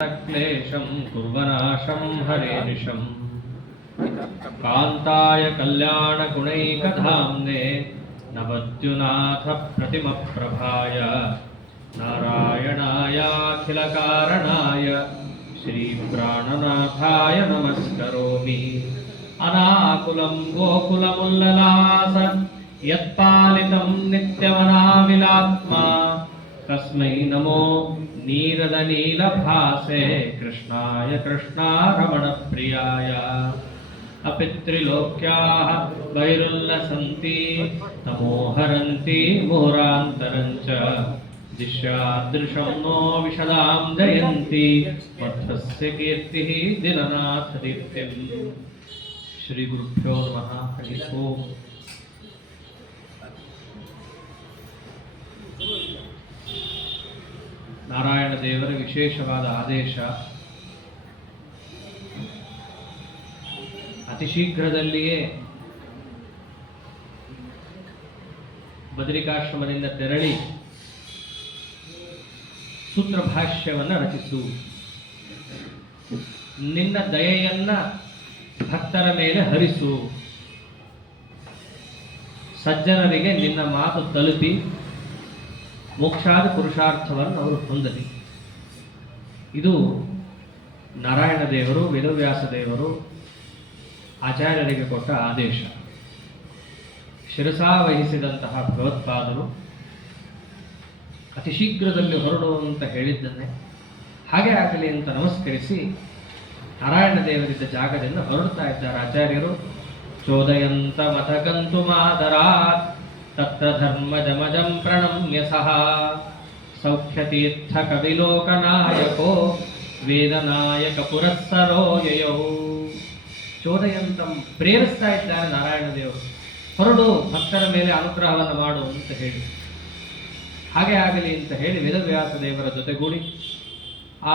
क्लेशं कुर्वनाशं हरेनिशं कान्ताय कल्याणगुणैकधाम्ने नवद्युनाथ प्रतिमप्रभाय नारायणायाखिलकारणाय श्रीप्राणनाथाय नमस्करोमि। अनाकुलं गोकुलमुल्ललास यत्पालितं नित्यमनाविलात्मा तस्मै नमो नीरदनीलभासे कृष्णाय कृष्णारमणप्रियाय। अपितृलोक्याः वैरुल्लसन्ति तमो हरन्ति मुहुरान्तरञ्च दिश्यादृशं नो विशदां जयन्ति मध्वस्य कीर्तिः दिननाथदीप्तिम्। श्रीगुरुभ्यो नमः। हरि ओम्। ನಾರಾಯಣ ದೇವರ ವಿಶೇಷವಾದ ಆದೇಶ, ಅತಿ ಶೀಘ್ರದಲ್ಲಿಯೇ ಬದರಿಕಾಶ್ರಮದಿಂದ ತೆರಳಿ ಸೂತ್ರ ಭಾಷ್ಯವನ್ನು ರಚಿಸು. ನಿನ್ನ ದಯೆಯನ್ನ ಭಕ್ತರ ಮೇಲೆ ಹರಿಸು. ಸಜ್ಜನರಿಗೆ ನಿನ್ನ ಮಾತು ತಲುಪಿ ಮೋಕ್ಷಾದ ಪುರುಷಾರ್ಥವನ್ನು ಅವರು ಹೊಂದಲಿ. ಇದು ನಾರಾಯಣ ದೇವರು, ವೇದವ್ಯಾಸ ದೇವರು ಆಚಾರ್ಯರಿಗೆ ಕೊಟ್ಟ ಆದೇಶ. ಶಿರಸಾವಹಿಸಿದಂತಹ ಭಗವತ್ಪಾದರು ಅತಿ ಶೀಘ್ರದಲ್ಲಿ ಹೊರಡು ಅಂತ ಹೇಳಿದ್ದನ್ನೇ ಹಾಗೆ ಆಗಲಿ ಅಂತ ನಮಸ್ಕರಿಸಿ ನಾರಾಯಣ ದೇವರಿದ್ದ ಜಾಗದಿಂದ ಹೊರಡ್ತಾ ಇದ್ದಾರೆ ಆಚಾರ್ಯರು. ಚೋದಯಂತ ಮತಗಂತು ಮಾದರಾತ್ ತತ್ರ ಧರ್ಮಜಮಜಂ ಪ್ರಣಮ್ಯ ಸಹ ಸೌಖ್ಯತೀರ್ಥ ಕವಿಲೋಕನಾಯಕೋ ವೇದನಾಯಕ ಪುರಸ್ಸರೋ ಯಯೋ. ಚೋದಯಂತಂ ಪ್ರೇರಿಸ್ತಾ ಇದ್ದಾರೆ ನಾರಾಯಣ ದೇವರು, ಹೊರಡು ಭಕ್ತರ ಮೇಲೆ ಅನುಗ್ರಹವನ್ನು ಮಾಡು ಅಂತ ಹೇಳಿ. ಹಾಗೆ ಆಗಲಿ ಅಂತ ಹೇಳಿ ವೇದವ್ಯಾಸ ದೇವರ ಜೊತೆಗೂಡಿ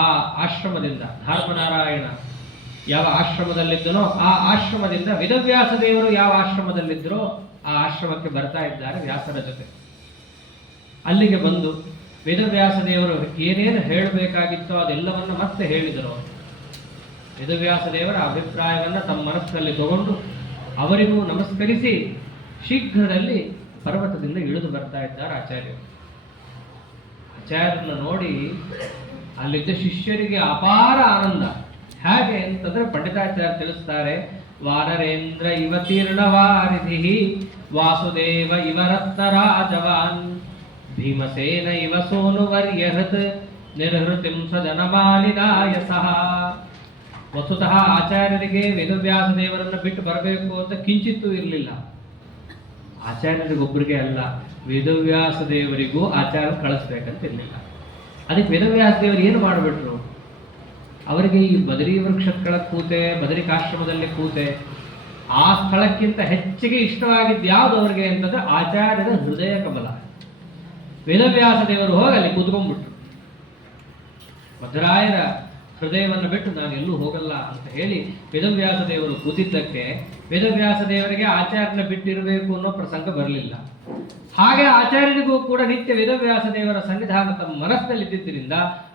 ಆ ಆಶ್ರಮದಿಂದ ಧರ್ಮನಾರಾಯಣ ಯಾವ ಆಶ್ರಮದಲ್ಲಿದ್ದನೋ ಆ ಆಶ್ರಮದಿಂದ ವೇದವ್ಯಾಸ ದೇವರು ಯಾವ ಆಶ್ರಮದಲ್ಲಿದ್ದರೋ ಆ ಆಶ್ರಮಕ್ಕೆ ಬರ್ತಾ ಇದ್ದಾರೆ ವ್ಯಾಸರ ಜೊತೆ. ಅಲ್ಲಿಗೆ ಬಂದು ವೇದವ್ಯಾಸ ದೇವರು ಏನೇನು ಹೇಳಬೇಕಾಗಿತ್ತೋ ಅದೆಲ್ಲವನ್ನ ಮತ್ತೆ ಹೇಳಿದರು. ವೇದವ್ಯಾಸ ದೇವರ ಅಭಿಪ್ರಾಯವನ್ನು ತಮ್ಮ ಮನಸ್ಸಿನಲ್ಲಿ ತಗೊಂಡು ಅವರಿಗೂ ನಮಸ್ಕರಿಸಿ ಶೀಘ್ರದಲ್ಲಿ ಪರ್ವತದಿಂದ ಇಳಿದು ಬರ್ತಾ ಇದ್ದಾರೆ ಆಚಾರ್ಯರು. ಆಚಾರ್ಯರನ್ನ ನೋಡಿ ಅಲ್ಲಿದ್ದ ಶಿಷ್ಯರಿಗೆ ಅಪಾರ ಆನಂದ. ಹೇಗೆ ಅಂತಂದ್ರೆ ಪಂಡಿತಾಚಾರ್ಯ ತಿಳಿಸ್ತಾರೆ, ವಾನರೇಂದ್ರ ಇವತೀರ್ಣವಾರಿಧಿ ವಾಸುದೇವ ಇವ ರತ್ನರಾಜವಾನ್ ಭೀಮಸೇನ ಇವ ಸೋನುವರ್ಯಹೃತ್ ನಿರ್ಹೃತಿಂ ಸಜನಮಾಲಿನಾಯ ಸಹ. ವಸ್ತುತಃ ಆಚಾರ್ಯರಿಗೆ ವೇದವ್ಯಾಸ ದೇವರನ್ನು ಬಿಟ್ಟು ಬರಬೇಕು ಅಂತ ಕಿಂಚಿತ್ತೂ ಇರಲಿಲ್ಲ. ಆಚಾರ್ಯರಿಗೊಬ್ಬರಿಗೆ ಅಲ್ಲ, ವೇದವ್ಯಾಸ ದೇವರಿಗೂ ಆಚಾರ್ಯ ಕಳಿಸ್ಬೇಕಂತ ಇರಲಿಲ್ಲ. ಅದಕ್ಕೆ ವೇದವ್ಯಾಸ ದೇವರು ಏನು ಮಾಡಿಬಿಟ್ರು, ಅವರಿಗೆ ಈ ಬದರಿ ವೃಕ್ಷಗಳ ಕೂತೆ, ಬದರಿಕಾಶ್ರಮದಲ್ಲಿ ಕೂತೆ, ಆ ಸ್ಥಳಕ್ಕಿಂತ ಹೆಚ್ಚಿಗೆ ಇಷ್ಟವಾಗಿದ್ದು ಯಾವುದು ಅವರಿಗೆ ಅಂತಂದ್ರೆ ಆಚಾರ್ಯರ ಹೃದಯ ಕಮಲ. ವೇದವ್ಯಾಸ ದೇವರು ಹೋಗಿ ಅಲ್ಲಿ ಕೂತ್ಕೊಂಡ್ಬಿಟ್ರು. ಮಧ್ವರಾಯರ ಹೃದಯವನ್ನು ಬಿಟ್ಟು ನಾನು ಎಲ್ಲೂ ಹೋಗಲ್ಲ ಅಂತ ಹೇಳಿ ವೇದವ್ಯಾಸ ದೇವರು ಕೂತಿದ್ದಕ್ಕೆ ವೇದವ್ಯಾಸ ದೇವರಿಗೆ ಆಚಾರ್ಯನ ಬಿಟ್ಟಿರಬೇಕು ಅನ್ನೋ ಪ್ರಸಂಗ ಬರಲಿಲ್ಲ. ಹಾಗೆ ಆಚಾರ್ಯರಿಗೂ ಕೂಡ ನಿತ್ಯ ವೇದವ್ಯಾಸ ದೇವರ ಸನ್ನಿಧಾನ ತಮ್ಮ ಮನಸ್ಸಿನಲ್ಲಿದ್ದರಿಂದ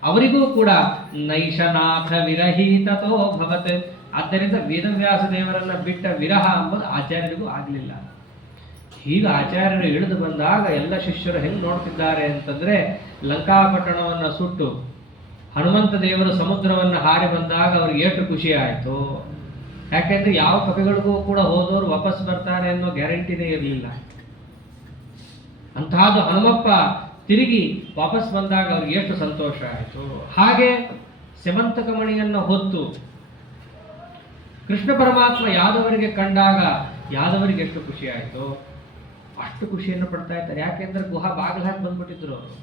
ಅವರಿಗೂ ಕೂಡ ನೈಷನಾಥ ವಿರಹಿತತೋ ಭವತ್. ಆದ್ದರಿಂದ ವೇದವ್ಯಾಸ ದೇವರನ್ನ ಬಿಟ್ಟ ವಿರಹ ಎಂಬುದು ಆಚಾರ್ಯರಿಗೂ ಆಗಲಿಲ್ಲ. ಹೀಗೆ ಆಚಾರ್ಯರು ಇಳಿದು ಬಂದಾಗ ಎಲ್ಲ ಶಿಷ್ಯರು ಹೆಂಗೆ ನೋಡ್ತಿದ್ದಾರೆ ಅಂತಂದ್ರೆ, ಲಂಕಾಪಟ್ಟಣವನ್ನು ಸುಟ್ಟು ಹನುಮಂತ ದೇವರು ಸಮುದ್ರವನ್ನು ಹಾರಿ ಬಂದಾಗ ಅವ್ರಿಗೆ ಎಷ್ಟು ಖುಷಿ ಆಯಿತು. ಯಾಕೆಂದ್ರೆ ಯಾವ ಕವಿಗಳಿಗೂ ಕೂಡ ಹೋದವರು ವಾಪಸ್ ಬರ್ತಾರೆ ಅನ್ನೋ ಗ್ಯಾರಂಟಿನೇ ಇರಲಿಲ್ಲ. ಅಂತಹದ್ದು ಹನುಮಪ್ಪ ತಿರುಗಿ ವಾಪಸ್ ಬಂದಾಗ ಅವ್ರಿಗೆ ಎಷ್ಟು ಸಂತೋಷ ಆಯಿತು. ಹಾಗೆ ಸೆಮಂತಕ ಮಣಿಯನ್ನು ಹೊತ್ತು ಕೃಷ್ಣ ಪರಮಾತ್ಮ ಯಾದವರಿಗೆ ಕಂಡಾಗ ಯಾದವರಿಗೆ ಎಷ್ಟು ಖುಷಿ ಆಯಿತು, ಅಷ್ಟು ಖುಷಿಯನ್ನು ಪಡ್ತಾ ಇದ್ದಾರೆ. ಯಾಕೆಂದ್ರೆ ಗುಹಾ ಬಾಗಿಲು ಹಾಕಿ ಬಂದ್ಬಿಟ್ಟಿದ್ರು ಅವರು.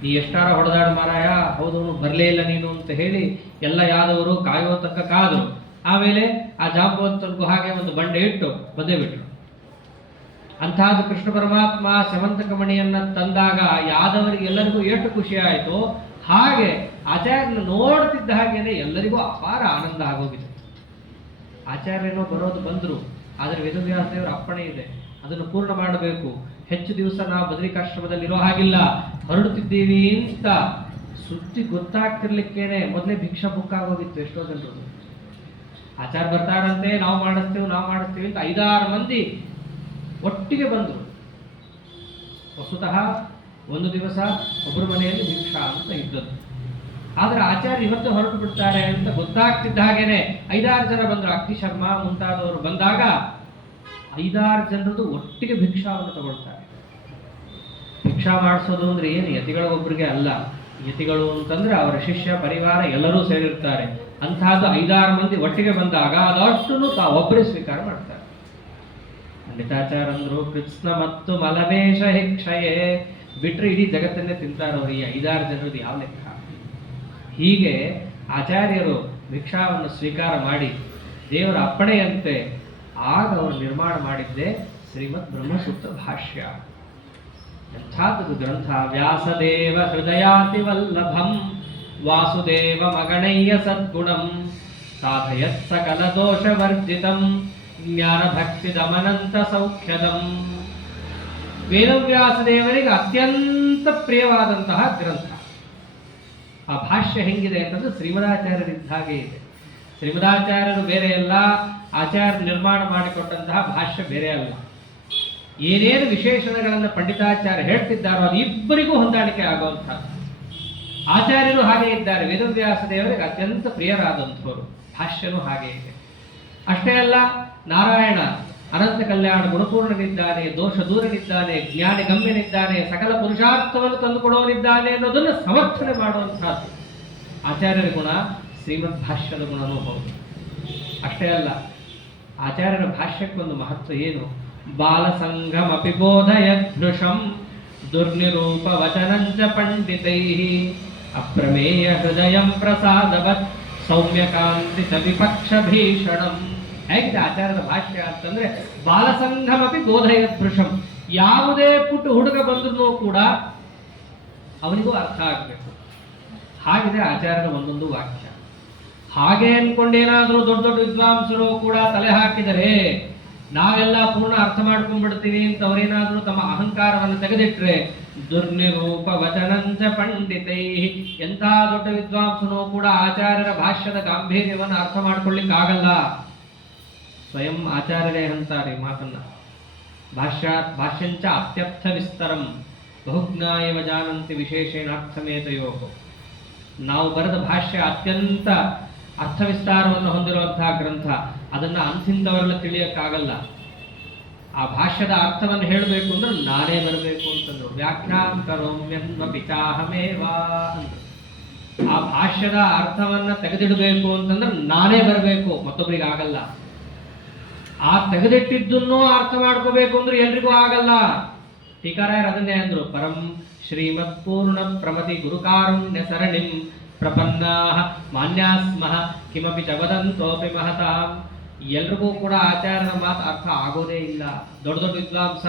ನೀ ಎಷ್ಟಾರ ಹೊಡೆದಾಡ ಮಾರಾಯ, ಹೌದು ಬರಲೇ ಇಲ್ಲ ನೀನು ಅಂತ ಹೇಳಿ ಎಲ್ಲ ಯಾದವರು ಕಾಯುವ ತನಕ ಕಾದರು. ಆಮೇಲೆ ಆ ಜಾಂಬವಂತ ಗುಹಾಗೆ ಒಂದು ಬಂಡೆ ಇಟ್ಟು ಬಂದೇ ಬಿಟ್ರು. ಅಂತಹದ್ದು ಕೃಷ್ಣ ಪರಮಾತ್ಮ ಸೆಮಂತಕ ಮಣಿಯನ್ನ ತಂದಾಗ ಯಾದವರಿಗೆ ಎಲ್ಲರಿಗೂ ಎಷ್ಟು ಖುಷಿ ಆಯಿತು, ಹಾಗೆ ಆಚಾರ್ಯನ ನೋಡ್ತಿದ್ದ ಹಾಗೇನೆ ಎಲ್ಲರಿಗೂ ಅಪಾರ ಆನಂದ ಆಗೋಗಿದೆ. ಆಚಾರ್ಯನೋ ಬರೋದು ಬಂದರು, ಆದರೆ ವೇದವ್ಯಾಸ ದೇವರ ಅಪ್ಪಣೆ ಇದೆ, ಅದನ್ನು ಪೂರ್ಣ ಮಾಡಬೇಕು. ಹೆಚ್ಚು ದಿವಸ ನಾವು ಬದರಿಕಾಶ್ರಮದಲ್ಲಿ ಇರೋ ಹಾಗಿಲ್ಲ, ಹೊರಡುತ್ತಿದ್ದೀವಿ ಅಂತ ಸುದ್ದಿ ಗೊತ್ತಾಗ್ತಿರ್ಲಿಕ್ಕೇನೆ ಮೊದಲೇ ಭಿಕ್ಷಾ ಬುಕ್ ಆಗೋಗಿತ್ತು ಎಷ್ಟೋ ಜನರು. ಆಚಾರ ಬರ್ತಾರಂತೆ, ನಾವು ಮಾಡಿಸ್ತೀವಿ ಅಂತ 5-6 ಮಂದಿ ಒಟ್ಟಿಗೆ ಬಂದರು. ವಸ್ತುತಃ ಒಂದು ದಿವಸ ಒಬ್ಬರ ಮನೆಯಲ್ಲಿ ಭಿಕ್ಷಾ ಅಂತ ಇದ್ದದ್ದು. ಆದ್ರೆ ಆಚಾರ್ಯ ಇವತ್ತು ಹೊರಟು ಬಿಡ್ತಾರೆ ಅಂತ ಗೊತ್ತಾಗ್ತಿದ್ದ ಹಾಗೇನೆ 5-6 ಜನ ಬಂದರು. ಅಗ್ನಿ ಶರ್ಮಾ ಮುಂತಾದವರು ಬಂದಾಗ 5-6 ಜನರದ್ದು ಒಟ್ಟಿಗೆ ಭಿಕ್ಷಾವನ್ನು ತಗೊಳ್ತಾರೆ. ಭಿಕ್ಷಾ ಮಾಡಿಸೋದು ಅಂದ್ರೆ ಏನು, ಯತಿಗಳಿಗೊಬ್ಬರಿಗೆ ಅಲ್ಲ. ಯತಿಗಳು ಅಂತಂದ್ರೆ ಅವರ ಶಿಷ್ಯ ಪರಿವಾರ ಎಲ್ಲರೂ ಸೇರಿರ್ತಾರೆ. ಅಂತಹದ್ದು 5-6 ಮಂದಿ ಒಟ್ಟಿಗೆ ಬಂದಾಗ ಅದಷ್ಟು ತಾವೊಬ್ಬರೇ ಸ್ವೀಕಾರ ಮಾಡ್ತಾರೆ. ಪಂಡಿತಾಚಾರ ಅಂದ್ರು, ಕೃಷ್ಣ ಮತ್ತು ಮಲಮೇಶ ಹಿಕ್ಷಯೇ ಬಿಟ್ರೆ ಇಡೀ ಜಗತ್ತನ್ನೇ ತಿಂತಾರವ್ರು ಈ 5-6 ಜನರದ್ದು ಯಾವ ಲೆಕ್ಕ. ಹೀಗೆ ಆಚಾರ್ಯರು ಭಿಕ್ಷಾವನ್ನು ಸ್ವೀಕಾರ ಮಾಡಿ ದೇವರ ಅಪ್ಪಣೆಯಂತೆ ಆಗ ಅವರು ನಿರ್ಮಾಣ ಮಾಡಿದ್ದೆ ಶ್ರೀಮದ್ ಬ್ರಹ್ಮಸೂತ್ರ ಭಾಷ್ಯ. ಎಂಥದ್ದು ಗ್ರಂಥ! ವ್ಯಾಸದೇವ ಹೃದಯಾತಿ ವಲ್ಲಭಂ ವಾಸುದೇವ ಮಗಣಯ್ಯ ಸದ್ಗುಣಂ ಸಾಧಯತ್ ಸಕಲ ದೋಷವರ್ಜಿತಂ ಜ್ಞಾನ ಭಕ್ತಿ ದಮನಂತ ಸೌಖ್ಯದಂ. ವೇದವ್ಯಾಸದೇವರಿಗೆ ಅತ್ಯಂತ ಪ್ರಿಯವಾದಂತಹ ಗ್ರಂಥ. ಆ ಭಾಷ್ಯ ಹೆಂಗಿದೆ ಅಂತಂದ್ರೆ ಶ್ರೀಮದಾಚಾರ್ಯರಿದ್ದ ಹಾಗೆ ಇದೆ. ಶ್ರೀಮದಾಚಾರ್ಯರು ಬೇರೆ ಅಲ್ಲ, ಆಚಾರ್ಯ ನಿರ್ಮಾಣ ಮಾಡಿಕೊಟ್ಟಂತಹ ಭಾಷ್ಯ ಬೇರೆ ಅಲ್ಲ. ಏನೇನು ವಿಶೇಷಣಗಳನ್ನು ಪಂಡಿತಾಚಾರ್ಯ ಹೇಳ್ತಿದ್ದಾರೋ ಅದು ಇಬ್ಬರಿಗೂ ಹೊಂದಾಣಿಕೆ ಆಗುವಂಥದ್ದು. ಆಚಾರ್ಯರು ಹಾಗೆ ಇದ್ದಾರೆ, ವೇದವ್ಯಾಸ ದೇವರಿಗೆ ಅತ್ಯಂತ ಪ್ರಿಯರಾದಂಥವರು. ಭಾಷ್ಯನೂ ಹಾಗೆ ಇದೆ. ಅಷ್ಟೇ ಅಲ್ಲ, ನಾರಾಯಣ ಅನಂತ ಕಲ್ಯಾಣ ಗುಣಪೂರ್ಣನಿದ್ದಾನೆ, ದೋಷ ದೂರನಿದ್ದಾನೆ, ಜ್ಞಾನಿ ಗಮ್ಯನಿದ್ದಾನೆ, ಸಕಲ ಪುರುಷಾರ್ಥವನ್ನು ತಂದುಕೊಡುವನಿದ್ದಾನೆ ಅನ್ನೋದನ್ನು ಸಮರ್ಥನೆ ಮಾಡುವಂಥದ್ದು ಆಚಾರ್ಯರ ಗುಣ. ಶ್ರೀಮದ್ ಭಾಷ್ಯದ ಗುಣನೂ ಹೌದು. ಅಷ್ಟೇ ಅಲ್ಲ, ಆಚಾರ್ಯರ ಭಾಷ್ಯಕ್ಕೊಂದು ಮಹತ್ವ ಏನು? ಬಾಲಸಂಘಮಪಿ ಬೋಧಯದೃಶಂ ದುರ್ನಿರೂಪ ವಚನಂಚ ಪಂಡಿತೈಃ ಅಪ್ರಮೇಯ ಹೃದಯಂ ಪ್ರಸಾದವತ್ ಸೌಮ್ಯಕಾಂತಿತ ವಿಪಕ್ಷ ಭೀಷಣಂ. ಹೇಗಿದೆ ಆಚಾರ್ಯರ ಭಾಷ್ಯ ಅಂತಂದ್ರೆ, ಬಾಲಸಂಘಮಪಿ ಬೋಧಯದೃಶಂ, ಯಾವುದೇ ಪುಟ್ಟ ಹುಡುಗ ಬಂದ್ರೂ ಕೂಡ ಅವನಿಗೂ ಅರ್ಥ ಆಗಬೇಕು. ಹಾಗಿದೆ ಆಚಾರ್ಯರ ಒಂದೊಂದು ವಾಕ್ಯ. ಹಾಗೆ ಅನ್ಕೊಂಡೇನಾದ್ರೂ ದೊಡ್ಡ ದೊಡ್ಡ ವಿದ್ವಾಂಸರು ಕೂಡ ತಲೆ ಹಾಕಿದರೆ ನಾವೆಲ್ಲ ಪೂರ್ಣ ಅರ್ಥ ಮಾಡ್ಕೊಂಡ್ಬಿಡ್ತೀವಿ ಅಂತ ಅವರೇನಾದ್ರೂ ತಮ್ಮ ಅಹಂಕಾರವನ್ನು ತೆಗೆದಿಟ್ರೆ, ದುರ್ನಿರೂಪ ವಚನಂಚ ಪಂಡಿತೈ, ಎಂಥ ದೊಡ್ಡ ವಿದ್ವಾಂಸನೂ ಕೂಡ ಆಚಾರ್ಯರ ಭಾಷ್ಯದ ಗಾಂಭೀರ್ಯವನ್ನು ಅರ್ಥ ಮಾಡ್ಕೊಳ್ಳಿಕ್ಕಾಗಲ್ಲ. ಸ್ವಯಂ ಆಚಾರ್ಯರೇ ಅಂತಾರೆ ಮಾತನ್ನ, ಭಾಷ್ಯಂಚ ಅತ್ಯರ್ಥ ವಿಸ್ತರಂ ಬಹುಜ್ಞಾಯವ ಜಾನಂತಿ ವಿಶೇಷೇಣಾರ್ಥಮೇತಯೋ. ನಾವು ಬರೆದ ಭಾಷ್ಯ ಅತ್ಯಂತ ಅರ್ಥವಿಸ್ತಾರವನ್ನು ಹೊಂದಿರುವಂತಹ ಗ್ರಂಥ. ಅದನ್ನು ಅಂಥಿಂದವರೆಲ್ಲ ತಿಳಿಯಕ್ಕಾಗಲ್ಲ. ಆ ಭಾಷ್ಯದ ಅರ್ಥವನ್ನು ಹೇಳಬೇಕು ಅಂದ್ರೆ ನಾನೇ ಬರಬೇಕು ಅಂತಂದ್ರು. ವ್ಯಾಖ್ಯಾನ ಕರೋಮ್ಯನ್ಮ ಪಿಚಾಹಮೇವಾ ಅಂದ್ರು. ಆ ಭಾಷ್ಯದ ಅರ್ಥವನ್ನ ತೆಗೆದಿಡಬೇಕು ಅಂತಂದ್ರೆ ನಾನೇ ಬರಬೇಕು, ಮತ್ತೊಬ್ಬರಿಗೆ ಆಗಲ್ಲ. ಆ ತೆಗೆದಿಟ್ಟಿದ್ದನ್ನೂ ಅರ್ಥ ಮಾಡ್ಕೋಬೇಕು ಅಂದ್ರೆ ಎಲ್ರಿಗೂ ಆಗಲ್ಲ. ಟೀಕಾರಾಯರು ಅದನ್ನೇ ಅಂದ್ರು, ಪರಂ ಶ್ರೀಮತ್ ಪೂರ್ಣ ಪ್ರಮತಿ ಗುರುಕಾರುಣ್ಯ ಸರಣಿಂ ಪ್ರಪನ್ನಾಃ ಮಾನ್ಯಾಸ್ಮಃ ಕಿಮಪಿ ಚ ವದಂತೋಪಿ ಮಹತಾಂ. ಎಲ್ರಿಗೂ ಕೂಡ ಆಚಾರ್ಯರ ಮಾತು ಅರ್ಥ ಆಗೋದೇ ಇಲ್ಲ. ದೊಡ್ಡ ದೊಡ್ಡ ವಿದ್ವಾಂಸ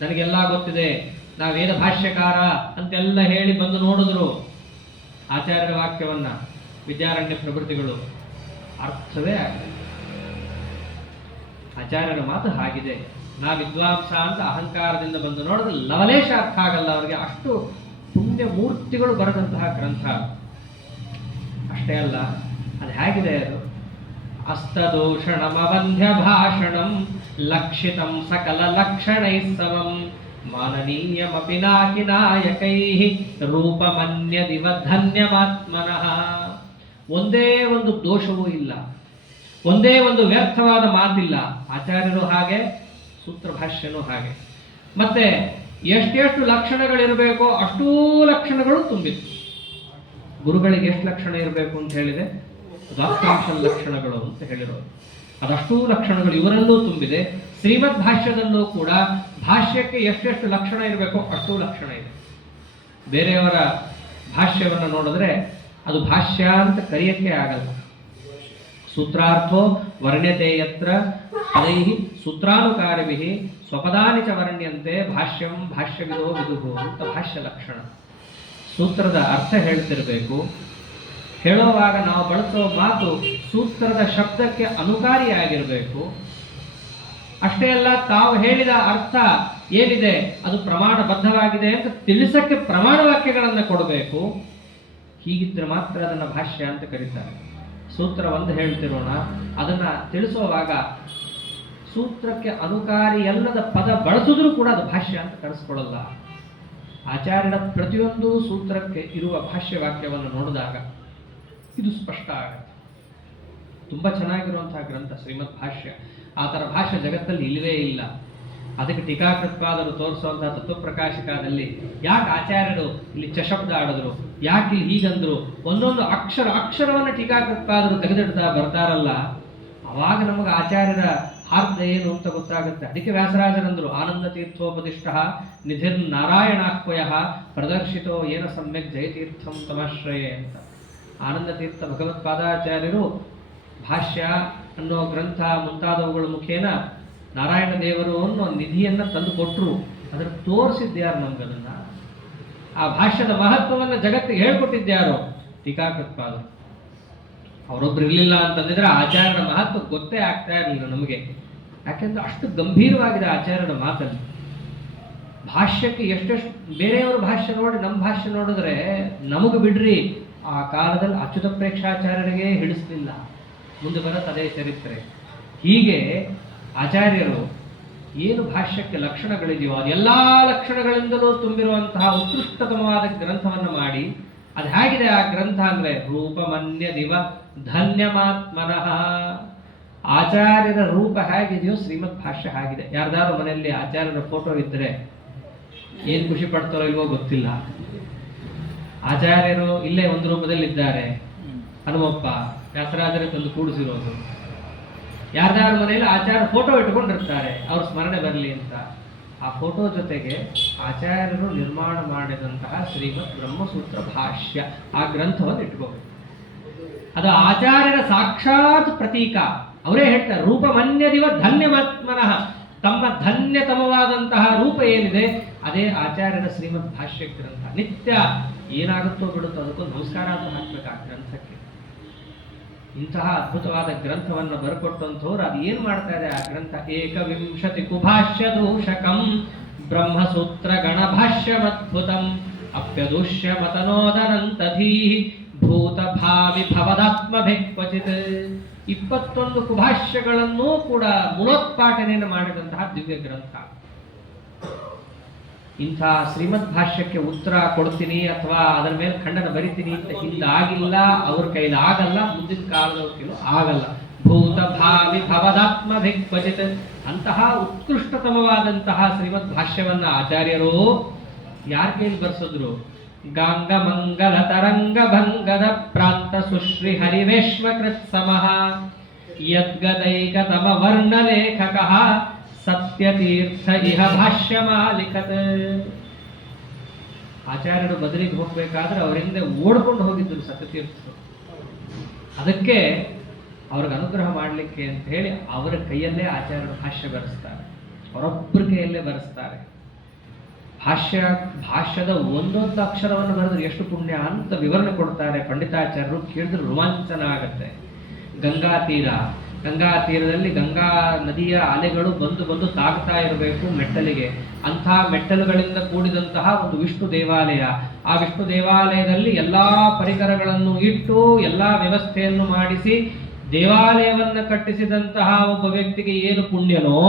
ನನಗೆಲ್ಲ ಗೊತ್ತಿದೆ, ನಾ ವೇದ ಭಾಷ್ಯಕಾರ ಅಂತೆಲ್ಲ ಹೇಳಿ ಬಂದು ನೋಡಿದ್ರು ಆಚಾರ್ಯರ ವಾಕ್ಯವನ್ನ, ವಿದ್ಯಾರಣ್ಯ ಪ್ರಭೃತಿಗಳು, ಅರ್ಥವೇ ಆಗಲಿ. ಆಚಾರ್ಯರ ಮಾತು ಹಾಗಿದೆ. ನಾ ವಿದ್ವಾಂಸ ಅಂತ ಅಹಂಕಾರದಿಂದ ಬಂದು ನೋಡಿದ್ರೆ ಲವಲೇಶ ಅರ್ಥ ಆಗಲ್ಲ ಅವರಿಗೆ. ಅಷ್ಟು ಪುಣ್ಯ ಮೂರ್ತಿಗಳು ಬರೆದಂತಹ ಗ್ರಂಥ. ಅಷ್ಟೇ ಅಲ್ಲ, ಅದು ಹೇಗಿದೆ, ಅದು ಅಸ್ತದೋಷಣಮವಂಧ್ಯ ಭಾಷಣಂ ಲಕ್ಷಿತಂ ಸಕಲ ಲಕ್ಷಣೈ ಸಮಂ ಮಾನನೀಯಮಪಿ ನಾಕಿ ನಾಯಕೈಃ ರೂಪಮನ್ಯದಿವ ಧನ್ಯಮಾತ್ಮನಃ. ಒಂದೇ ಒಂದು ದೋಷವೂ ಇಲ್ಲ, ಒಂದೇ ಒಂದು ವ್ಯರ್ಥವಾದ ಮಾತಿಲ್ಲ. ಆಚಾರ್ಯರು ಹಾಗೆ, ಸೂತ್ರ ಭಾಷ್ಯನೂ ಹಾಗೆ. ಮತ್ತೆ ಎಷ್ಟೆಷ್ಟು ಲಕ್ಷಣಗಳಿರಬೇಕೋ ಅಷ್ಟೂ ಲಕ್ಷಣಗಳು ತುಂಬಿತ್ತು. ಗುರುಗಳಿಗೆ ಎಷ್ಟು ಲಕ್ಷಣ ಇರಬೇಕು ಅಂತ ಹೇಳಿದೆ? ದ್ವಾದಶ ಲಕ್ಷಣಗಳು ಅಂತ ಹೇಳಿರೋದು. ಅದಷ್ಟೂ ಲಕ್ಷಣಗಳು ಇವರಲ್ಲೂ ತುಂಬಿದೆ. ಶ್ರೀಮದ್ ಭಾಷ್ಯದಲ್ಲೂ ಕೂಡ ಭಾಷ್ಯಕ್ಕೆ ಎಷ್ಟೆಷ್ಟು ಲಕ್ಷಣ ಇರಬೇಕೋ ಅಷ್ಟೂ ಲಕ್ಷಣ ಇದೆ. ಬೇರೆಯವರ ಭಾಷ್ಯವನ್ನು ನೋಡಿದ್ರೆ ಅದು ಭಾಷ್ಯ ಅಂತ ಕರೆಯಕ್ಕೆ ಆಗಲ್ಲ. ಸೂತ್ರಾರ್ಥೋ ವರ್ಣ್ಯತೆ ಯತ್ರ ಪದೈಃ ಸೂತ್ರಾನುಕಾರಿಭಿಃ ಸ್ವಪದಾನಿ ಚ ವರ್ಣ್ಯಂತೆ ಭಾಷ್ಯಂ ಭಾಷ್ಯವಿದೋ ವಿದುಃ ಅಂತ ಭಾಷ್ಯ ಲಕ್ಷಣ. ಸೂತ್ರದ ಅರ್ಥ ಹೇಳ್ತಿರ್ಬೇಕು. ಹೇಳುವಾಗ ನಾವು ಬಳಸೋ ಮಾತು ಸೂತ್ರದ ಶಬ್ದಕ್ಕೆ ಅನುಕಾರಿಯಾಗಿರಬೇಕು. ಅಷ್ಟೇ ಅಲ್ಲ, ತಾವು ಹೇಳಿದ ಅರ್ಥ ಏನಿದೆ ಅದು ಪ್ರಮಾಣಬದ್ಧವಾಗಿದೆ ಅಂತ ತಿಳಿಸಕ್ಕೆ ಪ್ರಮಾಣ ವಾಕ್ಯಗಳನ್ನು ಕೊಡಬೇಕು. ಹೀಗಿದ್ರೆ ಮಾತ್ರ ಅದನ್ನು ಭಾಷ್ಯ ಅಂತ ಕರೀತಾರೆ. ಸೂತ್ರ ಒಂದು ಹೇಳ್ತಿರೋಣ, ಅದನ್ನು ತಿಳಿಸುವಾಗ ಸೂತ್ರಕ್ಕೆ ಅನುಕಾರಿ ಎಲ್ಲದ ಪದ ಬಳಸಿದ್ರೂ ಕೂಡ ಅದು ಭಾಷ್ಯ ಅಂತ ಕರೆಸ್ಕೊಳ್ಳಲ್ಲ. ಆಚಾರ್ಯರ ಪ್ರತಿಯೊಂದು ಸೂತ್ರಕ್ಕೆ ಇರುವ ಭಾಷ್ಯ ವಾಕ್ಯವನ್ನು ನೋಡಿದಾಗ ಇದು ಸ್ಪಷ್ಟ ಆಗುತ್ತೆ. ತುಂಬ ಚೆನ್ನಾಗಿರುವಂತಹ ಗ್ರಂಥ ಶ್ರೀಮದ್ ಭಾಷ್ಯ. ಆ ಥರ ಭಾಷ್ಯ ಜಗತ್ತಲ್ಲಿ ಇಲ್ಲವೇ ಇಲ್ಲ. ಅದಕ್ಕೆ ಟೀಕಾಕೃತ್ಪಾದರು ತೋರಿಸುವಂತಹ ತತ್ವಪ್ರಕಾಶಿಕಾದಲ್ಲಿ ಯಾಕೆ ಆಚಾರ್ಯರು ಇಲ್ಲಿ ಚಶಬ್ದ ಆಡಿದ್ರು, ಯಾಕೆ ಇಲ್ಲಿ ಹೀಗಂದ್ರು, ಒಂದೊಂದು ಅಕ್ಷರವನ್ನು ಟೀಕಾಕೃತ್ಪಾದರು ತೆಗೆದಿಡ್ತಾ ಬರ್ತಾರಲ್ಲ, ಅವಾಗ ನಮಗೆ ಆಚಾರ್ಯರ ಅರ್ಥ ಏನು ಅಂತ ಗೊತ್ತಾಗುತ್ತೆ. ಅದಕ್ಕೆ ವ್ಯಾಸರಾಜರಂದ್ರು ಆನಂದ ತೀರ್ಥೋಪದಿಷ್ಟ ನಿಧಿರ್ ನಾರಾಯಣಾಹ್ವಯ ಪ್ರದರ್ಶಿತೋ ಏನ ಸಮ್ಯಕ್ ಜಯತೀರ್ಥಂ ತಮಾಶ್ರಯೇ ಅಂತ. ಆನಂದ ತೀರ್ಥ ಭಗವತ್ಪಾದಾಚಾರ್ಯರು ಭಾಷ್ಯ ಅನ್ನೋ ಗ್ರಂಥ ಮುಂತಾದವುಗಳ ಮುಖೇನ ನಾರಾಯಣ ದೇವರು ಅನ್ನೋ ನಿಧಿಯನ್ನು ತಂದು ಕೊಟ್ಟರು. ಅದನ್ನು ತೋರಿಸಿದ್ಯಾರು ನಮ್ಗದನ್ನ? ಆ ಭಾಷ್ಯದ ಮಹತ್ವವನ್ನು ಜಗತ್ತಿಗೆ ಹೇಳ್ಕೊಟ್ಟಿದ್ಯಾರು? ಟೀಕಾಕೃತ್ಪಾದರು. ಅವರೊಬ್ರು ಇರಲಿಲ್ಲ ಅಂತಂದಿದ್ರೆ ಆಚಾರ್ಯರ ಮಹತ್ವ ಗೊತ್ತೇ ಆಗ್ತಾ ಇರಲಿಲ್ಲ ನಮಗೆ. ಯಾಕೆಂದ್ರೆ ಅಷ್ಟು ಗಂಭೀರವಾಗಿದೆ ಆಚಾರ್ಯರ ಮಾತಲ್ಲಿ. ಭಾಷ್ಯಕ್ಕೆ ಎಷ್ಟೆಷ್ಟು ಬೇರೆಯವರು ಭಾಷ್ಯ ನೋಡಿ ನಮ್ಮ ಭಾಷ್ಯ ನೋಡಿದ್ರೆ ನಮಗೆ ಬಿಡ್ರಿ, ಆ ಕಾಲದಲ್ಲಿ ಅಚ್ಯುತ ಪ್ರೇಕ್ಷಾಚಾರ್ಯರಿಗೆ ಹಿಡಿಸಲಿಲ್ಲ. ಮುಂದೆ ಬರುತ್ತೆ ಅದೇ ಚರಿತ್ರೆ. ಹೀಗೆ ಆಚಾರ್ಯರು ಏನು ಭಾಷ್ಯಕ್ಕೆ ಲಕ್ಷಣಗಳಿದೆಯೋ ಅದೆಲ್ಲ ಲಕ್ಷಣಗಳಿಂದಲೂ ತುಂಬಿರುವಂತಹ ಉತ್ಕೃಷ್ಟತಮವಾದ ಗ್ರಂಥವನ್ನು ಮಾಡಿ, ಅದು ಹೇಗಿದೆ ಆ ಗ್ರಂಥ ಅಂದರೆ ರೂಪಮನ್ಯ ದಿವ ಧನ್ಯಮಾತ್ಮನಃ. ಆಚಾರ್ಯರ ರೂಪ ಹೇಗಿದೆಯೋ ಶ್ರೀಮದ್ ಭಾಷ್ಯ ಹಾಗಿದೆ. ಯಾರ್ದಾರು ಮನೆಯಲ್ಲಿ ಆಚಾರ್ಯರ ಫೋಟೋ ಇದ್ದರೆ ಏನು ಖುಷಿ ಪಡ್ತಾರೋ ಇಲ್ವೋ ಗೊತ್ತಿಲ್ಲ. ಆಚಾರ್ಯರು ಇಲ್ಲೇ ಒಂದು ರೂಪದಲ್ಲಿ ಇದ್ದಾರೆ, ಹನುಮಪ್ಪ ವ್ಯಾಸರಾಜರೇ ತಂದು ಕೂಡಿಸಿರೋದು. ಯಾರ್ದಾರ ಮನೆಯಲ್ಲಿ ಆಚಾರ್ಯ ಫೋಟೋ ಇಟ್ಕೊಂಡಿರ್ತಾರೆ, ಅವ್ರ ಸ್ಮರಣೆ ಬರಲಿ ಅಂತ. ಆ ಫೋಟೋ ಜೊತೆಗೆ ಆಚಾರ್ಯರು ನಿರ್ಮಾಣ ಮಾಡಿದಂತಹ ಶ್ರೀಮದ್ ಬ್ರಹ್ಮಸೂತ್ರ ಭಾಷ್ಯ ಆ ಗ್ರಂಥವನ್ನು ಇಟ್ಕೋಬೇಕು. ಅದು ಆಚಾರ್ಯರ ಸಾಕ್ಷಾತ್ ಪ್ರತೀಕ. ಅವರೇ ಹೇಳ್ತಾರೆ ರೂಪಮನ್ಯದಿವ ಧನ್ಯಮಾತ್ಮನಃ. ತಮ್ಮ ಧನ್ಯತಮವಾದಂತಹ ರೂಪ ಏನಿದೆ ಅದೇ ಆಚಾರ್ಯರ ಶ್ರೀಮದ್ ಭಾಷ್ಯ ಗ್ರಂಥ. ನಿತ್ಯ ಏನಾಗುತ್ತೋ ಬಿಡುತ್ತೋ ಅದಕ್ಕೊಂದು ನಮಸ್ಕಾರ ಅಂತ ಹಾಕ್ಬೇಕು ಆ ಗ್ರಂಥಕ್ಕೆ. ಇಂತಹ ಅದ್ಭುತವಾದ ಗ್ರಂಥವನ್ನು ಬರಕೊಟ್ಟಂಥವ್ರು ಅದು ಏನು ಮಾಡ್ತಾ ಇದೆ ಆ ಗ್ರಂಥ? ಏಕವಿಂಶತಿ ಕುಭಾಷ್ಯ ದೂಷಕಂ ಬ್ರಹ್ಮಸೂತ್ರ ಗಣಭಾಷ್ಯಮದ್ಭುತಂ ಅಪ್ಯದೂಷ್ಯ ಮತನೋದನಂತಧೀ ಭೂತ ಭಾವಿ ಭವದಾತ್ಮಭಿಕ್ವಚಿತ್. 21 ಕುಭಾಷ್ಯಗಳನ್ನೂ ಕೂಡ ಮೂಲೋತ್ಪಾಟನೆಯನ್ನು ಮಾಡಿದಂತಹ ದಿವ್ಯ ಗ್ರಂಥ. ಇಂಥ ಶ್ರೀಮದ್ ಭಾಷ್ಯಕ್ಕೆ ಉತ್ತರ ಕೊಡ್ತೀನಿ ಅಥವಾ ಅದರ ಮೇಲೆ ಖಂಡನ ಬರಿತೀನಿ ಅಂತ ಹಿಂದಾಗಿಲ್ಲ, ಅವ್ರ ಕೈಲಿ ಆಗಲ್ಲ, ಮುಂದಿನ ಕಾಲದವ್ರ ಕೈಲೂ ಆಗಲ್ಲ. ಭೂತ ಭಾವಿ ಭವದಾತ್ಮಭಿಕ್ವಚಿತ್ ಅಂತಹ ಉತ್ಕೃಷ್ಟತಮವಾದಂತಹ ಶ್ರೀಮದ್ ಭಾಷ್ಯವನ್ನ ಆಚಾರ್ಯರು ಯಾರ ಕೈಲಿ ಬರ್ಸಿದ್ರು? ಗಾಂಗ ಮಂಗಲ ತರಂಗ ಭಂಗದ ಪ್ರಾಂತ ಸುಶ್ರೀ ಹರಿವೇಶ್ಮ ಕೃತ್ ಸಮಃ ಯದ್ಗದೈಕ ತಮ ವರ್ಣ ಲೇಖಕ ಸತ್ಯತೀರ್ಥ ಇಹ ಭಾಷ್ಯ ಮಾಲಿಕತ್. ಆಚಾರ್ಯರು ಬದಲಿಗೆ ಹೋಗ್ಬೇಕಾದ್ರೆ ಅವರಿಂದ ಓಡ್ಕೊಂಡು ಹೋಗಿದ್ರು ಸತ್ಯತೀರ್ಥರು. ಅದಕ್ಕೆ ಅವ್ರಿಗೆ ಅನುಗ್ರಹ ಮಾಡಲಿಕ್ಕೆ ಅಂತ ಹೇಳಿ ಅವರ ಕೈಯಲ್ಲೇ ಆಚಾರ್ಯರು ಭಾಷ್ಯ ಬರೆಸ್ತಾರೆ, ಅವರೊಬ್ಬರ ಕೈಯಲ್ಲೇ ಬರೆಸ್ತಾರೆ. ಭಾಷ್ಯದ ಒಂದೊಂದು ಅಕ್ಷರವನ್ನು ಬರೆದ್ರೆ ಎಷ್ಟು ಪುಣ್ಯ ಅಂತ ವಿವರಣೆ ಕೊಡ್ತಾರೆ ಪಂಡಿತಾಚಾರ್ಯರು. ಕೇಳಿದ್ರೆ ರೋಮಾಂಚನ ಆಗತ್ತೆ. ಗಂಗಾ ತೀರದಲ್ಲಿ ಗಂಗಾ ನದಿಯ ಅಲೆಗಳು ಬಂದು ತಾಗ್ತಾ ಇರಬೇಕು ಮೆಟ್ಟಲಿಗೆ. ಅಂಥ ಮೆಟ್ಟಲುಗಳಿಂದ ಕೂಡಿದಂತಹ ಒಂದು ವಿಷ್ಣು ದೇವಾಲಯ. ಆ ವಿಷ್ಣು ದೇವಾಲಯದಲ್ಲಿ ಎಲ್ಲಾ ಪರಿಕರಗಳನ್ನು ಇಟ್ಟು ಎಲ್ಲಾ ವ್ಯವಸ್ಥೆಯನ್ನು ಮಾಡಿಸಿ ದೇವಾಲಯವನ್ನು ಕಟ್ಟಿಸಿದಂತಹ ಒಬ್ಬ ವ್ಯಕ್ತಿಗೆ ಏನು ಪುಣ್ಯನೋ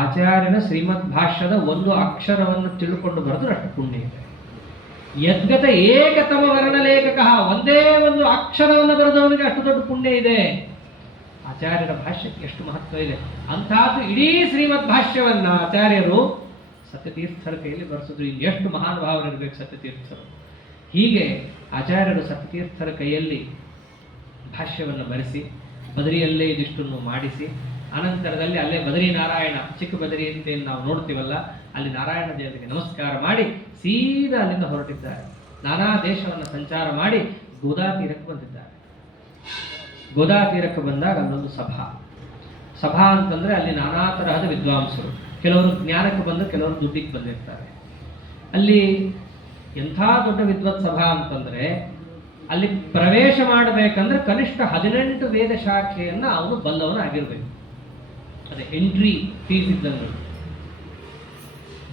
ಆಚಾರ್ಯನ ಶ್ರೀಮದ್ ಭಾಷ್ಯದ ಒಂದು ಅಕ್ಷರವನ್ನು ತಿಳ್ಕೊಂಡು ಬರೆದು ಅಷ್ಟು ಪುಣ್ಯ ಇದೆ. ಯದ್ಗತ ಏಕತಮ ವರ್ಣಲೇಖಕ, ಒಂದೇ ಒಂದು ಅಕ್ಷರವನ್ನು ಬರೆದವನಿಗೆ ಅಷ್ಟು ದೊಡ್ಡ ಪುಣ್ಯ ಇದೆ. ಆಚಾರ್ಯರ ಭಾಷ್ಯಕ್ಕೆ ಎಷ್ಟು ಮಹತ್ವ ಇದೆ. ಅಂಥದ್ದು ಇಡೀ ಶ್ರೀಮದ್ ಭಾಷ್ಯವನ್ನ ಆಚಾರ್ಯರು ಸತ್ಯತೀರ್ಥರ ಕೈಯಲ್ಲಿ ಬರೆಸಿದ್ರು. ಎಷ್ಟು ಮಹಾನುಭಾವರಿರ್ಬೇಕು ಸತ್ಯತೀರ್ಥರು. ಹೀಗೆ ಆಚಾರ್ಯರು ಸತ್ಯತೀರ್ಥರ ಕೈಯಲ್ಲಿ ಭಾಷ್ಯವನ್ನು ಬರೆಸಿ ಬದರಿಯಲ್ಲೇ ಇದಿಷ್ಟನ್ನು ಮಾಡಿಸಿ ಅನಂತರದಲ್ಲಿ ಅಲ್ಲೇ ಬದರಿ ನಾರಾಯಣ, ಚಿಕ್ಕ ಬದರಿ ಅಂತ ನಾವು ನೋಡ್ತೀವಲ್ಲ, ಅಲ್ಲಿ ನಾರಾಯಣ ದೇವರಿಗೆ ನಮಸ್ಕಾರ ಮಾಡಿ ಸೀದಾ ಅಲ್ಲಿಂದ ಹೊರಟಿದ್ದಾರೆ. ನಾನಾ ದೇಶವನ್ನು ಸಂಚಾರ ಮಾಡಿ ಗೋದಾ ತೀರಕ್ಕೆ ಬಂದಿದ್ದಾರೆ. ಗೋದಾ ತೀರಕ್ಕೆ ಬಂದಾಗ ಅಲ್ಲೊಂದು ಸಭಾ ಅಂತಂದ್ರೆ ಅಲ್ಲಿ ನಾನಾ ತರಹದ ವಿದ್ವಾಂಸರು, ಕೆಲವರು ಜ್ಞಾನಕ್ಕೆ ಬಂದು ಕೆಲವರು ದುಡ್ಡಿಗೆ ಬಂದಿರ್ತಾರೆ. ಅಲ್ಲಿ ಎಂಥ ದೊಡ್ಡ ವಿದ್ವತ್ ಸಭಾ ಅಂತಂದ್ರೆ ಅಲ್ಲಿ ಪ್ರವೇಶ ಮಾಡಬೇಕಂದ್ರೆ ಕನಿಷ್ಠ 18 ವೇದ ಶಾಖೆಯನ್ನ ಅವನು ಬಲ್ಲವನಾಗಿರ್ಬೇಕು. ಅದೇ ಎಂಟ್ರಿ ಫೀಸ್ ಇದ್ದಂಗೆ.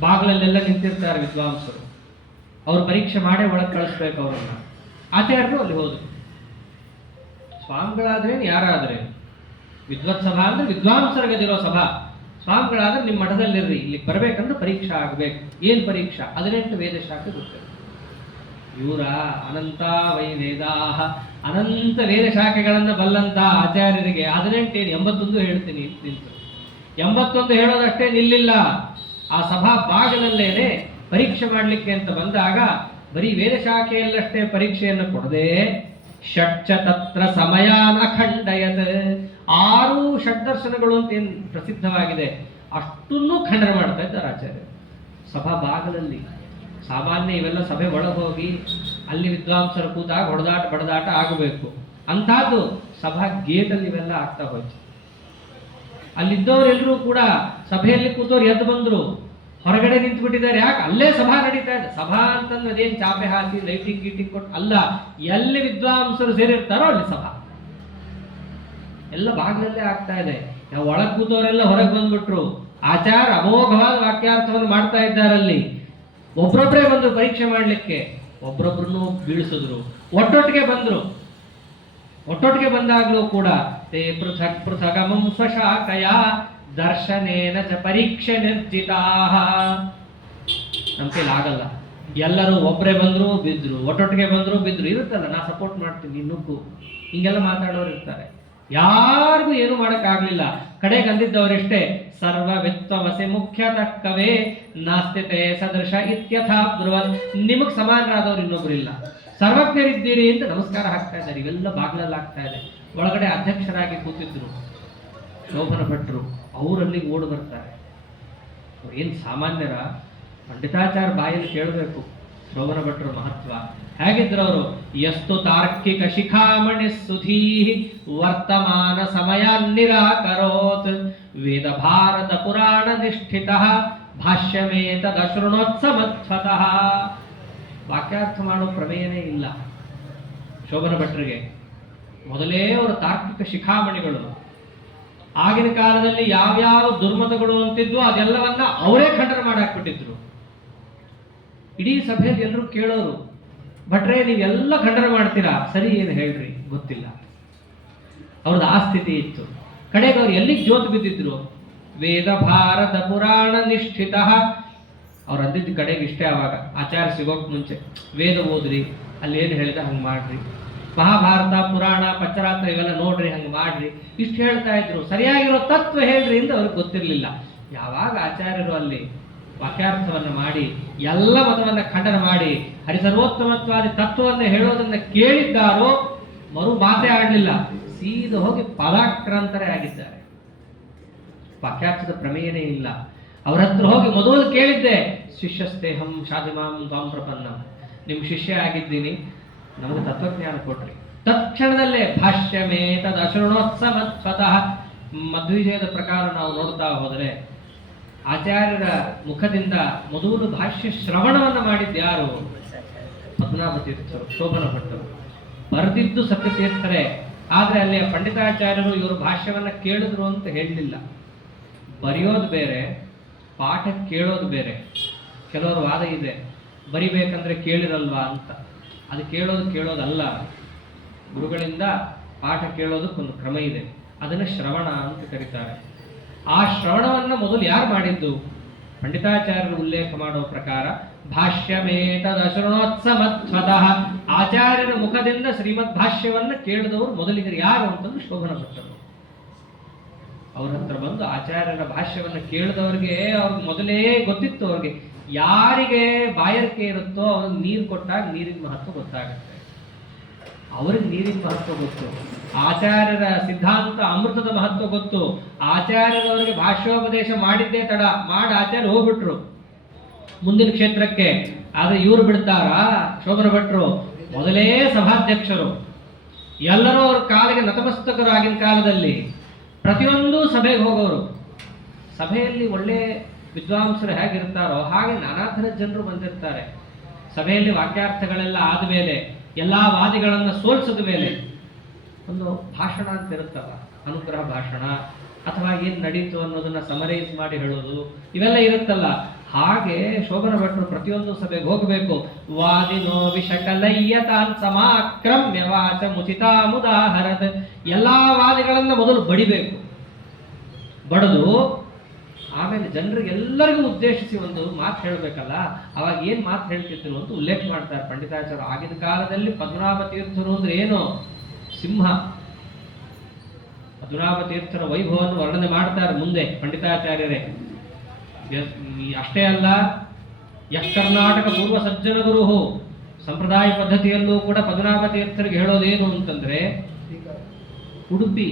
ಬಾಗಿಲಲ್ಲೆಲ್ಲ ನಿಂತಿರ್ತಾರೆ ವಿದ್ವಾಂಸರು, ಅವ್ರು ಪರೀಕ್ಷೆ ಮಾಡೇ ಒಳಗೆ ಕಳಿಸ್ಬೇಕು ಅವರನ್ನ. ಆಚಾರ್ಯರು ಅಲ್ಲಿ ಹೋದರು. ಸ್ವಾಮಿಗಳಾದ್ರೇನು ಯಾರಾದ್ರೇನು, ವಿದ್ವತ್ ಸಭಾ ಅಂದ್ರೆ ವಿದ್ವಾಂಸರಿಗದಿರೋ ಸಭಾ. ಸ್ವಾಮಿಗಳಾದ್ರೆ ನಿಮ್ಮ ಮಠದಲ್ಲಿರ್ರಿ, ಇಲ್ಲಿಗೆ ಬರ್ಬೇಕಂದ್ರೆ ಪರೀಕ್ಷಾ ಆಗಬೇಕು. ಏನು ಪರೀಕ್ಷಾ? 18 ವೇದ ಶಾಖೆ ಗೊತ್ತಿಲ್ಲ. ಇವರ ಅನಂತ ವೈ ವೇದಾಹ, ಅನಂತ ವೇದ ಶಾಖೆಗಳನ್ನು ಬಲ್ಲಂತ ಆಚಾರ್ಯರಿಗೆ 18 ಏನು 81 ಹೇಳ್ತೀನಿ ನಿಂತು. 81 ಹೇಳೋದಷ್ಟೇ ನಿಲ್ಲಿಲ್ಲ. ಆ ಸಭಾ ಬಾಗಿಲಲ್ಲೇನೆ ಪರೀಕ್ಷೆ ಮಾಡಲಿಕ್ಕೆ ಅಂತ ಬಂದಾಗ ಬರೀ ವೇದ ಶಾಖೆಯಲ್ಲಷ್ಟೇ ಪರೀಕ್ಷೆಯನ್ನು ಕೊಡದೆ ಷಟ್ಚ ತತ್ರ ಸಮಯಾನ ಖಂಡಯತ್, 6 ಷಡ್ದರ್ಶನಗಳು ಅಂತ ಏನು ಪ್ರಸಿದ್ಧವಾಗಿದೆ ಅಷ್ಟನ್ನು ಖಂಡನೆ ಮಾಡ್ತಾ ಇದ್ದಾರೆ ಆಚಾರ್ಯರು ಸಭಾ ಭಾಗದಲ್ಲಿ. ಸಾಮಾನ್ಯ ಇವೆಲ್ಲ ಸಭೆ ಒಳಗೆ ಹೋಗಿ ಅಲ್ಲಿ ವಿದ್ವಾಂಸರು ಕೂತಾಗ ಹೊಡೆದಾಟ ಬಡದಾಟ ಆಗಬೇಕು. ಅಂಥದ್ದು ಸಭಾ ಗೇಟಲ್ಲಿ ಇವೆಲ್ಲ ಆಗ್ತಾ ಹೋಯ್ತು. ಅಲ್ಲಿದ್ದವರೆಲ್ಲರೂ ಕೂಡ ಸಭೆಯಲ್ಲಿ ಕೂತವ್ರು ಎದ್ದು ಬಂದ್ರು, ಹೊರಗಡೆ ನಿಂತು ಬಿಟ್ಟಿದ್ದಾರೆ. ಯಾಕೆ? ಅಲ್ಲೇ ಸಭಾ ನಡೀತಾ ಇದೆ. ಸಭಾ ಅಂತಂದ್ರೆ ಅದೇನು ಚಾಪೆ ಹಾಕಿ ಲೈಟಿಂಗ್ ಗೀಟಿಂಗ್ ಕೊಟ್ಟು ಅಲ್ಲ, ಎಲ್ಲಿ ವಿದ್ವಾಂಸರು ಸೇರಿರ್ತಾರೋ ಅಲ್ಲಿ ಸಭಾ. ಎಲ್ಲ ಬಾಗಿಲಲ್ಲೇ ಆಗ್ತಾ ಇದೆ. ನಾವು ಒಳಗೆ ಕೂತವರೆಲ್ಲ ಹೊರಗೆ ಬಂದ್ಬಿಟ್ರು. ಆಚಾರ ಅಮೋಘವಾದ ವಾಕ್ಯಾರ್ಥವನ್ನು ಮಾಡ್ತಾ ಇದ್ದಾರಲ್ಲಿ. ಒಬ್ರೊಬ್ಬರೇ ಬಂದ್ರು ಪರೀಕ್ಷೆ ಮಾಡ್ಲಿಕ್ಕೆ, ಒಬ್ರೊಬ್ರನ್ನು ಬೀಳಿಸಿದ್ರು. ಒಟ್ಟೊಟ್ಟಿಗೆ ಬಂದ್ರು. ಒಟ್ಟೊಟ್ಟಿಗೆ ಬಂದಾಗ್ಲೂ ಕೂಡ ತೇ ಪೃಥಕ್ ಪೃಥಗಮಂ ಸ್ವಶಾಖಯ ದರ್ಶನೇನ ಚ ಪರೀಕ್ಷೆ ನಿರ್ಜಿತಾ. ನಮ್ಮ ಕೈಲಿ ಆಗಲ್ಲ. ಎಲ್ಲರೂ ಒಬ್ಬರೇ ಬಂದ್ರು ಬಿದ್ರು, ಒಟ್ಟೊಟ್ಟಿಗೆ ಬಂದ್ರು ಬಿದ್ರು. ಇರುತ್ತಲ್ಲ, ನಾ ಸಪೋರ್ಟ್ ಮಾಡ್ತೀನಿ ನುಗ್ಗು, ಹಿಂಗೆಲ್ಲ ಮಾತಾಡೋರು ಇರ್ತಾರೆ. ಯಾರಿಗೂ ಏನು ಮಾಡೋಕ್ಕಾಗ್ಲಿಲ್ಲ. ಕಡೆಗೆ ಅಂದಿದ್ದವರಿಷ್ಟೇ, ಸರ್ವ ವಿತ್ವಮಸಿ ಮುಖ್ಯತಃ ಕವೇ ನಾಸ್ತಿತೆ ಸದೃಶ ಇತ್ಯಥಾ ಬ್ರುವನ್. ನಿಮಗೆ ಸಮಾನರಾದವ್ರು ಇನ್ನೊಬ್ರಿಲ್ಲ, ಸರ್ವಜ್ಞರಿದ್ದೀರಿ ಅಂತ ನಮಸ್ಕಾರ ಹಾಕ್ತಾ ಇದ್ದಾರೆ. ಇವೆಲ್ಲ ಬಾಗಿಲಲ್ಲಿ ಆಗ್ತಾ ಇದೆ. ಒಳಗಡೆ ಅಧ್ಯಕ್ಷರಾಗಿ ಕೂತಿದ್ರು ಶೋಭನ ಭಟ್ರು, ಅವರಲ್ಲಿ ಓಡಿ ಬರ್ತಾರೆ. ಅವ್ರು ಏನು ಸಾಮಾನ್ಯರ? ಪಂಡಿತಾಚಾರ್ಯ ಬಾಯಲ್ಲಿ ಕೇಳಬೇಕು ಶೋಭನ ಭಟ್ರು ಮಹತ್ವ. ಹೇಗಿದ್ರು ಅವರು? ಯಸ್ತು ತಾರ್ಕಿಕ ಶಿಖಾಮಣಿ ಸುಧೀ ವರ್ತಮಾನ ಸಮಯ ನಿರಾಕರೋತ್ ವೇದ ಭಾರತ ಪುರಾಣ ನಿಷ್ಠಿತ ಭಾಷ್ಯಮೇತದ ಶೃಣೋತ್ಸಮತ್ವತಃ. ವಾಕ್ಯಾರ್ಥ ಮಾಡೋ ಪ್ರಮೇಯನೇ ಇಲ್ಲ ಶೋಭನ ಭಟ್ರಿಗೆ. ಮೊದಲೇ ಅವರು ತಾರ್ಕಿಕ ಶಿಖಾಮಣಿಗಳು. ಆಗಿನ ಕಾಲದಲ್ಲಿ ಯಾವ್ಯಾವ ದುರ್ಮತಗಳು ಅಂತಿದ್ವು ಅದೆಲ್ಲವನ್ನ ಅವರೇ ಖಂಡನೆ ಮಾಡಾಕ್ಬಿಟ್ಟಿದ್ರು. ಇಡೀ ಸಭೆಯಲ್ಲಿ ಎಲ್ಲರೂ ಕೇಳೋರು, ಭಟ್ರೆ ನೀವೆಲ್ಲ ಖಂಡನೆ ಮಾಡ್ತೀರಾ, ಸರಿ ಏನು ಹೇಳ್ರಿ, ಗೊತ್ತಿಲ್ಲ. ಅವ್ರದ್ದು ಆ ಸ್ಥಿತಿ ಇತ್ತು. ಕಡೆಗೆ ಅವ್ರು ಎಲ್ಲಿಗೆ ಜೋತು ಬಿದ್ದಿದ್ರು? ವೇದ ಭಾರತ ಪುರಾಣ ನಿಷ್ಠಿತ. ಅವ್ರು ಅಂದಿದ್ದ ಕಡೆಗೆ ಇಷ್ಟೇ. ಆವಾಗ ಆಚಾರ್ಯ ಸಿಗೋಕ್ ಮುಂಚೆ ವೇದ ಓದ್ರಿ, ಅಲ್ಲಿ ಏನು ಹೇಳಿದ ಹಂಗೆ ಮಾಡ್ರಿ, ಮಹಾಭಾರತ ಪುರಾಣ ಪಂಚರಾತ್ರ ಇವೆಲ್ಲ ನೋಡ್ರಿ, ಹಂಗೆ ಮಾಡ್ರಿ, ಇಷ್ಟು ಹೇಳ್ತಾ ಇದ್ರು. ಸರಿಯಾಗಿರೋ ತತ್ವ ಹೇಳ್ರಿ ಅಂತ ಅವ್ರಿಗೆ ಗೊತ್ತಿರಲಿಲ್ಲ. ಯಾವಾಗ ಆಚಾರ್ಯರು ಅಲ್ಲಿ ವಾಕ್ಯಾರ್ಥವನ್ನು ಮಾಡಿ ಎಲ್ಲ ಮತವನ್ನ ಖಂಡನೆ ಮಾಡಿ ಹರಿಸರ್ವೋತ್ತಮತ್ವಾದಿ ತತ್ವವನ್ನು ಹೇಳೋದನ್ನ ಕೇಳಿದ್ದಾರೋ ಮರು ಮಾತೇ ಆಡಲಿಲ್ಲ, ಸೀದ ಹೋಗಿ ಪದಾಕ್ರಾಂತರೇ ಆಗಿದ್ದಾರೆ. ವಾಕ್ಯಾರ್ಥದ ಪ್ರಮೇಯನೇ ಇಲ್ಲ. ಅವ್ರ ಹತ್ರ ಹೋಗಿ ಮೊದಲು ಕೇಳಿದ್ದೆ, ಶಿಷ್ಯಸ್ತೇಹಂ ಶಾಧಿಮಾಂ ತ್ವಾಂ ಪ್ರಪನ್ನಂ, ನಿಮ್ಮ ಶಿಷ್ಯ ಆಗಿದ್ದೀನಿ, ನಮಗೆ ತತ್ವಜ್ಞಾನ ಕೊಟ್ರಿ. ತತ್ಕ್ಷಣದಲ್ಲೇ ಭಾಷ್ಯಮೇತದ ಶೃಣೋತ್ಸಮತ್ವತಃ. ಮಧ್ವಿಜಯದ ಪ್ರಕಾರ ನಾವು ನೋಡ್ತಾ ಹೋದರೆ ಆಚಾರ್ಯರ ಮುಖದಿಂದ ಮೊದಲು ಭಾಷ್ಯ ಶ್ರವಣವನ್ನು ಮಾಡಿದ್ಯಾರು? ಪದ್ಮನಾಭ ತೀರ್ಥರು, ಶೋಭನ ಭಟ್ಟರು. ಬರೆದಿದ್ದು ಸತ್ಯತೀರ್ಥರೇ. ಆದರೆ ಅಲ್ಲಿ ಪಂಡಿತಾಚಾರ್ಯರು ಇವರು ಭಾಷ್ಯವನ್ನ ಕೇಳಿದ್ರು ಅಂತ ಹೇಳಲಿಲ್ಲ. ಬರೆಯೋದು ಬೇರೆ, ಪಾಠ ಕೇಳೋದು ಬೇರೆ. ಕೆಲವರು ವಾದ ಇದೆ, ಬರಿಬೇಕಂದ್ರೆ ಕೇಳಿರಲ್ವಾ ಅಂತ. ಅದು ಕೇಳೋದಲ್ಲ. ಗುರುಗಳಿಂದ ಪಾಠ ಕೇಳೋದಕ್ಕೊಂದು ಕ್ರಮ ಇದೆ, ಅದನ್ನು ಶ್ರವಣ ಅಂತ ಕರೀತಾರೆ. ಆ ಶ್ರವಣವನ್ನು ಮೊದಲು ಯಾರು ಮಾಡಿದ್ದು? ಪಂಡಿತಾಚಾರ್ಯರು ಉಲ್ಲೇಖ ಮಾಡೋ ಪ್ರಕಾರ ಭಾಷ್ಯಮೇತದ ಶೃಣೋತ್ಸಮತ್ವತಃ. ಆಚಾರ್ಯರ ಮುಖದಿಂದ ಶ್ರೀಮದ್ ಭಾಷ್ಯವನ್ನು ಕೇಳಿದವರು ಮೊದಲಿಗರು ಯಾರು ಅಂತಂದು ಶೋಭನ ಭಟ್ಟರು. ಅವ್ರ ಹತ್ರ ಬಂದು ಆಚಾರ್ಯರ ಭಾಷ್ಯವನ್ನು ಕೇಳಿದವ್ರಿಗೆ ಅವ್ರಿಗೆ ಮೊದಲೇ ಗೊತ್ತಿತ್ತು. ಅವ್ರಿಗೆ ಯಾರಿಗೆ ಬಾಯಾರಿಕೆ ಇರುತ್ತೋ ಅವ್ರಿಗೆ ನೀರು ಕೊಟ್ಟಾಗ ನೀರಿನ ಮಹತ್ವ ಗೊತ್ತಾಗುತ್ತೆ. ಅವ್ರಿಗೆ ನೀರಿನ ಮಹತ್ವ ಗೊತ್ತು, ಆಚಾರ್ಯರ ಸಿದ್ಧಾಂತ ಅಮೃತದ ಮಹತ್ವ ಗೊತ್ತು. ಆಚಾರ್ಯರವರಿಗೆ ಭಾಷ್ಯೋಪದೇಶ ಮಾಡಿದ್ದೇ ತಡ ಮಾಡಿ ಆಚಾರ್ಯ ಹೋಗ್ಬಿಟ್ರು ಮುಂದಿನ ಕ್ಷೇತ್ರಕ್ಕೆ. ಆದ್ರೆ ಇವ್ರು ಬಿಡ್ತಾರಾ? ಶೋಭನ ಭಟ್ರು ಮೊದಲೇ ಸಭಾಧ್ಯಕ್ಷರು, ಎಲ್ಲರೂ ಅವ್ರ ಕಾಲಿಗೆ ನತಮಸ್ತಕರು. ಆಗಿನ ಕಾಲದಲ್ಲಿ ಪ್ರತಿಯೊಂದು ಸಭೆಗೆ ಹೋಗೋರು. ಸಭೆಯಲ್ಲಿ ಒಳ್ಳೆ ವಿದ್ವಾಂಸರು ಹೇಗಿರ್ತಾರೋ ಹಾಗೆ ನಾನಾ ಥರದ ಜನರು ಬಂದಿರ್ತಾರೆ. ಸಭೆಯಲ್ಲಿ ವಾಕ್ಯಾರ್ಥಗಳೆಲ್ಲ ಆದಮೇಲೆ, ಎಲ್ಲ ವಾದಿಗಳನ್ನು ಸೋಲಿಸಿದ ಮೇಲೆ ಒಂದು ಭಾಷಣ ಅಂತ ಇರುತ್ತಲ್ಲ, ಅನುಗ್ರಹ ಭಾಷಣ ಅಥವಾ ಏನು ನಡೀತು ಅನ್ನೋದನ್ನ ಸಮರೈಸ್ ಮಾಡಿ ಹೇಳೋದು, ಇವೆಲ್ಲ ಇರುತ್ತಲ್ಲ. ಹಾಗೆ ಶೋಭನ ಭಟ್ರು ಪ್ರತಿಯೊಂದು ಸಭೆಗೆ ಹೋಗಬೇಕು. ವಾದಿನೋ ವಿಷಕಲಯ್ಯತಾನ್ ಸಮಾಕ್ರಮ್ಯ ವಾಚ ಮುಚಿತಾಮುದಾಹರತ್. ಎಲ್ಲಾ ವಾದಿಗಳನ್ನ ಮೊದಲು ಬಡಿಬೇಕು. ಬಡದು ಆಮೇಲೆ ಜನರಿಗೆಲ್ಲರಿಗೂ ಉದ್ದೇಶಿಸಿ ಒಂದು ಮಾತು ಹೇಳಬೇಕಲ್ಲ. ಅವಾಗ ಏನ್ ಮಾತು ಹೇಳ್ತಿದ್ರು ಅಂತ ಉಲ್ಲೇಖ ಮಾಡ್ತಾರೆ ಪಂಡಿತಾಚಾರ್ಯರು. ಆಗಿನ ಕಾಲದಲ್ಲಿ ಪದ್ಮನಾಭ ತೀರ್ಥರು ಅಂದ್ರೆ ಏನು, ಸಿಂಹ. ಪದ್ಮನಾಭ ತೀರ್ಥರ ವೈಭವವನ್ನು ವರ್ಣನೆ ಮಾಡ್ತಾರೆ ಮುಂದೆ ಪಂಡಿತಾಚಾರ್ಯರೇ. ಅಷ್ಟೇ ಅಲ್ಲ, ಕರ್ನಾಟಕ ಪೂರ್ವ ಸಜ್ಜನ ಗುರು ಸಂಪ್ರದಾಯ ಪದ್ಧತಿಯಲ್ಲೂ ಕೂಡ ಪದ್ಮನಾಭ ತೀರ್ಥರಿಗೆ ಹೇಳೋದೇನು ಅಂತಂದ್ರೆ, ಉಡುಪಿ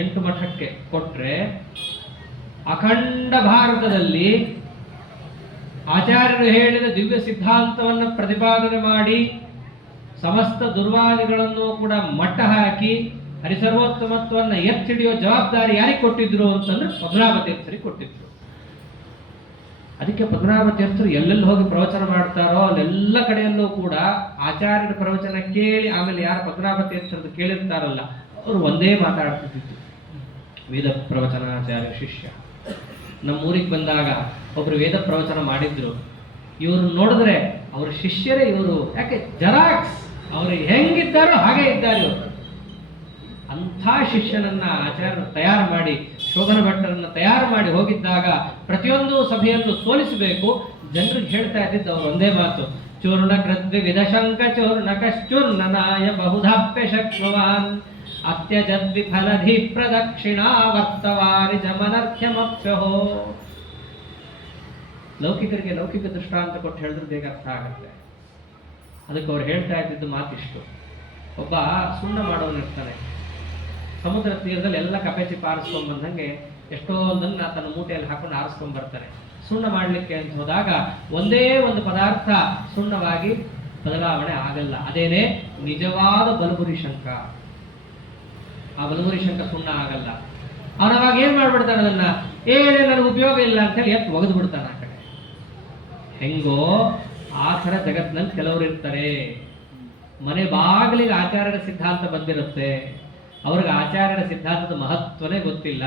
8 ಮಠಕ್ಕೆ ಕೊಟ್ರೆ ಅಖಂಡ ಭಾರತದಲ್ಲಿ ಆಚಾರ್ಯರು ಹೇಳಿದ ದಿವ್ಯ ಸಿದ್ಧಾಂತವನ್ನು ಪ್ರತಿಪಾದನೆ ಮಾಡಿ ಸಮಸ್ತ ದುರ್ವಾದಿಗಳನ್ನು ಕೂಡ ಮಟ್ಟ ಹಾಕಿ ಹರಿಸರ್ವೋತ್ತಮತ್ವವನ್ನು ಎತ್ತಿಡಿಯೋ ಜವಾಬ್ದಾರಿ ಯಾರಿಗೆ ಕೊಟ್ಟಿದ್ರು ಅಂತಂದ್ರೆ ಪದ್ಮನಾಭ ತೀರ್ಥರಿಗೆ ಕೊಟ್ಟಿದ್ರು. ಅದಕ್ಕೆ ಪದ್ಮನಾಭ ತೀರ್ಥರು ಎಲ್ಲೆಲ್ಲಿ ಹೋಗಿ ಪ್ರವಚನ ಮಾಡ್ತಾರೋ ಅಲ್ಲೆಲ್ಲ ಕಡೆಯಲ್ಲೂ ಕೂಡ ಆಚಾರ್ಯರ ಪ್ರವಚನ ಕೇಳಿ ಆಮೇಲೆ ಯಾರು ಪದ್ಮನಾಭ ತೀರ್ಥರದ್ದು ಕೇಳಿರ್ತಾರಲ್ಲ ಅವರು ಒಂದೇ ಮಾತಾಡ್ತಿದ್ದು, ವೇದ ಪ್ರವಚನಾಚಾರ್ಯ ಶಿಷ್ಯ. ನಮ್ಮೂರಿಗೆ ಬಂದಾಗ ಒಬ್ರು ವೇದ ಪ್ರವಚನ ಮಾಡಿದ್ರು. ಇವರು ನೋಡಿದ್ರೆ ಅವ್ರ ಶಿಷ್ಯರೇ ಇವರು, ಯಾಕೆ ಜೆರಾಕ್ಸ್, ಅವರು ಹೆಂಗಿದ್ದಾರೋ ಹಾಗೆ ಇದ್ದಾರೆ ಇವರು. ಅಂಥ ಶಿಷ್ಯನನ್ನ ಆಚಾರ್ಯರು ತಯಾರು ಮಾಡಿ, ಶೋಭನ ಭಟ್ಟರನ್ನ ತಯಾರು ಮಾಡಿ ಹೋಗಿದ್ದಾಗ ಪ್ರತಿಯೊಂದು ಸಭೆಯನ್ನು ಸೋಲಿಸಬೇಕು. ಜನರಿಗೆ ಹೇಳ್ತಾ ಇದ್ದಿದ್ದು ಅವ್ರು ಒಂದೇ ಮಾತು, ಚೂರ್ಣ ಕೃದ್ವಿ ವಿಧಶಂಕ ಚೂರ್ಣ ಕಶ್ಚೂರ್ಣನಾಯ ಬಹುಧಾಪ್ಯ ಶಕ್ನುವಾನ್ ಅತ್ಯಜದ್ವಿ ಫಲಧಿ ಪ್ರದಕ್ಷಿಣಾ ವರ್ತವಾರಿ ಜಮನರ್ಘ್ಯಮಪ್ಯಹೋ. ಲೌಕಿಕರಿಗೆ ಲೌಕಿಕ ದೃಷ್ಟಾಂತ ಕೊಟ್ಟು ಹೇಳಿದ್ರೆ ಬೇಗ ಅರ್ಥ ಆಗುತ್ತೆ. ಅದಕ್ಕೆ ಅವ್ರು ಹೇಳ್ತಾ ಇದ್ದಿದ್ದು ಮಾತಿಷ್ಟು. ಒಬ್ಬ ಸುಣ್ಣ ಮಾಡೋನಿರ್ತಾನೆ, ಸಮುದ್ರ ತೀರದಲ್ಲಿ ಎಲ್ಲ ಕಪೆ ಚಿಪ್ಪ ಆರಿಸ್ಕೊಂಡ್ ಬಂದಂಗೆ ಎಷ್ಟೊಂದನ್ನ ತನ್ನ ಮೂಟೆಯಲ್ಲಿ ಹಾಕೊಂಡು ಆರಿಸ್ಕೊಂಡ್ ಬರ್ತಾನೆ. ಸುಣ್ಣ ಮಾಡಲಿಕ್ಕೆ ಅಂತ ಹೋದಾಗ ಒಂದೇ ಒಂದು ಪದಾರ್ಥ ಸುಣ್ಣವಾಗಿ ಬದಲಾವಣೆ ಆಗಲ್ಲ, ಅದೇನೇ ನಿಜವಾದ ಬಲಬುರಿ ಶಂಕ. ಆ ಬಲಬುರಿ ಶಂಕ ಸುಣ್ಣ ಆಗಲ್ಲ. ಅವನವಾಗ ಏನ್ ಮಾಡ್ಬಿಡ್ತಾನೆ, ಅದನ್ನ ನನಗೆ ಉಪಯೋಗ ಇಲ್ಲ ಅಂತೇಳಿ ಎತ್ತು ಒಗೆದು ಬಿಡ್ತಾನೆ ಆ ಕಡೆ. ಹೆಂಗೋ ಆ ಥರ ಜಗತ್ತಿನಲ್ಲಿ ಕೆಲವರು ಇರ್ತಾರೆ. ಮನೆ ಬಾಗಿಲಿಗೆ ಆಚಾರ್ಯರ ಸಿದ್ಧಾಂತ ಬಂದಿರುತ್ತೆ, ಅವ್ರಿಗೆ ಆಚಾರ್ಯರ ಸಿದ್ಧಾಂತದ ಮಹತ್ವನೇ ಗೊತ್ತಿಲ್ಲ,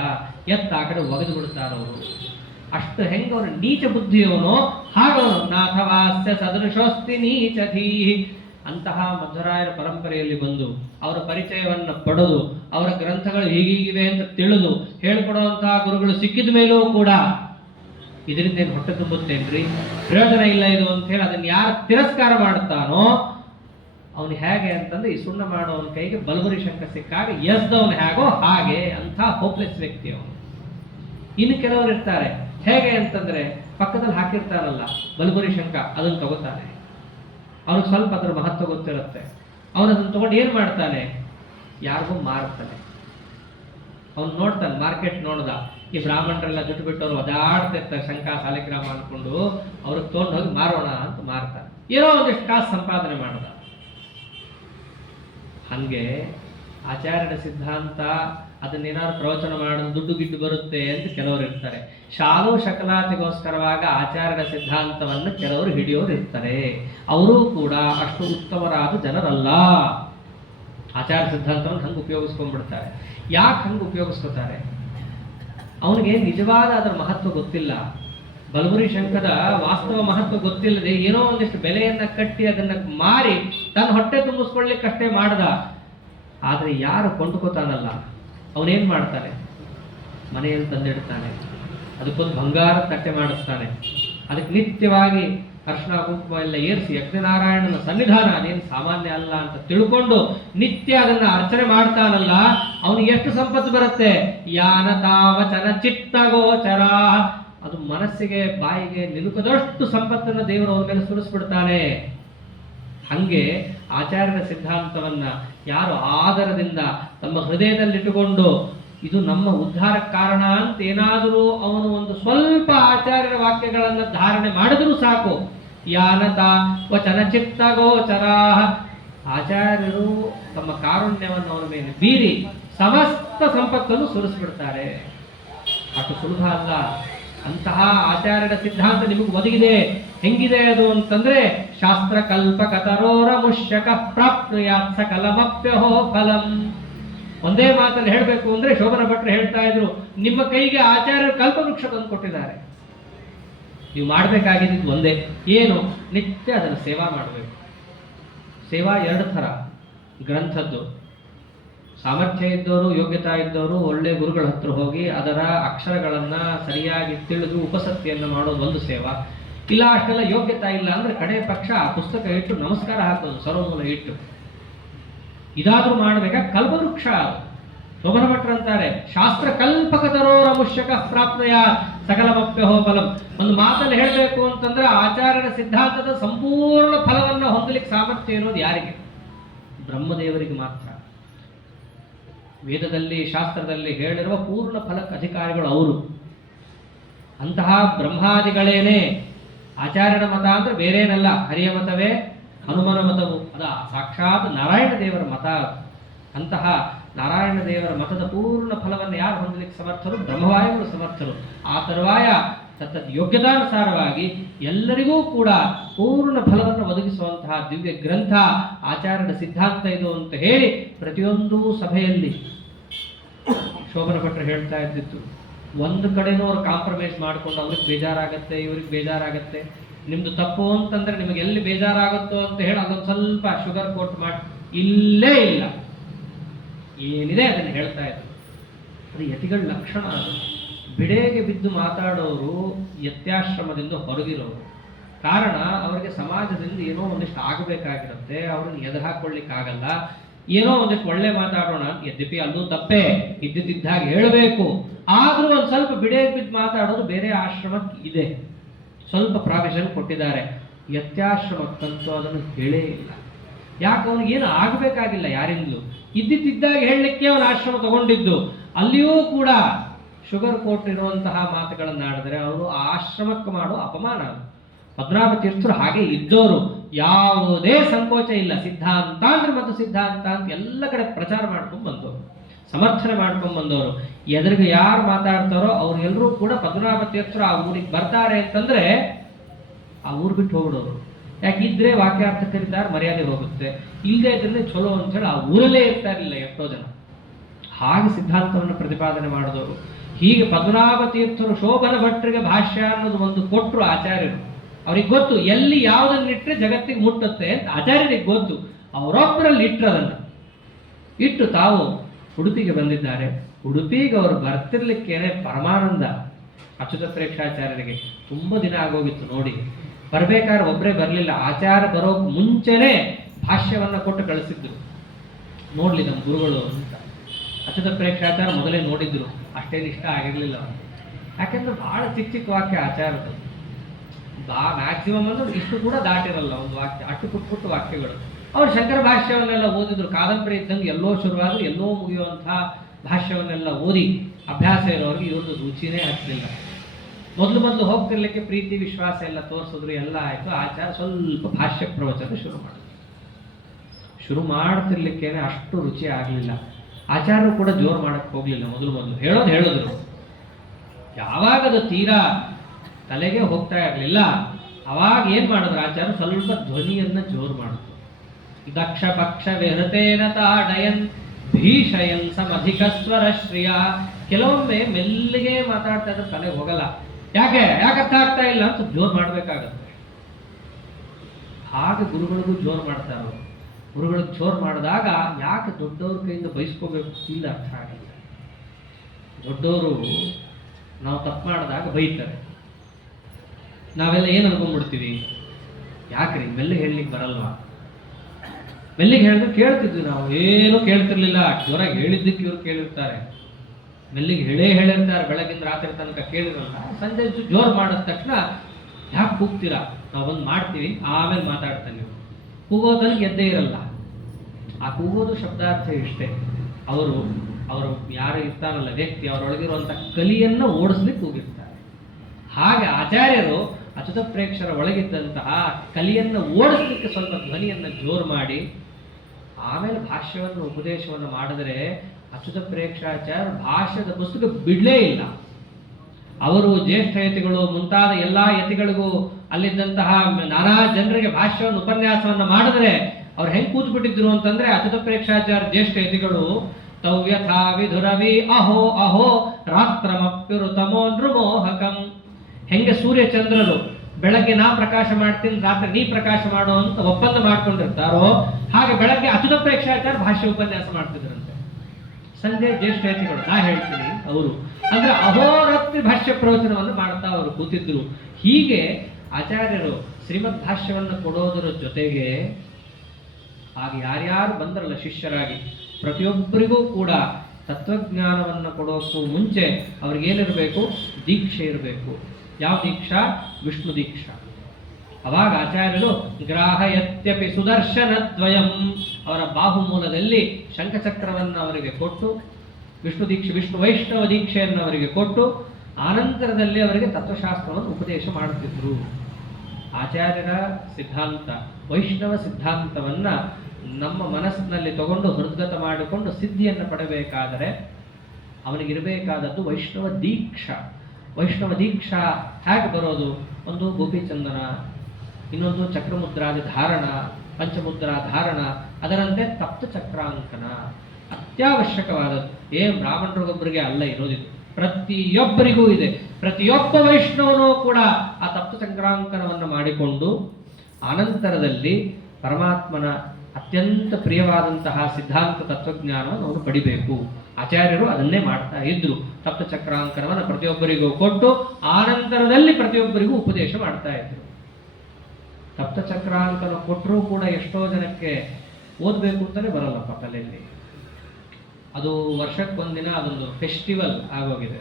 ಎತ್ತ ಆ ಕಡೆ ಒಗೆದು ಬಿಡ್ತಾರವರು. ಅಷ್ಟು ಹೆಂಗ ಅವನು ನೀಚ ಬುದ್ಧಿಯವನು ಹಾಗವನು. ನಾಥವಾಸ್ಯ ಸದೃಶೋಸ್ತಿ ನೀಚಧೀ. ಅಂತಹ ಮಧ್ವರಾಯರ ಪರಂಪರೆಯಲ್ಲಿ ಬಂದು ಅವರ ಪರಿಚಯವನ್ನು ಪಡೆದು ಅವರ ಗ್ರಂಥಗಳು ಹೀಗೀಗಿವೆ ಅಂತ ತಿಳಿದು ಹೇಳ್ಕೊಡುವಂತಹ ಗುರುಗಳು ಸಿಕ್ಕಿದ ಮೇಲೂ ಕೂಡ ಇದರಿಂದ ಏನು ಹೊಟ್ಟೆ ತುಂಬುತ್ತೇನ್ರಿ, ಪ್ರಯೋಜನ ಇಲ್ಲ ಇದು ಅಂತ ಹೇಳಿ ಅದನ್ನು ಯಾರು ತಿರಸ್ಕಾರ ಮಾಡುತ್ತಾನೋ ಅವನು ಹೇಗೆ ಅಂತಂದ್ರೆ ಈ ಸುಣ್ಣ ಮಾಡೋವನ ಕೈಗೆ ಬಲಬುರಿ ಶಂಕ ಸಿಕ್ಕಾಗ ಎಸ್ದವನು ಹೇಗೋ ಹಾಗೆ, ಅಂಥ ಹೋಪ್ಲೆಸ್ ವ್ಯಕ್ತಿ ಅವನು. ಇನ್ನು ಕೆಲವರು ಇರ್ತಾರೆ ಹೇಗೆ ಅಂತಂದ್ರೆ ಪಕ್ಕದಲ್ಲಿ ಹಾಕಿರ್ತಾರಲ್ಲ ಬಲಬುರಿ ಶಂಕ, ಅದನ್ನು ತಗೋತಾನೆ. ಅವ್ನಿಗೆ ಸ್ವಲ್ಪ ಅದರ ಮಹತ್ವ ಗೊತ್ತಿರುತ್ತೆ. ಅವನು ಅದನ್ನು ತಗೊಂಡು ಏನ್ ಮಾಡ್ತಾನೆ, ಯಾರಿಗೂ ಮಾರ್ತಾನೆ. ಅವ್ನು ನೋಡ್ತಾನೆ, ಮಾರ್ಕೆಟ್ ನೋಡ್ದ, ಈ ಬ್ರಾಹ್ಮಣರೆಲ್ಲ ದುಡ್ಡು ಬಿಟ್ಟವ್ರು ಒದಾಡ್ತಿರ್ತಾರೆ ಶಂಕ ಸಾಲಿಗ್ರಾಮ ಅನ್ಕೊಂಡು, ಅವ್ರಿಗೆ ತೊಗೊಂಡು ಹೋಗಿ ಮಾರೋಣ ಅಂತ ಮಾರ್ತಾನೆ. ಏನೋ ಒಂದಿಷ್ಟು ಕಾಸು ಸಂಪಾದನೆ ಮಾಡ್ದ. ಹಂಗೆ ಆಚಾರ್ಯರ ಸಿದ್ಧಾಂತ ಅದನ್ನೇನಾದ್ರು ಪ್ರವಚನ ಮಾಡೋದು ದುಡ್ಡು ಗಿಡ್ಡು ಬರುತ್ತೆ ಅಂತ ಕೆಲವರು ಇರ್ತಾರೆ. ಶಾಲು ಶಕಲಾತಿಗೋಸ್ಕರವಾಗ ಆಚಾರ್ಯರ ಸಿದ್ಧಾಂತವನ್ನು ಕೆಲವರು ಹಿಡಿಯೋರು ಇರ್ತಾರೆ. ಅವರೂ ಕೂಡ ಅಷ್ಟು ಉತ್ತಮರಾದ ಜನರಲ್ಲ. ಆಚಾರ್ಯ ಸಿದ್ಧಾಂತವನ್ನು ಹಂಗೆ ಉಪಯೋಗಿಸ್ಕೊಂಡ್ಬಿಡ್ತಾರೆ. ಯಾಕೆ ಹಂಗೆ ಉಪಯೋಗಿಸ್ಕೊತಾರೆ, ಅವನಿಗೆ ನಿಜವಾದ ಅದರ ಮಹತ್ವ ಗೊತ್ತಿಲ್ಲ. ಬಲಬುರಿ ಶಂಕದ ವಾಸ್ತವ ಮಹತ್ವ ಗೊತ್ತಿಲ್ಲದೆ ಏನೋ ಒಂದಿಷ್ಟು ಬೆಲೆಯನ್ನ ಕಟ್ಟಿ ಅದನ್ನ ಮಾರಿ ತನ್ನ ಹೊಟ್ಟೆ ತುಂಬಿಸ್ಕೊಳ್ಳಿಕ್ಕಷ್ಟೇ ಮಾಡ್ದ. ಆದ್ರೆ ಯಾರು ಕೊಂಡುಕೋತಾನಲ್ಲ ಅವನೇನ್ ಮಾಡ್ತಾನೆ, ಮನೆಯಲ್ಲಿ ತಂದಿಡ್ತಾನೆ, ಅದಕ್ಕೊಂದು ಬಂಗಾರ ತಟ್ಟೆ ಮಾಡಿಸ್ತಾನೆ, ಅದಕ್ಕೆ ನಿತ್ಯವಾಗಿ ಅರ್ಶನ ಕುಂಕುಮ ಎಲ್ಲ ಏರಿಸಿ ಯಜ್ಞನಾರಾಯಣನ ಸನ್ನಿಧಾನ ಅದೇನು ಸಾಮಾನ್ಯ ಅಲ್ಲ ಅಂತ ತಿಳ್ಕೊಂಡು ನಿತ್ಯ ಅದನ್ನ ಅರ್ಚನೆ ಮಾಡ್ತಾನಲ್ಲ, ಅವನಿಗೆ ಎಷ್ಟು ಸಂಪತ್ತು ಬರುತ್ತೆ. ಯಾನ ತಾವಚನ ಚಿತ್ತ ಗೋಚರ, ಅದು ಮನಸ್ಸಿಗೆ ಬಾಯಿಗೆ ನಿಲುಕದಷ್ಟು ಸಂಪತ್ತನ್ನು ದೇವರು ಅವನ ಮೇಲೆ ಸುರಿಸ್ಬಿಡ್ತಾನೆ. ಹಂಗೆ ಆಚಾರ್ಯರ ಸಿದ್ಧಾಂತವನ್ನ ಯಾರು ಆದರದಿಂದ ತಮ್ಮ ಹೃದಯದಲ್ಲಿಟ್ಟುಕೊಂಡು ಇದು ನಮ್ಮ ಉದ್ಧಾರಕ್ಕೆ ಕಾರಣ ಅಂತ ಏನಾದರೂ ಅವನು ಒಂದು ಸ್ವಲ್ಪ ಆಚಾರ್ಯರ ವಾಕ್ಯಗಳನ್ನು ಧಾರಣೆ ಮಾಡಿದ್ರೂ ಸಾಕು. ಯಾನತ ವಚನ ಚಿತ್ತ ಗೋಚರ, ಆಚಾರ್ಯರು ತಮ್ಮ ಕಾರುಣ್ಯವನ್ನು ಅವನ ಮೇಲೆ ಬೀರಿ ಸಮಸ್ತ ಸಂಪತ್ತನ್ನು ಸುರಿಸ್ಬಿಡ್ತಾರೆ. ಅಷ್ಟು ಸುಲಭ ಅಲ್ಲ. ಅಂತಹ ಆಚಾರ್ಯರ ಸಿದ್ಧಾಂತ ನಿಮಗೆ ಒದಗಿದೆ. ಹೆಂಗಿದೆ ಅದು ಅಂತಂದ್ರೆ, ಶಾಸ್ತ್ರ ಕಲ್ಪ ಕತರೋರ ಮುಷ್ಯಕ ಪ್ರಾಪ್ನುಯಾತ್ ಸಕಲಮಪ್ಯಹೋ ಫಲಂ. ಒಂದೇ ಮಾತಲ್ಲಿ ಹೇಳಬೇಕು ಅಂದ್ರೆ ಶೋಭನ ಭಟ್ರು ಹೇಳ್ತಾ ಇದ್ರು, ನಿಮ್ಮ ಕೈಗೆ ಆಚಾರ್ಯರು ಕಲ್ಪವೃಕ್ಷ ತಂದು ಕೊಟ್ಟಿದ್ದಾರೆ. ನೀವು ಮಾಡಬೇಕಾಗಿದ್ದು ಒಂದೇ, ಏನು? ನಿತ್ಯ ಅದನ್ನು ಸೇವಾ ಮಾಡಬೇಕು. ಸೇವಾ ಎರಡು ಥರ. ಗ್ರಂಥದ್ದು ಸಾಮರ್ಥ್ಯ ಇದ್ದವರು, ಯೋಗ್ಯತಾ ಇದ್ದವರು ಒಳ್ಳೆ ಗುರುಗಳ ಹತ್ರ ಹೋಗಿ ಅದರ ಅಕ್ಷರಗಳನ್ನು ಸರಿಯಾಗಿ ತಿಳಿದು ಉಪಸತ್ತಿಯನ್ನು ಮಾಡೋದು ಒಂದು ಸೇವಾ. ಇಲ್ಲ ಅಷ್ಟೆಲ್ಲ ಯೋಗ್ಯತಾ ಇಲ್ಲ ಅಂದರೆ ಕಡೆ ಪಕ್ಷ ಆ ಪುಸ್ತಕ ಇಟ್ಟು ನಮಸ್ಕಾರ ಹಾಕೋದು, ಸರ್ವಮೂಲ ಇಟ್ಟು. ಇದಾದರೂ ಮಾಡಬೇಕಾ? ಕಲ್ಪವೃಕ್ಷ. ಶೋಭನ ಭಟ್ರು ಅಂತಾರೆ, ಶಾಸ್ತ್ರ ಕಲ್ಪಕತರೋರ ಮುಷ್ಯಕ ಪ್ರಾಪ್ತಯ ಸಕಲಮಪ್ಯಹೋ ಫಲಂ. ಒಂದು ಮಾತನ್ನು ಹೇಳಬೇಕು ಅಂತಂದ್ರೆ ಆಚಾರ್ಯರ ಸಿದ್ಧಾಂತದ ಸಂಪೂರ್ಣ ಫಲವನ್ನು ಹೊಂದಲಿಕ್ಕೆ ಸಾಮರ್ಥ್ಯ ಇರೋದು ಯಾರಿಗೆ? ಬ್ರಹ್ಮದೇವರಿಗೆ ಮಾತ್ರ. ವೇದದಲ್ಲಿ ಶಾಸ್ತ್ರದಲ್ಲಿ ಹೇಳಿರುವ ಪೂರ್ಣ ಫಲಕ್ಕೆ ಅಧಿಕಾರಿಗಳು ಅವರು. ಅಂತಹ ಬ್ರಹ್ಮಾದಿಗಳೇನೆ ಆಚಾರ್ಯರ ಮತ ಅಂದ್ರೆ ಬೇರೇನಲ್ಲ, ಹರಿಯ ಮತವೇ ಹನುಮನ ಮತವು, ಅದ ಸಾಕ್ಷಾತ್ ನಾರಾಯಣ ದೇವರ ಮತ. ಅಂತಹ ನಾರಾಯಣ ದೇವರ ಮತದ ಪೂರ್ಣ ಫಲವನ್ನು ಯಾರು ಹೊಂದಲಿಕ್ಕೆ ಸಮರ್ಥರು? ಬ್ರಹ್ಮವಾಯುಗಳು ಸಮರ್ಥರು. ಆ ತರುವಾಯ ತತ್ತ ಯೋಗ್ಯತಾನುಸಾರವಾಗಿ ಎಲ್ಲರಿಗೂ ಕೂಡ ಪೂರ್ಣ ಫಲವನ್ನು ಒದಗಿಸುವಂತಹ ದಿವ್ಯ ಗ್ರಂಥ ಆಚಾರ್ಯರ ಸಿದ್ಧಾಂತ ಇದು ಅಂತ ಹೇಳಿ ಪ್ರತಿಯೊಂದು ಸಭೆಯಲ್ಲಿ ಶೋಭನ ಭಟ್ರು ಹೇಳ್ತಾ ಇದ್ದಿತ್ತು. ಒಂದು ಕಡೆನೂ ಅವ್ರು ಕಾಂಪ್ರಮೈಸ್ ಮಾಡಿಕೊಂಡು ಅವ್ರಿಗೆ ಬೇಜಾರಾಗತ್ತೆ, ಇವ್ರಿಗೆ ಬೇಜಾರಾಗತ್ತೆ, ನಿಮ್ದು ತಪ್ಪು ಅಂತಂದ್ರೆ ನಿಮಗೆ ಎಲ್ಲಿ ಬೇಜಾರಾಗುತ್ತೋ ಅಂತ ಹೇಳಿ ಅದೊಂದು ಸ್ವಲ್ಪ ಶುಗರ್ ಕೋಟ್ ಮಾಡಿ ಇಲ್ಲೇ ಇಲ್ಲ, ಏನಿದೆ ಅದನ್ನು ಹೇಳ್ತಾ ಇದ್ರು. ಅದು ಯತಿಗಳ ಲಕ್ಷಣ. ಅದು ಬಿಡೆಗೆ ಬಿದ್ದು ಮಾತಾಡೋರು ಯತ್ಯಾಶ್ರಮದಿಂದ ಹೊರಗಿರೋರು. ಕಾರಣ ಅವರಿಗೆ ಸಮಾಜದಿಂದ ಏನೋ ಒಂದಿಷ್ಟು ಆಗಬೇಕಾಗಿರುತ್ತೆ, ಅವ್ರನ್ನ ಎದುರು ಹಾಕೊಳ್ಳಿಕ್ಕಾಗಲ್ಲ. ಏನೋ ಒಂದಿಷ್ಟು ಒಳ್ಳೆ ಮಾತಾಡೋಣ, ಯದ್ಯಪಿ ಅಲ್ಲೂ ತಪ್ಪೇ, ಇದ್ದಿದ್ದಾಗಿ ಹೇಳಬೇಕು. ಆದರೂ ಒಂದು ಸ್ವಲ್ಪ ಬಿಡೆಗೆ ಬಿದ್ದು ಮಾತಾಡೋದು ಬೇರೆ ಆಶ್ರಮಕ್ಕೆ ಇದೆ, ಸ್ವಲ್ಪ ಪ್ರಾವಿಷನ್ ಕೊಟ್ಟಿದ್ದಾರೆ. ಯತ್ಯಾಶ್ರಮಕ್ಕಂತೂ ಅದನ್ನು ಹೇಳೇ ಇಲ್ಲ. ಯಾಕೆ? ಅವನಿಗೇನು ಆಗಬೇಕಾಗಿಲ್ಲ ಯಾರಿಂದಲೂ, ಇದ್ದಿದ್ದಾಗ ಹೇಳಲಿಕ್ಕೆ ಅವನ ಆಶ್ರಮ ತಗೊಂಡಿದ್ದು. ಅಲ್ಲಿಯೂ ಕೂಡ ಶುಗರ್ ಕೋಟ್ ಇರುವಂತಹ ಮಾತುಗಳನ್ನಾಡಿದ್ರೆ ಅವರು ಆ ಆಶ್ರಮಕ್ಕೆ ಮಾಡೋ ಅಪಮಾನ. ಪದ್ಮನಾಭ ತೀರ್ಥರು ಹಾಗೆ ಇದ್ದವರು, ಯಾವುದೇ ಸಂಕೋಚ ಇಲ್ಲ. ಸಿದ್ಧಾಂತ ಅಂದ್ರೆ ಮತ್ತು ಸಿದ್ಧಾಂತ ಅಂತ ಎಲ್ಲ ಕಡೆ ಪ್ರಚಾರ ಮಾಡ್ಕೊಂಡು ಬಂದವರು, ಸಮರ್ಥನೆ ಮಾಡ್ಕೊಂಡು ಬಂದವರು. ಎದುರಿಗೆ ಯಾರು ಮಾತಾಡ್ತಾರೋ ಅವ್ರು ಎಲ್ಲರೂ ಕೂಡ ಪದ್ಮನಾಭ ತೀರ್ಥರು ಆ ಊರಿಗೆ ಬರ್ತಾರೆ ಅಂತಂದ್ರೆ ಆ ಊರು ಬಿಟ್ಟು ಹೋಗ್ಬಿಡೋರು. ಯಾಕಿದ್ರೆ ವಾಕ್ಯಾರ್ಥ ಕರೀತಾರೆ, ಮರ್ಯಾದೆ ಹೋಗುತ್ತೆ. ಇಲ್ಲದೆ ಇದ್ರೆ ಚಲೋ ಅಂತೇಳಿ ಆ ಊರಲ್ಲೇ ಇರ್ತಾ ಇರಲಿಲ್ಲ ಎಷ್ಟೋ ಜನ. ಹಾಗೆ ಸಿದ್ಧಾಂತವನ್ನು ಪ್ರತಿಪಾದನೆ ಮಾಡಿದವರು. ಹೀಗೆ ಪದ್ಮನಾಭ ತೀರ್ಥರು ಶೋಭನ ಭಟ್ರಿಗೆ ಭಾಷ್ಯ ಅನ್ನೋದು ಒಂದು ಕೊಟ್ಟರು ಆಚಾರ್ಯರು. ಅವ್ರಿಗೆ ಗೊತ್ತು ಎಲ್ಲಿ ಯಾವುದನ್ನಿಟ್ಟರೆ ಜಗತ್ತಿಗೆ ಮುಟ್ಟುತ್ತೆ ಅಂತ ಆಚಾರ್ಯರಿಗೆ ಗೊತ್ತು. ಅವರೊಬ್ಬರಲ್ಲಿ ಇಟ್ಟರದನ್ನು ಇಟ್ಟು ತಾವು ಉಡುಪಿಗೆ ಬಂದಿದ್ದಾರೆ. ಉಡುಪಿಗೆ ಅವರು ಬರ್ತಿರ್ಲಿಕ್ಕೇನೆ ಪರಮಾನಂದ. ಅಚ್ಯುತ ಪ್ರೇಕ್ಷಾಚಾರ್ಯರಿಗೆ ತುಂಬ ದಿನ ಆಗೋಗಿತ್ತು ನೋಡಿ. ಬರ್ಬೇಕಾದ್ರೆ ಒಬ್ಬರೇ ಬರಲಿಲ್ಲ, ಆಚಾರ್ಯ ಬರೋಕ್ ಮುಂಚೆನೆ ಭಾಷ್ಯವನ್ನ ಕೊಟ್ಟು ಕಳಿಸಿದ್ರು. ನೋಡ್ಲಿ ನಮ್ಮ ಗುರುಗಳು ಅಂತ. ಅಚ್ಯುತ ಪ್ರೇಕ್ಷಾಚಾರ್ಯ ಮೊದಲೇ ನೋಡಿದ್ರು, ಅಷ್ಟೇನು ಇಷ್ಟ ಆಗಿರ್ಲಿಲ್ಲ. ಯಾಕೆಂದ್ರೆ ಬಹಳ ಚಿಕ್ಕ ಚಿಕ್ಕ ವಾಕ್ಯ ಆಚಾರದ್ದು, ಮ್ಯಾಕ್ಸಿಮಮ್ ಅಂದ್ರೆ ಇಷ್ಟು ಕೂಡ ದಾಟಿರಲ್ಲ ಒಂದು ವಾಕ್ಯ, ಅಷ್ಟು ಪುಟ್ಟ ವಾಕ್ಯಗಳು. ಅವ್ರು ಶಂಕರ ಭಾಷ್ಯವನ್ನೆಲ್ಲ ಓದಿದ್ರು. ಕಾದಂಬರಿ ಇದ್ದಂಗೆ ಎಲ್ಲೋ ಶುರುವಾದ್ರೆ ಎಲ್ಲೋ ಮುಗಿಯುವಂತಹ ಭಾಷ್ಯವನ್ನೆಲ್ಲ ಓದಿ ಅಭ್ಯಾಸ ಇರೋರಿಗೆ ಇವ್ರದ್ದು ರುಚಿನೇ ಹತ್ತಲಿಲ್ಲ. ಮೊದಲು ಹೋಗ್ತಿರ್ಲಿಕ್ಕೆ ಪ್ರೀತಿ ವಿಶ್ವಾಸ ಎಲ್ಲ ತೋರಿಸಿದ್ರು, ಎಲ್ಲ ಆಯ್ತು. ಆಚಾರ ಸ್ವಲ್ಪ ಭಾಷ್ಯ ಪ್ರವಚನ ಶುರು ಮಾಡ್ತಿರ್ಲಿಕ್ಕೇನೆ ಅಷ್ಟು ರುಚಿ ಆಗಲಿಲ್ಲ. ಆಚಾರ್ಯರು ಕೂಡ ಜೋರು ಮಾಡಕ್ಕೆ ಹೋಗ್ಲಿಲ್ಲ. ಮೊದಲು ಹೇಳಿದ್ರು. ಯಾವಾಗ ಅದು ತೀರಾ ತಲೆಗೆ ಹೋಗ್ತಾ ಇರಲಿಲ್ಲ, ಅವಾಗ ಏನ್ ಮಾಡಿದ್ರು ಆಚಾರ್ಯ? ಸ್ವಲ್ಪ ಧ್ವನಿಯನ್ನ ಜೋರು ಮಾಡಿದ್ರು. ದಕ್ಷ ಪಕ್ಷ ವಿಹೃತೇನ ತಾಡಯನ್ ಭೀಷಯನ್ ಸಮಧಿಕ ಸ್ವರ ಶ್ರಿಯ. ಕೆಲವೊಮ್ಮೆ ಮೆಲ್ಲಿಗೆ ಮಾತಾಡ್ತಾ ಇದ್ರೆ ತಲೆಗೆ ಹೋಗಲ್ಲ. ಯಾಕೆ ಅರ್ಥ ಆಗ್ತಾ ಇಲ್ಲ ಅಂತ ಜೋರು ಮಾಡ್ಬೇಕಾಗತ್ತೆ. ಹಾಗೆ ಗುರುಗಳಿಗೂ ಜೋರು ಮಾಡ್ತಾರೆ. ಗುರುಗಳಿಗೆ ಜೋರು ಮಾಡಿದಾಗ ಯಾಕೆ ದೊಡ್ಡವ್ರ ಕೈಯಿಂದ ಬಯಸ್ಕೋಬೇಕು ಇಲ್ಲ ಅರ್ಥ ಆಗಿಲ್ಲ. ದೊಡ್ಡವರು ನಾವು ತಪ್ಪು ಮಾಡಿದಾಗ ಬೈತಾರೆ. ನಾವೆಲ್ಲ ಏನು ಅನ್ಕೊಂಡ್ಬಿಡ್ತೀವಿ? ಯಾಕ್ರಿ ಮೆಲ್ಲಿಗೆ ಹೇಳಲಿಕ್ಕೆ ಬರಲ್ವಾ? ಮೆಲ್ಲಿಗೆ ಹೇಳಿದ್ರೆ ಕೇಳ್ತಿದ್ವಿ ನಾವು, ಏನೂ ಕೇಳ್ತಿರ್ಲಿಲ್ಲ. ಜೋರಾಗಿ ಹೇಳಿದ್ದಕ್ಕೆ ಇವ್ರು ಕೇಳಿರ್ತಾರೆ, ಮೆಲ್ಲಿಗೆ ಹೇಳಿರ್ತಾರೆ. ಬೆಳಗಿಂದ ರಾತ್ರಿ ತನಕ ಕೇಳಿರಲ್ಲ. ಸಂಜೆ ಜೋರು ಮಾಡಿದ ತಕ್ಷಣ ಯಾಕೆ ಕೂಗ್ತೀರಾ? ನಾವು ಒಂದು ಮಾಡ್ತೀವಿ, ಆಮೇಲೆ ಮಾತಾಡ್ತಾನೆ. ನೀವು ಕೂಗೋದನ್ನು ಗೆದ್ದೇ ಇರಲ್ಲ. ಆ ಕೂಗೋದು ಶಬ್ದಾರ್ಥ ಇಷ್ಟೇ. ಅವರು ಯಾರು ಇರ್ತಾರಲ್ಲ ವ್ಯಕ್ತಿ, ಅವರೊಳಗಿರುವಂಥ ಕಲಿಯನ್ನು ಓಡಿಸ್ಲಿಕ್ಕೆ ಕೂಗಿರ್ತಾರೆ. ಹಾಗೆ ಆಚಾರ್ಯರು ಅಚ್ಯುತ ಪ್ರೇಕ್ಷರ ಒಳಗಿದ್ದಂತಹ ಕಲಿಯನ್ನು ಓಡಿಸ್ಲಿಕ್ಕೆ ಸ್ವಲ್ಪ ಧ್ವನಿಯನ್ನು ಜೋರು ಮಾಡಿ ಆಮೇಲೆ ಭಾಷ್ಯವನ್ನು ಉಪದೇಶವನ್ನು ಮಾಡಿದರೆ ಅಚ್ಯುತ ಪ್ರೇಕ್ಷಾಚಾರ್ಯ ಭಾಷ್ಯದ ಪುಸ್ತಕ ಬಿಡಲೇ ಇಲ್ಲ. ಅವರು ಜ್ಯೇಷ್ಠ ಯತಿಗಳು ಮುಂತಾದ ಎಲ್ಲಾ ಯತಿಗಳಿಗೂ ಅಲ್ಲಿದ್ದಂತಹ ನಾನಾ ಜನರಿಗೆ ಭಾಷ್ಯವನ್ನು ಉಪನ್ಯಾಸವನ್ನು ಮಾಡಿದ್ರೆ ಅವ್ರು ಹೆಂಗೆ ಕೂತ್ಬಿಟ್ಟಿದ್ರು ಅಂತಂದ್ರೆ, ಅಚ್ಯುತ ಪ್ರೇಕ್ಷಾಚಾರ್ಯ ಜ್ಯೇಷ್ಠ ಯತಿಗಳು ತವ್ಯಥಾ ವಿಧುರವಿ ಅಹೋ ಅಹೋ ರಾತ್ರಮಪ್ಯುರು ತಮೋ ನೃಮೋಹಕಂ. ಹೆಂಗೆ ಸೂರ್ಯ ಚಂದ್ರರು ಬೆಳಗ್ಗೆ ನಾ ಪ್ರಕಾಶ ಮಾಡ್ತೀನಿ, ರಾತ್ರಿ ನೀ ಪ್ರಕಾಶ ಮಾಡೋ ಅಂತ ಒಪ್ಪಂದ ಮಾಡ್ಕೊಂಡಿರ್ತಾರೋ ಹಾಗೆ ಬೆಳಗ್ಗೆ ಅಚುತ ಪ್ರೇಕ್ಷಾಚಾರ್ಯ ಭಾಷ್ಯ ಉಪನ್ಯಾಸ ಮಾಡ್ತಿದ್ರಂತೆ. ಸಂಜೆ ಜ್ಯೇಷ್ಠೇತಿಗಳು ನಾ ಹೇಳ್ತೀನಿ ಅವರು ಅಂದ್ರೆ ಅಹೋರಾತ್ರಿ ಭಾಷ್ಯ ಪ್ರವಚನವನ್ನು ಮಾಡ್ತಾ ಅವರು ಕೂತಿದ್ರು. ಹೀಗೆ ಆಚಾರ್ಯರು ಶ್ರೀಮದ್ ಭಾಷ್ಯವನ್ನು ಕೊಡೋದರ ಜೊತೆಗೆ ಹಾಗೆ ಯಾರ್ಯಾರು ಬಂದ್ರಲ್ಲ ಶಿಷ್ಯರಾಗಿ ಪ್ರತಿಯೊಬ್ಬರಿಗೂ ಕೂಡ ತತ್ವಜ್ಞಾನವನ್ನು ಕೊಡೋಕ್ಕೂ ಮುಂಚೆ ಅವ್ರಿಗೇನಿರಬೇಕು? ದೀಕ್ಷೆ ಇರಬೇಕು. ಯಾವ ದೀಕ್ಷಾ? ವಿಷ್ಣು ದೀಕ್ಷಾ. ಅವಾಗ ಆಚಾರ್ಯರು ಗ್ರಾಹಯತ್ಯಪಿ ಸುದರ್ಶನದ್ವಯಂ, ಅವರ ಬಾಹುಮೂಲದಲ್ಲಿ ಶಂಖಚಕ್ರವನ್ನು ಅವರಿಗೆ ಕೊಟ್ಟು ವಿಷ್ಣು ದೀಕ್ಷೆ, ವಿಷ್ಣು ವೈಷ್ಣವ ದೀಕ್ಷೆಯನ್ನು ಅವರಿಗೆ ಕೊಟ್ಟು ಆನಂತರದಲ್ಲಿ ಅವರಿಗೆ ತತ್ವಶಾಸ್ತ್ರವನ್ನು ಉಪದೇಶ ಮಾಡುತ್ತಿದ್ದರು. ಆಚಾರ್ಯರ ಸಿದ್ಧಾಂತ, ವೈಷ್ಣವ ಸಿದ್ಧಾಂತವನ್ನ ನಮ್ಮ ಮನಸ್ಸಿನಲ್ಲಿ ತಗೊಂಡು ಹೃದ್ಗತ ಮಾಡಿಕೊಂಡು ಸಿದ್ಧಿಯನ್ನು ಪಡಬೇಕಾದರೆ ಅವನಿಗಿರಬೇಕಾದದ್ದು ವೈಷ್ಣವ ದೀಕ್ಷಾ. ವೈಷ್ಣವ ದೀಕ್ಷಾ ಹೇಗೆ ಬರೋದು? ಒಂದು ಗೋಪಿಚಂದನ, ಇನ್ನೊಂದು ಚಕ್ರಮುದ್ರಾದಿ ಧಾರಣ, ಪಂಚಮುದ್ರಾ ಧಾರಣ, ಅದರಂತೆ ತಪ್ತ ಚಕ್ರಾಂಕನ ಅತ್ಯವಶ್ಯಕವಾದದ್ದು. ಬ್ರಾಹ್ಮಣರಿಗೊಬ್ಬರಿಗೆ ಅಲ್ಲ ಇರೋದಿದು, ಪ್ರತಿಯೊಬ್ಬರಿಗೂ ಇದೆ. ಪ್ರತಿಯೊಬ್ಬ ವೈಷ್ಣವನೂ ಕೂಡ ಆ ತಪ್ತ ಚಕ್ರಾಂಕನವನ್ನು ಮಾಡಿಕೊಂಡು ಆನಂತರದಲ್ಲಿ ಪರಮಾತ್ಮನ ಅತ್ಯಂತ ಪ್ರಿಯವಾದಂತಹ ಸಿದ್ಧಾಂತ ತತ್ವಜ್ಞಾನವನ್ನು ಅವರು ಪಡಿಬೇಕು. ಆಚಾರ್ಯರು ಅದನ್ನೇ ಮಾಡ್ತಾ ಇದ್ರು. ತಪ್ತ ಚಕ್ರಾಂಕನವನ್ನು ಪ್ರತಿಯೊಬ್ಬರಿಗೂ ಕೊಟ್ಟು ಆನಂತರದಲ್ಲಿ ಪ್ರತಿಯೊಬ್ಬರಿಗೂ ಉಪದೇಶ ಮಾಡ್ತಾ ಇದ್ರು. ತಪ್ತ ಚಕ್ರಾಂಕನ ಕೊಟ್ಟರೂ ಕೂಡ ಎಷ್ಟೋ ಜನಕ್ಕೆ ಓದಬೇಕು ಅಂತಲೇ ಬರಲ್ಲಪ್ಪ ತಲೆಯಲ್ಲಿ. ಅದು ವರ್ಷಕ್ಕೊಂದಿನ ಅದೊಂದು ಫೆಸ್ಟಿವಲ್ ಆಗೋಗಿದೆ.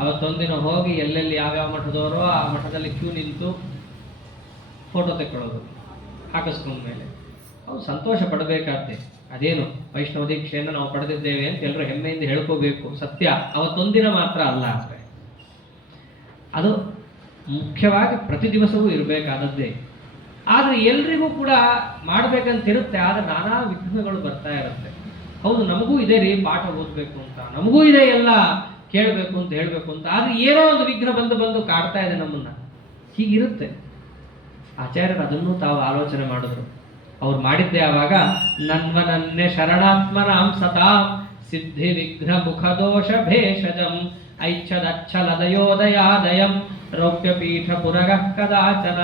ಅವತ್ತೊಂದಿನ ಹೋಗಿ ಎಲ್ಲೆಲ್ಲಿ ಯಾವ್ಯಾವ ಮಠದವರೋ ಆ ಮಠದಲ್ಲಿ ಕ್ಯೂ ನಿಂತು ಫೋಟೋ ತೆಕ್ಕೊಳ್ಳೋದು ಹಾಕಿಸ್ಕೊಂಡ್ಮೇಲೆ ಅವ್ರು ಸಂತೋಷ ಪಡಬೇಕಾದ್ದೆ. ಅದೇನು ವೈಷ್ಣವ ದೀಕ್ಷೆಯನ್ನು ನಾವು ಪಡೆದಿದ್ದೇವೆ ಅಂತ ಎಲ್ಲರೂ ಹೆಮ್ಮೆಯಿಂದ ಹೇಳ್ಕೋಬೇಕು. ಸತ್ಯ, ಅವತ್ತೊಂದಿನ ಮಾತ್ರ ಅಲ್ಲ. ಅಂದರೆ ಅದು ಮುಖ್ಯವಾಗಿ ಪ್ರತಿ ದಿವಸವೂ ಇರಬೇಕಾದದ್ದೇ. ಆದರೆ ಎಲ್ರಿಗೂ ಕೂಡ ಮಾಡಬೇಕಂತಿರುತ್ತೆ. ಆದರೆ ನಾನಾ ವಿಘ್ನಗಳು ಬರ್ತಾ ಇರುತ್ತೆ. ಹೌದು, ನಮಗೂ ಇದೆ ರೀ ಪಾಠ ಓದಬೇಕು ಅಂತ, ನಮಗೂ ಇದೆ ಎಲ್ಲ ಕೇಳಬೇಕು ಅಂತ ಹೇಳಬೇಕು ಅಂತ, ಆದರೆ ಏನೋ ಒಂದು ವಿಘ್ನ ಬಂದು ಕಾಡ್ತಾ ಇದೆ ನಮ್ಮನ್ನ. ಹೀಗಿರುತ್ತೆ. ಆಚಾರ್ಯರು ಅದನ್ನು ತಾವು ಆಲೋಚನೆ ಮಾಡಿದ್ರು. ಅವ್ರು ಮಾಡಿದ್ದೆ ಆವಾಗ ನನ್ವನನ್ನೇ ಶರಣಾತ್ಮನಾಂ ಸತಾಂ ಸಿದ್ಧಿ ವಿಘ್ನ ಮುಖದೋಷ ಭೇಷಜಂ ಐಚ್ಛದಚ್ಛಲದಯೋದಯಾದಯಂ ರೌಪ್ಯಪೀಠ ಪುರಗ ಕದಾಚನ.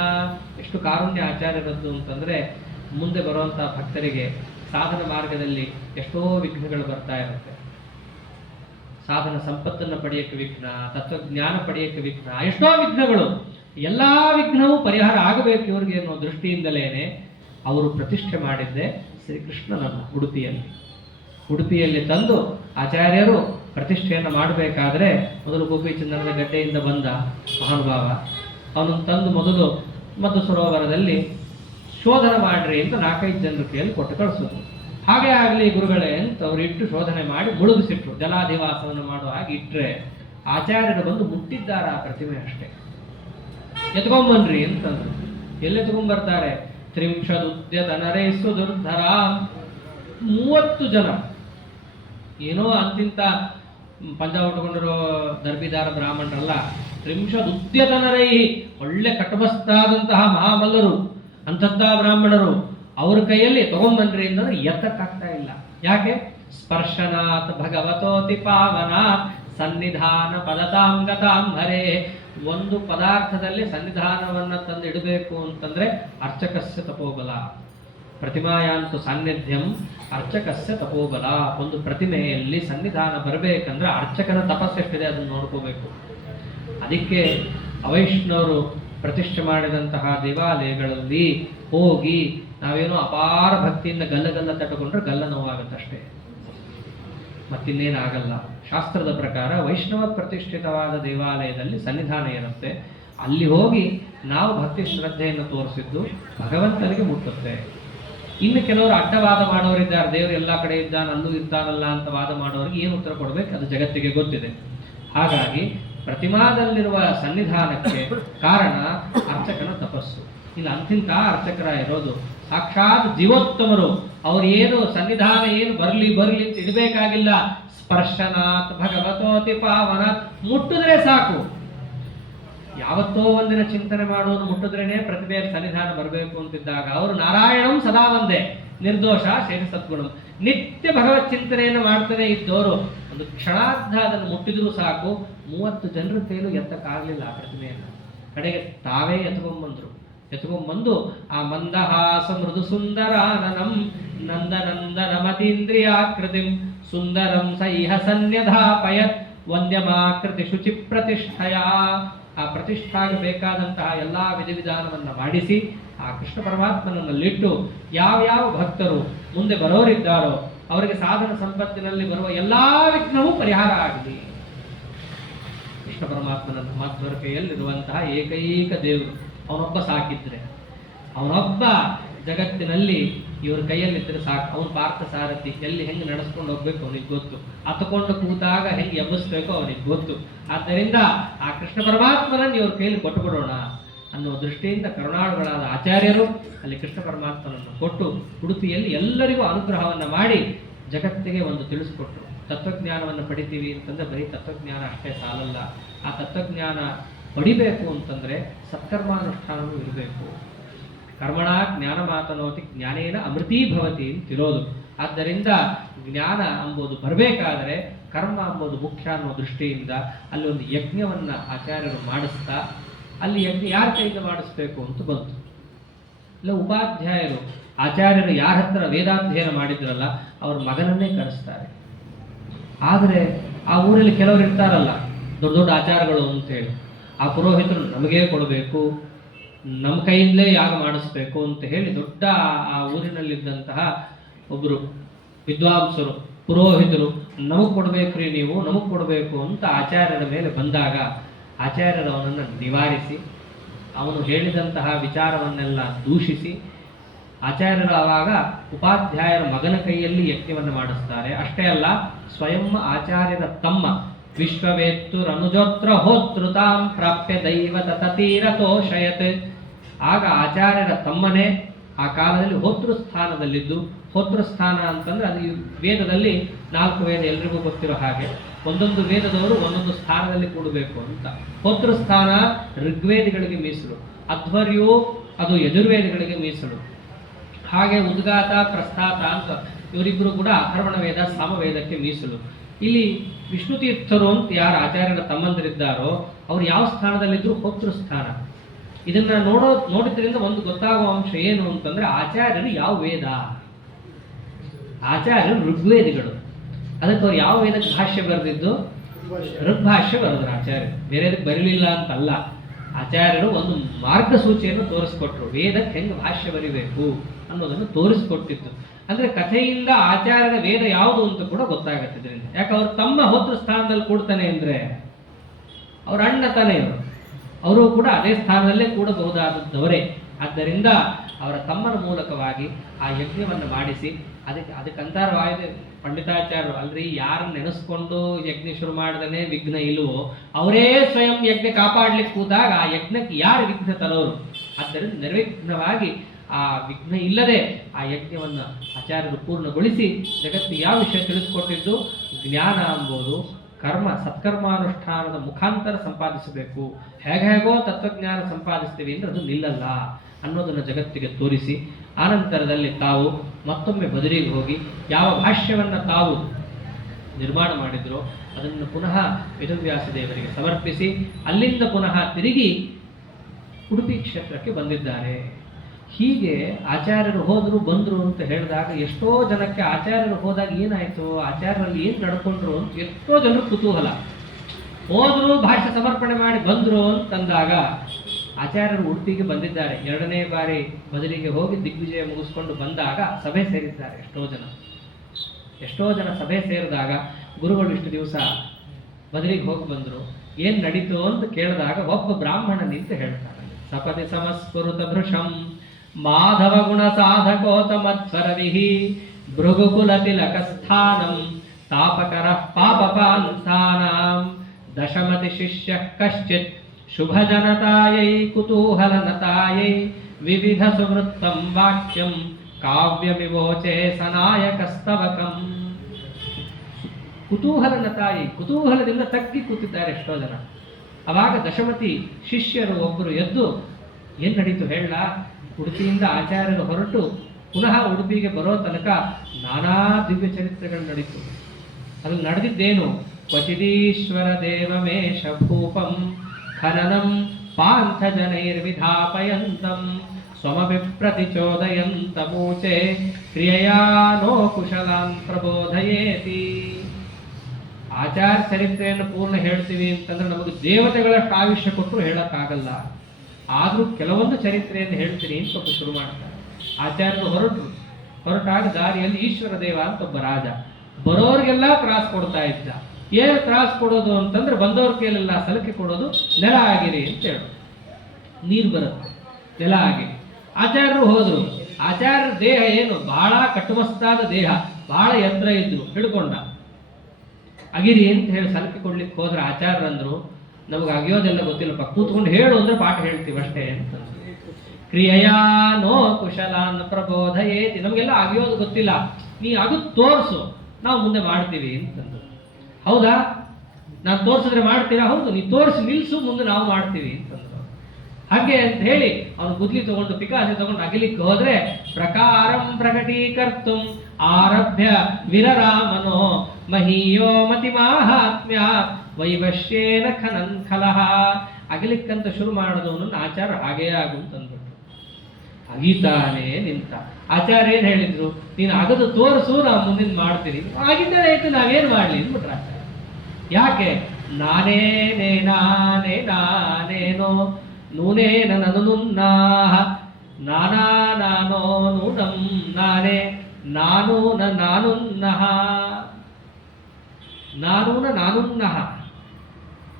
ಎಷ್ಟು ಕಾರುಣ್ಯ ಆಚಾರ್ಯರದ್ದು ಅಂತಂದ್ರೆ, ಮುಂದೆ ಬರುವಂಥ ಭಕ್ತರಿಗೆ ಸಾಧನ ಮಾರ್ಗದಲ್ಲಿ ಎಷ್ಟೋ ವಿಘ್ನಗಳು ಬರ್ತಾ ಇರುತ್ತೆ. ಸಾಧನ ಸಂಪತ್ತನ್ನು ಪಡೆಯಕ್ಕೆ ವಿಘ್ನ, ತತ್ವಜ್ಞಾನ ಪಡೆಯಕ್ಕೆ ವಿಘ್ನ, ಎಷ್ಟೋ ವಿಘ್ನಗಳು. ಎಲ್ಲ ವಿಘ್ನವೂ ಪರಿಹಾರ ಆಗಬೇಕು ಇವ್ರಿಗೆ ಅನ್ನೋ ದೃಷ್ಟಿಯಿಂದಲೇನೆ ಅವರು ಪ್ರತಿಷ್ಠೆ ಮಾಡಿದ್ದೆ ಶ್ರೀಕೃಷ್ಣನನ್ನು ಉಡುಪಿಯಲ್ಲಿ ತಂದು ಆಚಾರ್ಯರು ಪ್ರತಿಷ್ಠೆಯನ್ನು ಮಾಡಬೇಕಾದ್ರೆ ಮೊದಲು ಗೋಪಿಚಂದ್ರನ ಗಡ್ಡೆಯಿಂದ ಬಂದ ಮಹಾನುಭಾವ ಅವನನ್ನು ತಂದು ಮೊದಲು ಮಧು ಸರೋವರದಲ್ಲಿ ಶೋಧನೆ ಮಾಡ್ರಿ ಅಂತ 4-5 ಜನರ ಕೈಯಲ್ಲಿ ಕೊಟ್ಟು ಕಳಿಸೋದು. ಹಾಗೆ ಆಗಲಿ ಗುರುಗಳೇ ಅಂತ ಅವ್ರು ಇಟ್ಟು ಶೋಧನೆ ಮಾಡಿ ಮುಳುಗಿಸಿಟ್ರು. ಜಲಾಧಿವಾಸವನ್ನು ಮಾಡುವ ಹಾಗೆ ಇಟ್ಟರೆ ಆಚಾರ್ಯರು ಬಂದು ಮುಟ್ಟಿದ್ದಾರೆ ಆ ಪ್ರತಿಮೆ ಅಷ್ಟೇ. ಎತ್ಕೊಂಬನ್ರಿ ಅಂತಂದ್ರು. ಎಲ್ಲೆತ್ಕೊಂಡ್ಬರ್ತಾರೆ? 30 ಸುದುರ್ಧರ 30 ಜನ. ಏನೋ ಅಂತಿಂತ ಪಂಜಾಬ್ ಉಟ್ಕೊಂಡಿರೋ ದರ್ಬಿದಾರ ಬ್ರಾಹ್ಮಣರಲ್ಲ. 30 ಒಳ್ಳೆ ಕಟಬಸ್ತಾದಂತಹ ಮಹಾಮಲ್ಲರು, ಅಂಥದ್ದ ಬ್ರಾಹ್ಮಣರು. ಅವ್ರ ಕೈಯಲ್ಲಿ ತಗೊಂಬನ್ರಿ ಅಂತಂದ್ರೆ ಎತ್ತಕ್ಕಾಗ್ತಾ ಇಲ್ಲ. ಯಾಕೆ? ಸ್ಪರ್ಶನಾತ್ ಭಗವತೋತಿ ಪಾವನಾತ್ ಸನ್ನಿಧಾನ ಪದತಾಂ ಗತಾಂ ಹರೇ. ಒಂದು ಪದಾರ್ಥದಲ್ಲಿ ಸನ್ನಿಧಾನವನ್ನು ತಂದು ಇಡಬೇಕು ಅಂತಂದ್ರೆ ಅರ್ಚಕಸ್ಯ ತಪೋಬಲ. ಪ್ರತಿಮಾಯಾಂತು ಸಾನ್ನಿಧ್ಯಂ ಅರ್ಚಕಸ್ಯ ತಪೋಬಲ. ಒಂದು ಪ್ರತಿಮೆಯಲ್ಲಿ ಸನ್ನಿಧಾನ ಬರಬೇಕಂದ್ರೆ ಅರ್ಚಕನ ತಪಸ್ಸೆಷ್ಟಿದೆ ಅದನ್ನು ನೋಡ್ಕೋಬೇಕು. ಅದಕ್ಕೆ ಅವೈಷ್ಣವರು ಪ್ರತಿಷ್ಠೆ ಮಾಡಿದಂತಹ ದೇವಾಲಯಗಳಲ್ಲಿ ಹೋಗಿ ನಾವೇನೋ ಅಪಾರ ಭಕ್ತಿಯಿಂದ ಗಲ್ಲ ತಟ್ಟುಕೊಂಡ್ರೆ ಗಲ್ಲ ನೋವಾಗುತ್ತಷ್ಟೇ, ಮತ್ತಿನ್ನೇನಾಗಲ್ಲ. ಶಾಸ್ತ್ರದ ಪ್ರಕಾರ ವೈಷ್ಣವ ಪ್ರತಿಷ್ಠಿತವಾದ ದೇವಾಲಯದಲ್ಲಿ ಸನ್ನಿಧಾನ ಇರುತ್ತೆ. ಅಲ್ಲಿ ಹೋಗಿ ನಾವು ಭಕ್ತಿ ಶ್ರದ್ಧೆಯನ್ನು ತೋರಿಸಿದ್ದು ಭಗವಂತನಿಗೆ ಮುಟ್ಟುತ್ತೆ. ಇನ್ನು ಕೆಲವರು ಅಡ್ಡವಾದ ಮಾಡೋರಿದ್ದಾರೆ, ದೇವರು ಎಲ್ಲ ಕಡೆ ಇದ್ದಾನ ಅಲ್ಲೂ ಇದ್ದಾನಲ್ಲ ಅಂತ ವಾದ ಮಾಡೋರಿಗೆ ಏನು ಉತ್ತರ ಕೊಡಬೇಕು ಅದು ಜಗತ್ತಿಗೆ ಗೊತ್ತಿದೆ. ಹಾಗಾಗಿ ಪ್ರತಿಮಾದಲ್ಲಿರುವ ಸನ್ನಿಧಾನಕ್ಕೆ ಕಾರಣ ಅರ್ಚಕನ ತಪಸ್ಸು. ಇಲ್ಲ ಅಂತಿಂತ ಅರ್ಚಕರ ಇರೋದು ಸಾಕ್ಷಾತ್ ಜೀವೋತ್ತಮರು. ಅವ್ರು ಏನು ಸನ್ನಿಧಾನ ಏನು ಬರಲಿ ಅಂತ ಇಡಬೇಕಾಗಿಲ್ಲ. ಸ್ಪರ್ಶನಾತ್ ಭಗವತೋತಿ ಪಾವನಾತ್, ಮುಟ್ಟಿದ್ರೆ ಸಾಕು. ಯಾವತ್ತೋ ಒಂದಿನ ಚಿಂತನೆ ಮಾಡೋದು ಮುಟ್ಟಿದ್ರೇನೆ ಪ್ರತಿಭೆಯ ಸನ್ನಿಧಾನ ಬರಬೇಕು ಅಂತಿದ್ದಾಗ ಅವರು ನಾರಾಯಣಂ ಸದಾ ಒಂದೇ. ನಿರ್ದೋಷ ಶೇಷ ಸದ್ಗುಣಂ. ನಿತ್ಯ ಭಗವತ್ ಚಿಂತನೆಯನ್ನು ಮಾಡ್ತಾನೆ ಇದ್ದವರು ಒಂದು ಕ್ಷಣಾರ್ಧ ಅದನ್ನು ಮುಟ್ಟಿದ್ರೂ ಸಾಕು, 30 ಜನರ ಕೈಲೂ ಎತ್ತಕ್ಕಾಗಲಿಲ್ಲ ಆ ಪ್ರತಿಮೆಯನ್ನು. ಕಡೆಗೆ ತಾವೇ ಎತ್ಕೊಂಡ್ಬಂದು ಆ ಮಂದಹಾಸ ಮೃದು ಸುಂದರಾನನಂ ನಂದನಂದನಮತೀಂದ್ರಿಯಾಕೃತಿಂ ಸುಂದರಂ ಸೈಹ ಸನ್ಯಧಾಪಯತ್ ವಂದ್ಯಮಾಕೃತಿ ಶುಚಿ ಪ್ರತಿಷ್ಠೆಯ. ಆ ಪ್ರತಿಷ್ಠಾಗೆ ಬೇಕಾದಂತಹ ಎಲ್ಲ ವಿಧಿವಿಧಾನವನ್ನು ಮಾಡಿಸಿ ಆ ಕೃಷ್ಣ ಪರಮಾತ್ಮನಲ್ಲಿಟ್ಟು ಯಾವ್ಯಾವ ಭಕ್ತರು ಮುಂದೆ ಬರೋರಿದ್ದಾರೋ ಅವರಿಗೆ ಸಾಧನ ಸಂಪತ್ತಿನಲ್ಲಿ ಬರುವ ಎಲ್ಲಾ ವಿಘ್ನವೂ ಪರಿಹಾರ ಆಗಲಿ. ಕೃಷ್ಣ ಪರಮಾತ್ಮನ ಮಾಧ್ವರ ಕೈಯಲ್ಲಿರುವಂತಹ ಏಕೈಕ ದೇವರು ಅವನೊಬ್ಬ ಸಾಕಿದ್ರೆ, ಅವನೊಬ್ಬ ಜಗತ್ತಿನಲ್ಲಿ ಇವ್ರ ಕೈಯಲ್ಲಿದ್ದರೆ ಸಾಕು. ಅವನು ಪಾರ್ಥ ಸಾರಥಿ, ಎಲ್ಲಿ ಹೆಂಗೆ ನಡೆಸ್ಕೊಂಡು ಹೋಗ್ಬೇಕು ಅವನಿಗೆ ಗೊತ್ತು, ಹತ್ತುಕೊಂಡು ಕೂತಾಗ ಹೆಂಗೆ ಎಬ್ಬಿಸ್ಬೇಕು ಅವನಿಗೆ ಗೊತ್ತು. ಆದ್ದರಿಂದ ಆ ಕೃಷ್ಣ ಪರಮಾತ್ಮನನ್ನು ಇವ್ರ ಕೈಯಲ್ಲಿ ಕೊಟ್ಟುಬಿಡೋಣ ಅನ್ನೋ ದೃಷ್ಟಿಯಿಂದ ಕರುಣಾಳುಗಳಾದ ಆಚಾರ್ಯರು ಅಲ್ಲಿ ಕೃಷ್ಣ ಪರಮಾತ್ಮನನ್ನು ಕೊಟ್ಟು ಉಡುಪಿಯಲ್ಲಿ ಎಲ್ಲರಿಗೂ ಅನುಗ್ರಹವನ್ನು ಮಾಡಿ ಜಗತ್ತಿಗೆ ಒಂದು ತಿಳಿಸ್ಕೊಟ್ರು. ತತ್ವಜ್ಞಾನವನ್ನು ಪಡಿತೀವಿ ಅಂತಂದ್ರೆ ಬರೀ ತತ್ವಜ್ಞಾನ ಅಷ್ಟೇ ಸಾಲಲ್ಲ. ಆ ತತ್ವಜ್ಞಾನ ಪಡಿಬೇಕು ಅಂತಂದ್ರೆ ಸತ್ಕರ್ಮಾನುಷ್ಠಾನವೂ ಇರಬೇಕು. ಕರ್ಮಣ ಜ್ಞಾನ ಮಾತನೋತಿ ಜ್ಞಾನೇನ ಅಮೃತೀ ಭವತಿ ಅಂತಿರೋದು. ಆದ್ದರಿಂದ ಜ್ಞಾನ ಎಂಬುದು ಬರಬೇಕಾದರೆ ಕರ್ಮ ಎಂಬುದು ಮುಖ್ಯ ಅನ್ನೋ ದೃಷ್ಟಿಯಿಂದ ಅಲ್ಲಿ ಒಂದು ಯಜ್ಞವನ್ನ ಆಚಾರ್ಯರು ಮಾಡಿಸ್ತಾ, ಅಲ್ಲಿ ಯಜ್ಞ ಯಾರ ಕೈಯಿಂದ ಮಾಡಿಸ್ಬೇಕು ಅಂತ ಬಂತು. ಇಲ್ಲ ಉಪಾಧ್ಯಾಯರು ಆಚಾರ್ಯರು ಯಾರ ಹತ್ರ ವೇದಾಧ್ಯಯನ ಮಾಡಿದ್ರಲ್ಲ ಅವ್ರ ಮಗನನ್ನೇ ಕರೆಸ್ತಾರೆ. ಆದರೆ ಆ ಊರಲ್ಲಿ ಕೆಲವರು ಇರ್ತಾರಲ್ಲ ದೊಡ್ಡ ದೊಡ್ಡ ಆಚಾರಗಳು ಅಂತೇಳಿ, ಆ ಪುರೋಹಿತರು ನಮಗೇ ಕೊಡಬೇಕು, ನಮ್ಮ ಕೈಯಿಂದಲೇ ಯಾಗ ಮಾಡಿಸ್ಬೇಕು ಅಂತ ಹೇಳಿ ದೊಡ್ಡ ಆ ಊರಿನಲ್ಲಿದ್ದಂತಹ ಒಬ್ಬರು ವಿದ್ವಾಂಸರು ಪುರೋಹಿತರು ನಮಗೆ ಕೊಡಬೇಕ್ರಿ, ನೀವು ನಮಗೆ ಕೊಡಬೇಕು ಅಂತ ಆಚಾರ್ಯರ ಮೇಲೆ ಬಂದಾಗ ಆಚಾರ್ಯರು ಅವನನ್ನು ನಿವಾರಿಸಿ ಅವನು ಹೇಳಿದಂತಹ ವಿಚಾರವನ್ನೆಲ್ಲ ದೂಷಿಸಿ ಆಚಾರ್ಯರು ಆವಾಗ ಉಪಾಧ್ಯಾಯರ ಮಗನ ಕೈಯಲ್ಲಿ ಯಜ್ಞವನ್ನು ಮಾಡಿಸ್ತಾರೆ. ಅಷ್ಟೇ ಅಲ್ಲ, ಸ್ವಯಂ ಆಚಾರ್ಯರ ತಮ್ಮ ವಿಶ್ವವೇತ್ತುರನುಜೋತ್ರ ಹೋತೃತಾಂ ಪ್ರಾಪ್ಯ ದೈವ ತತೀರತೋಷಯತ್. ಆಗ ಆಚಾರ್ಯರ ತಮ್ಮನೇ ಆ ಕಾಲದಲ್ಲಿ ಹೋತೃಸ್ಥಾನದಲ್ಲಿದ್ದು, ಹೋತೃಸ್ಥಾನ ಅಂತಂದ್ರೆ ಅದು ವೇದದಲ್ಲಿ 4 ವೇದ ಎಲ್ರಿಗೂ ಗೊತ್ತಿರೋ ಹಾಗೆ ಒಂದೊಂದು ವೇದದವರು ಒಂದೊಂದು ಸ್ಥಾನದಲ್ಲಿ ಕೂಡಬೇಕು ಅಂತ. ಹೋತೃಸ್ಥಾನ ಋಗ್ವೇದಿಗಳಿಗೆ ಮೀಸಲು, ಅಧ್ವರ್ಯು ಅದು ಯಜುರ್ವೇದಗಳಿಗೆ ಮೀಸಲು. ಹಾಗೆ ಉದ್ಗಾತ ಪ್ರಸ್ಥಾತ ಅಂತ ಇವರಿಬ್ಬರು ಕೂಡ ಅಥರ್ವಣ ವೇದ ಸಾಮವೇದಕ್ಕೆ ಮೀಸಲು. ಇಲ್ಲಿ ವಿಷ್ಣು ತೀರ್ಥರು ಅಂತ ಯಾರು ಆಚಾರ್ಯರ ತಮ್ಮಂದಿರಿದ್ದಾರೋ ಅವ್ರು ಯಾವ ಸ್ಥಾನದಲ್ಲಿದ್ರು ಹೋತೃಸ್ಥಾನ. ಇದನ್ನ ನೋಡಿದ್ರಿಂದ ಒಂದು ಗೊತ್ತಾಗುವ ಅಂಶ ಏನು ಅಂತಂದ್ರೆ ಆಚಾರ್ಯರು ಯಾವ ವೇದ, ಆಚಾರ್ಯರು ಋಗ್ವೇದಿಗಳು. ಅದಕ್ಕೆ ಅವ್ರು ಯಾವ ವೇದಕ್ಕೆ ಭಾಷ್ಯ ಬರೆದಿದ್ದು? ಋಗ್ಭಾಷ್ಯ ಬರೆದ್ರು ಆಚಾರ್ಯರು, ಬೇರೆದಕ್ಕೆ ಬರಲಿಲ್ಲ ಅಂತಲ್ಲ. ಆಚಾರ್ಯರು ಒಂದು ಮಾರ್ಗಸೂಚಿಯನ್ನು ತೋರಿಸ್ಕೊಟ್ರು, ವೇದಕ್ಕೆ ಹೆಂಗೆ ಭಾಷ್ಯ ಬರಿಬೇಕು ಅನ್ನೋದನ್ನು ತೋರಿಸ್ಕೊಟ್ಟಿತ್ತು. ಅಂದ್ರೆ ಕಥೆಯಿಂದ ಆಚಾರ್ಯರ ವೇದ ಯಾವುದು ಅಂತ ಕೂಡ ಗೊತ್ತಾಗತ್ತೆ ಇದರಿಂದ. ಯಾಕೆ ಅವ್ರ ತಮ್ಮ ಹೋತೃ ಸ್ಥಾನದಲ್ಲಿ ಕೂಡ್ತಾನೆ ಅಂದ್ರೆ ಅವ್ರ ಅಣ್ಣ ತಾನೇ ಅವರು ಕೂಡ ಅದೇ ಸ್ಥಾನದಲ್ಲೇ ಕೂಡಬಹುದಾದವರೇ. ಆದ್ದರಿಂದ ಅವರ ತಮ್ಮನ ಮೂಲಕವಾಗಿ ಆ ಯಜ್ಞವನ್ನು ಮಾಡಿಸಿ ಅದಕ್ಕಂತಾರವಾದ ಪಂಡಿತಾಚಾರ್ಯರು ಅಲ್ರಿ, ಯಾರನ್ನ ನೆನೆಸ್ಕೊಂಡು ಯಜ್ಞ ಶುರು ಮಾಡಿದನೇ ವಿಘ್ನ ಇಲ್ವೋ ಅವರೇ ಸ್ವಯಂ ಯಜ್ಞ ಕಾಪಾಡ್ಲಿಕ್ಕೆ ಕೂತಾಗ ಆ ಯಜ್ಞಕ್ಕೆ ಯಾರು ವಿಘ್ನ ತರೋರು? ಆದ್ದರಿಂದ ನಿರ್ವಿಘ್ನವಾಗಿ ಆ ವಿಘ್ನ ಇಲ್ಲದೆ ಆ ಯಜ್ಞವನ್ನು ಆಚಾರ್ಯರು ಪೂರ್ಣಗೊಳಿಸಿ ಜಗತ್ತಿಗೆ ಯಾವ ವಿಷಯ ತಿಳಿಸ್ಕೊಟ್ಟಿದ್ದು? ಜ್ಞಾನ ಎಂಬುದು ಕರ್ಮ ಸತ್ಕರ್ಮಾನುಷ್ಠಾನದ ಮುಖಾಂತರ ಸಂಪಾದಿಸಬೇಕು. ಹೇಗೋ ತತ್ವಜ್ಞಾನ ಸಂಪಾದಿಸ್ತೀವಿ ಅಂದ್ರೆ ಅದು ನಿಲ್ಲಲ್ಲ ಅನ್ನೋದನ್ನು ಜಗತ್ತಿಗೆ ತೋರಿಸಿ, ಆನಂತರದಲ್ಲಿ ತಾವು ಮತ್ತೊಮ್ಮೆ ಬದರಿಗೆ ಹೋಗಿ ಯಾವ ಭಾಷ್ಯವನ್ನು ತಾವು ನಿರ್ಮಾಣ ಮಾಡಿದ್ರೋ ಅದನ್ನು ಪುನಃ ವೇದವ್ಯಾಸ ದೇವರಿಗೆ ಸಮರ್ಪಿಸಿ ಅಲ್ಲಿಂದ ಪುನಃ ತಿರುಗಿ ಉಡುಪಿ ಕ್ಷೇತ್ರಕ್ಕೆ ಬಂದಿದ್ದಾರೆ. ಹೀಗೆ ಆಚಾರ್ಯರು ಹೋದ್ರು ಬಂದ್ರು ಅಂತ ಹೇಳಿದಾಗ ಎಷ್ಟೋ ಜನಕ್ಕೆ ಆಚಾರ್ಯರು ಹೋದಾಗ ಏನಾಯ್ತು, ಆಚಾರ್ಯರಲ್ಲಿ ಏನು ನಡ್ಕೊಂಡ್ರು ಅಂತ ಎಷ್ಟೋ ಜನರು ಕುತೂಹಲ. ಹೋದ್ರು ಭಾಷ್ಯ ಸಮರ್ಪಣೆ ಮಾಡಿ ಬಂದ್ರು ಅಂತಂದಾಗ ಆಚಾರ್ಯರು ಉಡುಪಿಗೆ ಬಂದಿದ್ದಾರೆ. 2ನೇ ಬಾರಿ ಬದಲಿಗೆ ಹೋಗಿ ದಿಗ್ವಿಜಯ ಮುಗಿಸ್ಕೊಂಡು ಬಂದಾಗ ಸಭೆ ಸೇರಿದ್ದಾರೆ ಎಷ್ಟೋ ಜನ ಸಭೆ ಸೇರಿದಾಗ ಗುರುಗಳು ಇಷ್ಟು ದಿವಸ ಬದಲಿಗೆ ಹೋಗಿ ಬಂದ್ರು, ಏನ್ ನಡೀತು ಅಂತ ಕೇಳಿದಾಗ ಒಬ್ಬ ಬ್ರಾಹ್ಮಣ ನಿಂತು ಹೇಳ್ತಾರೆ, ಸಪದಿ ಸಮಸ್ಕೃತ ಭೃಶಂ ಮಾಧವ ಗುಣ ಸಾಧಕೋತ ಮತ್ಸರವಿಹಿ ಭೃಗುಕುಲ ತಿಲಕ ಸ್ಥಾನಂ ತಾಪಕರ ಪಾಪಪಾಂತಾನಾಂ ದಶಮತಿ ಶಿಷ್ಯ ಕಶ್ಚಿತ್ ಶುಭ ಜನತಾಯೈ ಕುತೂಹಲನತಾಯೈ ವಿವಿಧ ಸುವೃತ್ತಂ ವಾಕ್ಯಂ ಕಾವ್ಯಮಿವೋಚೆ ಸನಾಯಕಸ್ತವಕಂ. ಕುತೂಹಲನತಾಯೈ, ಕುತೂಹಲದಿಂದ ತಗ್ಗಿ ಕೂತಿದ್ದಾರೆ ಎಷ್ಟೋ ಜನ. ಅವಾಗ ದಶಮತಿ ಶಿಷ್ಯರು ಒಬ್ಬರು ಎದ್ದು ಏನ್ ನಡೀತು ಹೇಳ, ಉಡುಪಿಯಿಂದ ಆಚಾರ್ಯರು ಹೊರಟು ಪುನಃ ಉಡುಪಿಗೆ ಬರೋ ತನಕ ನಾನಾ ದಿವ್ಯ ಚರಿತ್ರೆಗಳು ನಡೀತು. ಅದು ನಡೆದಿದ್ದೇನು? ಕ್ವಚಿದೀಶ್ವರ ದೇವಮೇಶ ಭೂಪಂ ಖನನಂ ಪಾಂಥ ಜನೈರ್ವಿಧಾಪಯಂತಂ ಸ್ವಮಪಿ ಪ್ರತಿಚೋದಯಂತಮೂಚೆ ಕ್ರಿಯೆಯಾ ನೋ ಕುಶಲಾನ್ ಪ್ರಬೋಧಯೇತಿ. ಆಚಾರ ಚರಿತ್ರೆಯನ್ನು ಪೂರ್ಣ ಹೇಳ್ತೀವಿ ಅಂತಂದ್ರೆ ನಮಗೆ ದೇವತೆಗಳಷ್ಟು ಆಯುಷ್ಯ ಕೊಟ್ಟರು ಹೇಳಕ್ಕಾಗಲ್ಲ. ಆದರೂ ಕೆಲವೊಂದು ಚರಿತ್ರೆಯನ್ನು ಹೇಳ್ತೀನಿ ಅಂತ ಒಬ್ಬ ಶುರು ಮಾಡ್ತಾರೆ. ಆಚಾರ್ಯರು ಹೊರಟಾಗ ದಾರಿಯಲ್ಲಿ ಈಶ್ವರ ದೇವ ಅಂತ ಒಬ್ಬ ರಾಜ ಬರೋರಿಗೆಲ್ಲ ತ್ರಾಸ ಕೊಡ್ತಾ ಇದ್ದ. ಏನು ತ್ರಾಸ ಕೊಡೋದು ಅಂತಂದ್ರೆ ಬಂದವ್ರ ಕೈಲೆಲ್ಲ ಸಲಕೆ ಕೊಡೋದು, ನೆಲ ಆಗಿರಿ ಅಂತ ಹೇಳೋದು. ನೀರು ಬರುತ್ತೆ, ನೆಲ ಆಗಿರಿ. ಆಚಾರ್ಯರು ಹೋದ್ರು. ಆಚಾರ್ಯರ ದೇಹ ಏನು ಬಹಳ ಕಟ್ಟುಮಸ್ತಾದ ದೇಹ, ಬಹಳ ಎತ್ತರ ಇದ್ರು, ಹಿಡ್ಕೊಂಡ. ಅಗಿರಿ ಅಂತ ಹೇಳಿ ಸಲಕೆ ಕೊಡ್ಲಿಕ್ಕೆ ಹೋದ್ರೆ ಆಚಾರ್ಯರಂದ್ರು, ನಮಗೆ ಅಗಿಯೋದೆಲ್ಲ ಗೊತ್ತಿಲ್ಲಪ್ಪ, ಕೂತ್ಕೊಂಡು ಹೇಳು ಅಂದ್ರೆ ಪಾಠ ಹೇಳ್ತೀವಿ ಅಷ್ಟೇ ಅಂತ. ಕ್ರಿಯೆಯಾ ನೋ ಕುಶಲಾನ್ ಪ್ರಬೋಧಯೇತಿ. ನಮಗೆಲ್ಲ ಅಗಿಯೋದು ಗೊತ್ತಿಲ್ಲ, ನೀ ಅಗದು ತೋರಿಸು, ನಾವು ಮುಂದೆ ಮಾಡ್ತೀವಿ ಅಂತಂದ್ರು. ಹೌದಾ, ನಾನು ತೋರಿಸಿದ್ರೆ ಮಾಡ್ತೀರಾ? ಹೌದು, ನೀ ತೋರಿಸಿ ನಿಲ್ಸು, ಮುಂದೆ ನಾವು ಮಾಡ್ತೀವಿ ಅಂತಂದ್ರು. ಹಾಗೆ ಅಂತ ಹೇಳಿ ಅವನು ಗುದ್ಲಿ ತಗೊಂಡು ಪಿಕಾಸೆ ತಗೊಂಡು ಅಗಲಿಕ್ಕೆ ಹೋದ್ರೆ ಪ್ರಕಾರಂ ಪ್ರಕಟೀಕರ್ತು ಆರಭ್ಯ ವಿರರಾಮನೋ ಮಹೀಯೋ ಮತಿ ಮಾಹಾತ್ಮ್ಯ ವೈವಶ್ಯೇನ ಖನನ್ ಖಲಹ. ಅಗಲಿಕ್ಕಂತ ಶುರು ಮಾಡಿದವನು ಆಚಾರ ಹಾಗೇ ಆಗು ಅಂತಂದ್ಬಿಟ್ರು. ಅಗೀತಾನೆ ನಿಂತ. ಆಚಾರ್ಯ ಏನ್ ಹೇಳಿದ್ರು? ನೀನು ಅಗದು ತೋರಿಸು, ನಾವು ಮುಂದಿನ ಮಾಡ್ತೀರಿ. ಆಗಿದ್ದರೆ ಆಯ್ತು, ನಾವೇನ್ ಮಾಡ್ಲಿ ಅಂದ್ಬಿಟ್ರ ಆಚಾರ್ಯ. ಯಾಕೆ? ನಾನೇ ನಾನೇನೋ ನೂನೇನ ನನುನ್ನಾಹ ನಾನಾ ನಾನೋ ನೂನಂ ನಾನೇ ನಾನೂನ ನಾನುನ್ನಹ ನಾನೂನ ನಾನುನ್ನಹ.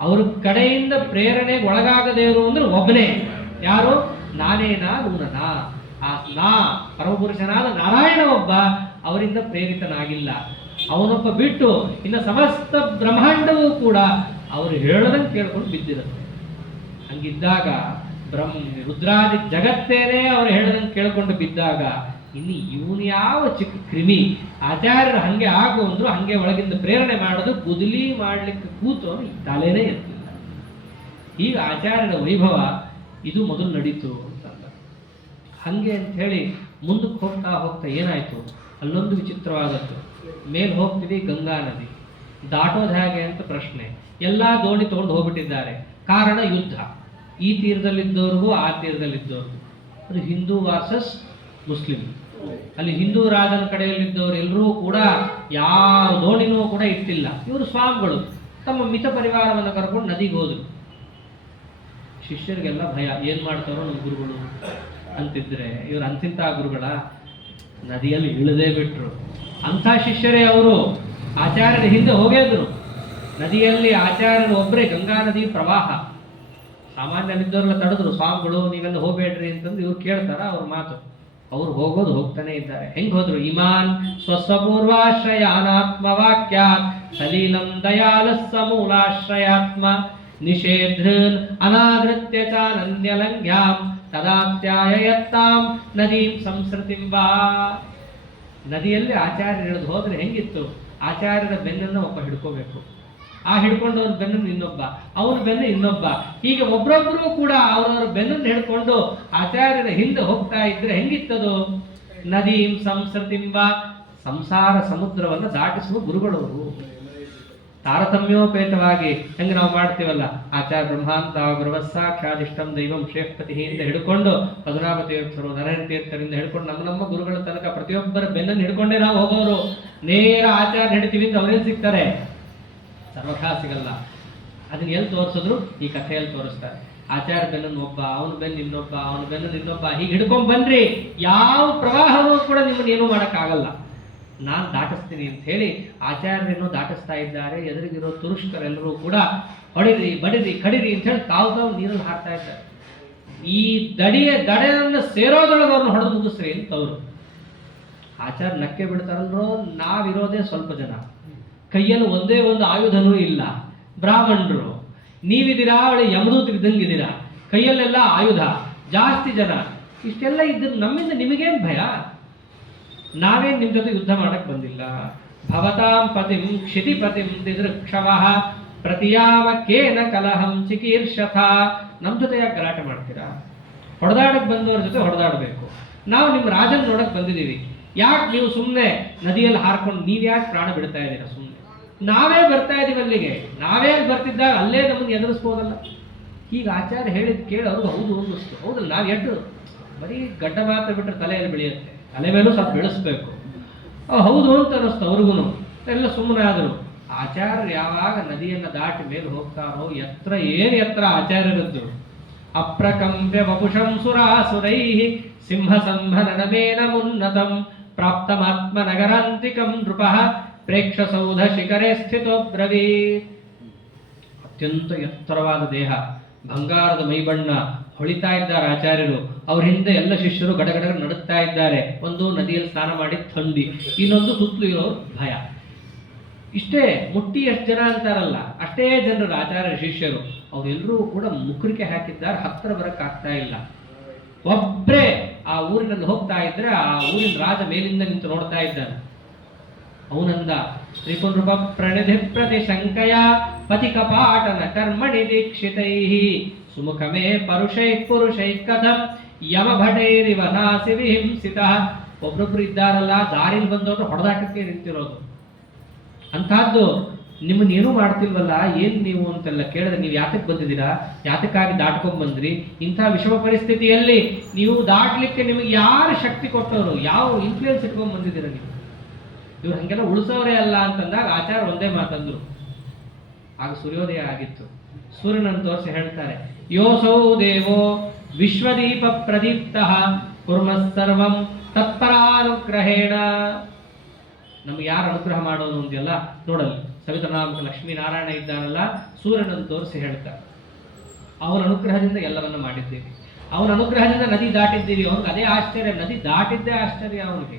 ಅವ್ರ ಕಡೆಯಿಂದ ಪ್ರೇರಣೆಗೆ ಒಳಗಾಗದೇವರು ಅಂದ್ರೆ ಒಬ್ಬನೇ. ಯಾರು? ನಾನೇನಾ ನೂನನ. ಆ ನಾ ಪರಮಪುರುಷನಾದ ನಾರಾಯಣ ಒಬ್ಬ ಅವರಿಂದ ಪ್ರೇರಿತನಾಗಿಲ್ಲ. ಅವನೊಬ್ಬ ಬಿಟ್ಟು ಇನ್ನು ಸಮಸ್ತ ಬ್ರಹ್ಮಾಂಡವೂ ಕೂಡ ಅವರು ಹೇಳದಂಗೆ ಕೇಳ್ಕೊಂಡು ಬಿದ್ದಿರುತ್ತೆ. ಹಂಗಿದ್ದಾಗ ರುದ್ರಾದಿ ಜಗತ್ತೇನೆ ಅವ್ರು ಹೇಳದಂಗೆ ಕೇಳ್ಕೊಂಡು ಬಿದ್ದಾಗ ಇನ್ನು ಇವನು ಯಾವ ಚಿಕ್ಕ ಕ್ರಿಮಿ? ಆಚಾರ್ಯರು ಹಂಗೆ ಆಗು ಅಂದ್ರು ಹಂಗೆ ಒಳಗಿಂದ ಪ್ರೇರಣೆ ಮಾಡೋದು, ಗುದಲಿ ಮಾಡ್ಲಿಕ್ಕೆ ಕೂತು ತಲೆನೇ ಎತ್ತಿಲ್ಲ. ಈಗ ಆಚಾರ್ಯರ ವೈಭವ ಇದು ಮೊದಲು ನಡೀತು ಅಂತಂದ. ಹಂಗೆ ಅಂತ ಹೇಳಿ ಮುಂದಕ್ಕೆ ಹೋಗ್ತಾ ಹೋಗ್ತಾ ಏನಾಯ್ತು? ಅಲ್ಲೊಂದು ವಿಚಿತ್ರವಾದದ್ದು. ಮೇಲೆ ಹೋಗ್ತೀವಿ, ಗಂಗಾ ನದಿ ದಾಟೋದು ಹೇಗೆ ಅಂತ ಪ್ರಶ್ನೆ. ಎಲ್ಲಾ ದೋಣಿ ತಗೊಂಡು ಹೋಗ್ಬಿಟ್ಟಿದ್ದಾರೆ. ಕಾರಣ ಯುದ್ಧ. ಈ ತೀರದಲ್ಲಿದ್ದವ್ರಿಗೂ ಆ ತೀರದಲ್ಲಿದ್ದವ್ರಿಗೂ. ಅದು ಹಿಂದೂ ವರ್ಸಸ್ ಮುಸ್ಲಿಂ. ಅಲ್ಲಿ ಹಿಂದೂ ರಾಜನ ಕಡೆಯಲ್ಲಿದ್ದವರು ಎಲ್ಲರೂ ಕೂಡ ಯಾವ ದೋಣಿನೂ ಕೂಡ ಇಟ್ಟಿಲ್ಲ. ಇವರು ಸ್ವಾಮಿಗಳು ತಮ್ಮ ಮಿತ ಪರಿವಾರವನ್ನು ಕರ್ಕೊಂಡು ನದಿಗೆ ಹೋದ್ರು. ಶಿಷ್ಯರಿಗೆಲ್ಲ ಭಯ, ಏನ್ ಮಾಡ್ತಾರೋ ನಮ್ಮ ಗುರುಗಳು ಅಂತಿದ್ರೆ. ಇವರು ಅಂತಿಂತ ಗುರುಗಳ ನದಿಯಲ್ಲಿ ಇಳಿದೇ ಬಿಟ್ರು. ಅಂಥ ಶಿಷ್ಯರೇ ಅವರು. ಆಚಾರ್ಯರ ಹಿಂದೆ ಹೋಗಿದ್ರು. ನದಿಯಲ್ಲಿ ಆಚಾರ್ಯರು ಒಬ್ಬರೇ, ಗಂಗಾ ನದಿ ಪ್ರವಾಹ. ಸಾಮಾನ್ಯರಿದ್ದವ್ರೆಲ್ಲ ತಡೆದ್ರು, ಸ್ವಾಮಿಗಳು ನೀವೆಲ್ಲ ಹೋಗ್ಬೇಡ್ರಿ ಅಂತಂದು. ಇವ್ರು ಕೇಳ್ತಾರ ಅವ್ರ ಮಾತು? ಅವ್ರು ಹೋಗೋದು ಹೋಗ್ತಾನೆ ಇದ್ದಾರೆ. ಹೆಂಗ್ ಹೋದ್ರು? ಇಮಾನ್ ಸ್ವಸ್ವಪೂರ್ವಾಶ್ರಯಾನಾತ್ಮ ವಾಕ್ಯಾತ್ ಸಲೀಲಂ ದಯಾಲ ಸಮೂಲಾಶ್ರಯಾತ್ಮ ನಿಷೇಧೃನ್ ಅನಾಧೃತ್ಯ ಚಾನನ್ಯಲಂಘ್ಯಾಂ ತದಾತ್ಯಾಯತ್ತಾಂ ನದೀಂ ಸಂಸ್ಕೃತಿಂ ವಾ. ನದಿಯಲ್ಲಿ ಆಚಾರ್ಯರು ಇಳಿದು ಹೋದ್ರೆ ಹೆಂಗಿತ್ತು? ಆಚಾರ್ಯರ ಬೆನ್ನನ್ನು ಒಬ್ಬ ಹಿಡ್ಕೋಬೇಕು. ಆ ಹಿಡ್ಕೊಂಡವ್ರ ಬೆನ್ನನ್ನು ಇನ್ನೊಬ್ಬ, ಅವನ ಬೆನ್ನು ಇನ್ನೊಬ್ಬ. ಹೀಗೆ ಒಬ್ರೊಬ್ರು ಕೂಡ ಅವರವರ ಬೆನ್ನನ್ನು ಹಿಡ್ಕೊಂಡು ಆಚಾರ್ಯರ ಹಿಂದೆ ಹೋಗ್ತಾ ಇದ್ರೆ ಹೆಂಗಿತ್ತದು? ನದೀಂ ಸಂಸ್ಕೃತಿಂಬ. ಸಂಸಾರ ಸಮುದ್ರವನ್ನು ದಾಟಿಸುವ ಗುರುಗಳವರು. ತಾರತಮ್ಯೋಪೇತವಾಗಿ ಹೆಂಗೆ ನಾವು ಮಾಡ್ತೀವಲ್ಲ, ಆಚಾರ್ಯ ಬ್ರಹ್ಮಾಂತ ಗುರುವಸ್ಸಾಕ್ಷಾದಿಷ್ಟಂ ದೈವಂ ಶ್ರೇಷ್ಠಪತಿ ಅಂತ ಹಿಡ್ಕೊಂಡು ಪದ್ಮನಾಭ ತೀರ್ಥರು, ನರಹರಿ ತೀರ್ಥರಿಂದ ಹಿಡ್ಕೊಂಡು ನಮ್ಮ ಗುರುಗಳ ತನಕ ಪ್ರತಿಯೊಬ್ಬರ ಬೆನ್ನನ್ನು ಹಿಡ್ಕೊಂಡೇ ನಾವು ಹೋಗೋರು. ನೇರ ಆಚಾರ್ಯ ಹಿಡಿತೀವಿ ಅಂತ ಅವ್ರೇನು ಸಿಗ್ತಾರೆ? ಸರ್ವಥಾ ಸಿಗಲ್ಲ. ಅದನ್ನ ಎಲ್ಲಿ ತೋರಿಸಿದ್ರು? ಈ ಕಥೆಯಲ್ಲಿ ತೋರಿಸ್ತಾರೆ. ಆಚಾರ್ಯ ಬೆನ್ನನ್ನು ಒಬ್ಬ, ಅವನ ಬೆನ್ನು ಇನ್ನೊಬ್ಬ, ಅವನ ಬೆನ್ನನ್ನು ಇನ್ನೊಬ್ಬ, ಹೀಗೆ ಹಿಡ್ಕೊಂಡ್ ಬನ್ರಿ. ಯಾವ ಪ್ರವಾಹವೂ ಕೂಡ ನಿಮ್ಮನ್ನ ಏನೂ ಮಾಡೋಕ್ಕಾಗಲ್ಲ. ನಾನು ದಾಟಿಸ್ತೀನಿ ಅಂತ ಹೇಳಿ ಆಚಾರ್ಯರೇನೋ ದಾಟಿಸ್ತಾ ಇದ್ದಾರೆ. ಎದುರಿಗಿರೋ ತುರುಷ್ಕರೆಲ್ಲರೂ ಕೂಡ ಹೊಡಿರಿ, ಬಡಿರಿ, ಕಡಿರಿ ಅಂತ ಹೇಳಿ ತಾವು ನೀರಲ್ಲಿ ಹಾಕ್ತಾ ಇದ್ದಾರೆ. ಈ ದಡೆಯನ್ನು ಸೇರೋದೊಳಗೆ ಅವ್ರನ್ನ ಹೊಡೆದು ಮುಗಿಸ್ರಿ ಅಂತವ್ರು. ಆಚಾರ್ಯ ನಕ್ಕೆ ಬಿಡ್ತಾರಲ್ರೋ. ನಾವಿರೋದೇ ಸ್ವಲ್ಪ ಜನ, ಕೈಯಲ್ಲಿ ಒಂದೇ ಒಂದು ಆಯುಧನೂ ಇಲ್ಲ. ಬ್ರಾಹ್ಮಣರು ನೀವಿದ್ದೀರಾ, ಅವಳೆ ಯಮದೂತ ಇದ್ದಂಗಿದ್ದೀರಾ, ಕೈಯಲ್ಲೆಲ್ಲ ಆಯುಧ, ಜಾಸ್ತಿ ಜನ. ಇಷ್ಟೆಲ್ಲ ಇದ್ರು ನಮ್ಮಿಂದ ನಿಮಗೇನು ಭಯ? ನಾವೇನು ನಿಮ್ಮ ಜೊತೆ ಯುದ್ಧ ಮಾಡಕ್ ಬಂದಿಲ್ಲ. ಭವತಾಂ ಪತಿಂ ಕ್ಷಿತಿಪತಿಂ ದಿದೃಕ್ಷವಃ ಪ್ರತಿಯಾಮಕೇನ ಕಲಹಂ ಚಿಕೀರ್ಷಥ. ನಮ್ಮ ಜೊತೆ ಯಾಕೆ ಗಲಾಟೆ ಮಾಡ್ತೀರಾ? ಹೊಡೆದಾಡಕ್ಕೆ ಬಂದವ್ರ ಜೊತೆ ಹೊಡೆದಾಡಬೇಕು. ನಾವು ನಿಮ್ಮ ರಾಜನ ನೋಡಕ್ ಬಂದಿದ್ದೀವಿ, ಯಾಕೆ ನೀವು ಸುಮ್ಮನೆ ನದಿಯಲ್ಲಿ ಹಾರ್ಕೊಂಡು ನೀವ್ಯಾಕೆ ಪ್ರಾಣ ಬಿಡ್ತಾ ಇದ್ದೀರಾ? ಸುಮ್ಮನೆ ನಾವೇ ಬರ್ತಾ ಇದೀವಿ ಅಲ್ಲಿಗೆ, ನಾವೇ ಅಲ್ಲಿ ಬರ್ತಿದ್ದಾಗ ಅಲ್ಲೇ ನಮ್ಮನ್ನು ಎದುರಿಸ್ಬೋದಲ್ಲ. ಈಗ ಆಚಾರ್ಯ ಹೇಳಿದ್ ಕೇಳಿ ಅವ್ರಿಗೆ ಹೌದು ಅನ್ನಿಸ್ತು. ಹೌದಲ್ಲ, ನಾವು ಎಷ್ಟು ಬರೀ ಗಡ್ಡ ಮಾತ್ರ ಬಿಟ್ಟರೆ ತಲೆಯಲ್ಲಿ ಬೆಳೆಯುತ್ತೆ, ತಲೆ ಮೇಲೂ ಸ್ವಲ್ಪ ಬೆಳೆಸ್ಬೇಕು. ಹೌದು ಅಂತ ಅನ್ನಿಸ್ತು ಅವ್ರಿಗೂ. ಎಲ್ಲ ಸುಮ್ಮನೆ ಆದರು. ಆಚಾರ್ಯರು ಯಾವಾಗ ನದಿಯನ್ನು ದಾಟಿ ಮೇಲೆ ಹೋಗ್ತಾರೋ, ಏನು ಎತ್ತರ ಆಚಾರ್ಯರದ್ದು. ಅಪ್ರಕಂಪ್ಯ ವಪುಷಂ ಸುರಾಸುರೈ ಸಿಂಹ ಸಂಭನಮೇನ ಮುನ್ನತಂ ಪ್ರಾಪ್ತಮಾತ್ಮ ನಗರಾಂತಿಕಂ ನೃಪಃ ಪ್ರೇಕ್ಷಸೌಧ ಶಿಖರೆ ಸ್ಥಿತೋ ಬ್ರವೀತ್. ಅತ್ಯಂತ ಎತ್ತರವಾದ ದೇಹ, ಬಂಗಾರದ ಮೈಬಣ್ಣ, ಹೊಳಿತಾ ಇದ್ದಾರೆ ಆಚಾರ್ಯರು. ಅವ್ರ ಹಿಂದೆ ಎಲ್ಲ ಶಿಷ್ಯರು ಗಡಗಡ ನಡುತ್ತಾ ಇದ್ದಾರೆ. ಒಂದು ನದಿಯಲ್ಲಿ ಸ್ನಾನ ಮಾಡಿ ಥಂಡಿ, ಇನ್ನೊಂದು ಸುತ್ತಲೂ ಇರೋರು ಭಯ. ಇಷ್ಟೇ ಮುಟ್ಟಿ ಎಷ್ಟು ಜನ ಅಂತಾರಲ್ಲ, ಅಷ್ಟೇ ಜನರು ಆಚಾರ್ಯ ಶಿಷ್ಯರು. ಅವರೆಲ್ಲರೂ ಕೂಡ ಮುಖರಿಕೆ ಹಾಕಿದ್ದಾರೆ, ಹತ್ತಿರ ಬರಕ್ಕಾಗ್ತಾ ಇಲ್ಲ. ಒಬ್ಬರೇ ಆ ಊರಿನಲ್ಲಿ ಹೋಗ್ತಾ ಇದ್ರೆ ಆ ಊರಿನ ರಾಜ ಮೇಲಿಂದ ನಿಂತು ನೋಡ್ತಾ ಇದ್ದಾನೆ. ಅವನಂದ ತ್ರಿಪುನೃಪ ಪ್ರಣಿಧಿ ಪ್ರತಿ ಶಂಕಯ ಪತಿ ಕಪಾಟನ ಕರ್ಮಣಿ ದೀಕ್ಷಿತೈ ಸುಮುಖಮೇ ಪರುಷೈ ಪುರುಷೈ ಕಥಂ ಯಮ ಭಟೈರಿವ ನಾಸಿ ವಿಹಿಂಸಿತ. ಒಬ್ಬೊಬ್ರು ಇದ್ದಾರಲ್ಲ, ದಾರಿಲಿ ಬಂದವರು ಹೊಡೆದಾಟಕ್ಕೆ ನಿಂತಿರೋದು. ಅಂಥದ್ದು ನಿಮ್ಮನ್ನೇನು ಮಾಡ್ತಿಲ್ವಲ್ಲ, ಏನು ನೀವು ಅಂತೆಲ್ಲ ಕೇಳಿದ್ರೆ, ನೀವು ಯಾತಕ್ಕೆ ಬಂದಿದ್ದೀರಾ, ಯಾತಕ್ಕಾಗಿ ದಾಟ್ಕೊಂಡ್ ಬಂದ್ರಿ, ಇಂಥ ವಿಷಮ ಪರಿಸ್ಥಿತಿಯಲ್ಲಿ ನೀವು ದಾಟ್ಲಿಕ್ಕೆ ನಿಮಗೆ ಯಾರು ಶಕ್ತಿ ಕೊಟ್ಟವರು, ಯಾವ ಇನ್ಫ್ಲೂಯೆನ್ಸ್ ಇಟ್ಕೊಂಡ್ ಬಂದಿದ್ದೀರಾ ನೀವು? ಇವ್ರು ಹಂಗೆಲ್ಲ ಉಳಿಸೋರೇ ಅಲ್ಲ ಅಂತಂದಾಗ ಆಚಾರ್ಯ ಒಂದೇ ಮಾತಂದ್ರು. ಆಗ ಸೂರ್ಯೋದಯ ಆಗಿತ್ತು. ಸೂರ್ಯನನ್ನು ತೋರಿಸಿ ಹೇಳ್ತಾರೆ, ಯೋಸೌ ದೇವೋ ವಿಶ್ವದೀಪ ಪ್ರದೀಪ್ತ ಕುರ್ಮಸ್ಸರ್ವಂ ತತ್ಪರಾನುಗ್ರಹೇಣ. ನಮ್ಗೆ ಯಾರು ಅನುಗ್ರಹ ಮಾಡೋದು ಅಂತೆಲ್ಲ ನೋಡಲ್ಲಿ ಸವಿತನಾಮಕ ಲಕ್ಷ್ಮೀನಾರಾಯಣ ಇದ್ದಾನಲ್ಲ, ಸೂರ್ಯನನ್ನು ತೋರಿಸಿ ಹೇಳ್ತಾರೆ, ಅವನ ಅನುಗ್ರಹದಿಂದ ಎಲ್ಲವನ್ನ ಮಾಡಿದ್ದೀವಿ, ಅವನ ಅನುಗ್ರಹದಿಂದ ನದಿ ದಾಟಿದ್ದೀವಿ. ಅವನಿಗೆ ಅದೇ ಆಶ್ಚರ್ಯ, ನದಿ ದಾಟಿದ್ದೇ ಆಶ್ಚರ್ಯ ಅವನಿಗೆ.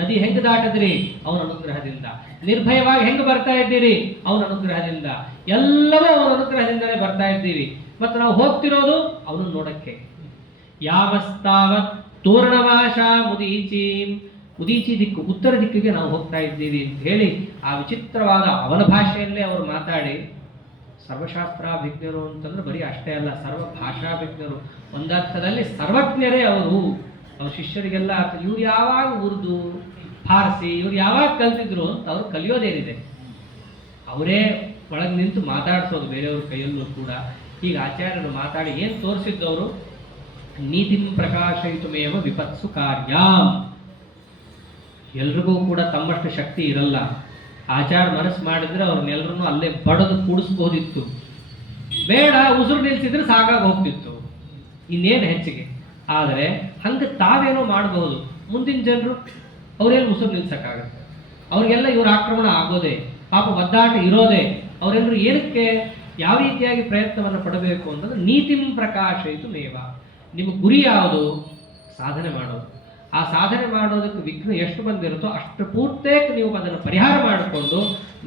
ನದಿ ಹೆಂಗ್ ದಾಟಿದ್ರಿ? ಅವನ ಅನುಗ್ರಹದಿಂದ. ನಿರ್ಭಯವಾಗಿ ಹೆಂಗ್ ಬರ್ತಾ ಇದ್ದೀರಿ? ಅವನ ಅನುಗ್ರಹದಿಂದ. ಎಲ್ಲವೂ ಅವನ ಅನುಗ್ರಹದಿಂದಲೇ ಬರ್ತಾ ಇದ್ದೀವಿ. ಮತ್ತು ನಾವು ಹೋಗ್ತಿರೋದು ಅವನನ್ನು ನೋಡಕ್ಕೆ. ಯಾವಸ್ತಾವತ್ ತೋರಣವಾಶ ಮುದೀಚೀಂ, ಉದೀಚಿ ದಿಕ್ಕು, ಉತ್ತರ ದಿಕ್ಕಿಗೆ ನಾವು ಹೋಗ್ತಾ ಇದ್ದೀವಿ ಅಂತ ಹೇಳಿ ಆ ವಿಚಿತ್ರವಾದ ಅವನ ಭಾಷೆಯಲ್ಲೇ ಅವರು ಮಾತಾಡಿ, ಸರ್ವಶಾಸ್ತ್ರಾಭಿಜ್ಞರು ಅಂತಂದ್ರೆ ಬರೀ ಅಷ್ಟೇ ಅಲ್ಲ, ಸರ್ವ ಭಾಷಾಭಿಜ್ಞರು. ಒಂದರ್ಥದಲ್ಲಿ ಸರ್ವಜ್ಞರೇ ಅವರು. ಅವ್ರ ಶಿಷ್ಯರಿಗೆಲ್ಲ ಇವ್ರು ಯಾವಾಗ ಉರ್ದು ಫಾರ್ಸಿ ಇವ್ರು ಯಾವಾಗ ಕಲ್ತಿದ್ರು ಅಂತ ಅವ್ರು ಕಲಿಯೋದೇನಿದೆ, ಅವರೇ ಒಳಗೆ ನಿಂತು ಮಾತಾಡಿಸೋದು ಬೇರೆಯವ್ರ ಕೈಯಲ್ಲೂ ಕೂಡ. ಈಗ ಆಚಾರ್ಯರು ಮಾತಾಡಿ ಏನು ತೋರಿಸಿದ್ದವರು, ನೀತಿಂ ಪ್ರಕಾಶಯಿತುಮೇವ ವಿಪತ್ಸು ಕಾರ್ಯಾಂ. ಎಲ್ರಿಗೂ ಕೂಡ ತಮ್ಮಷ್ಟು ಶಕ್ತಿ ಇರಲ್ಲ. ಆಚಾರ ಮನಸ್ಸು ಮಾಡಿದ್ರೆ ಅವ್ರನ್ನೆಲ್ಲರನ್ನೂ ಅಲ್ಲೇ ಬಡದು ಕೂಡಿಸ್ಬೋದಿತ್ತು. ಬೇಡ, ಉಸಿರು ನಿಲ್ಸಿದ್ರೆ ಸಾಕಾಗಿ ಹೋಗ್ತಿತ್ತು, ಇನ್ನೇನು ಹೆಚ್ಚಿಗೆ. ಆದರೆ ಹಂಗೆ ತಾವೇನೋ ಮಾಡಬಹುದು. ಮುಂದಿನ ಜನರು ಅವರೇನು ಉಸಿರು ನಿಲ್ಸಕ್ಕಾಗತ್ತೆ? ಅವ್ರಿಗೆಲ್ಲ ಇವ್ರ ಆಕ್ರಮಣ ಆಗೋದೇ, ಪಾಪ ಒದ್ದಾಟ ಇರೋದೇ. ಅವರೆಲ್ಲರೂ ಏನಕ್ಕೆ ಯಾವ ರೀತಿಯಾಗಿ ಪ್ರಯತ್ನವನ್ನು ಪಡಬೇಕು ಅಂತಂದ್ರೆ ನೀತಿಂ ಪ್ರಕಾಶಯಿತು ಮೇವ. ನಿಮ್ಮ ಗುರಿ ಯಾವುದು? ಸಾಧನೆ ಮಾಡೋದು. ಆ ಸಾಧನೆ ಮಾಡೋದಕ್ಕೆ ವಿಘ್ನ ಎಷ್ಟು ಬಂದಿರುತ್ತೋ ಅಷ್ಟು ಪೂರ್ತೇಕ ನೀವು ಅದನ್ನು ಪರಿಹಾರ ಮಾಡಿಕೊಂಡು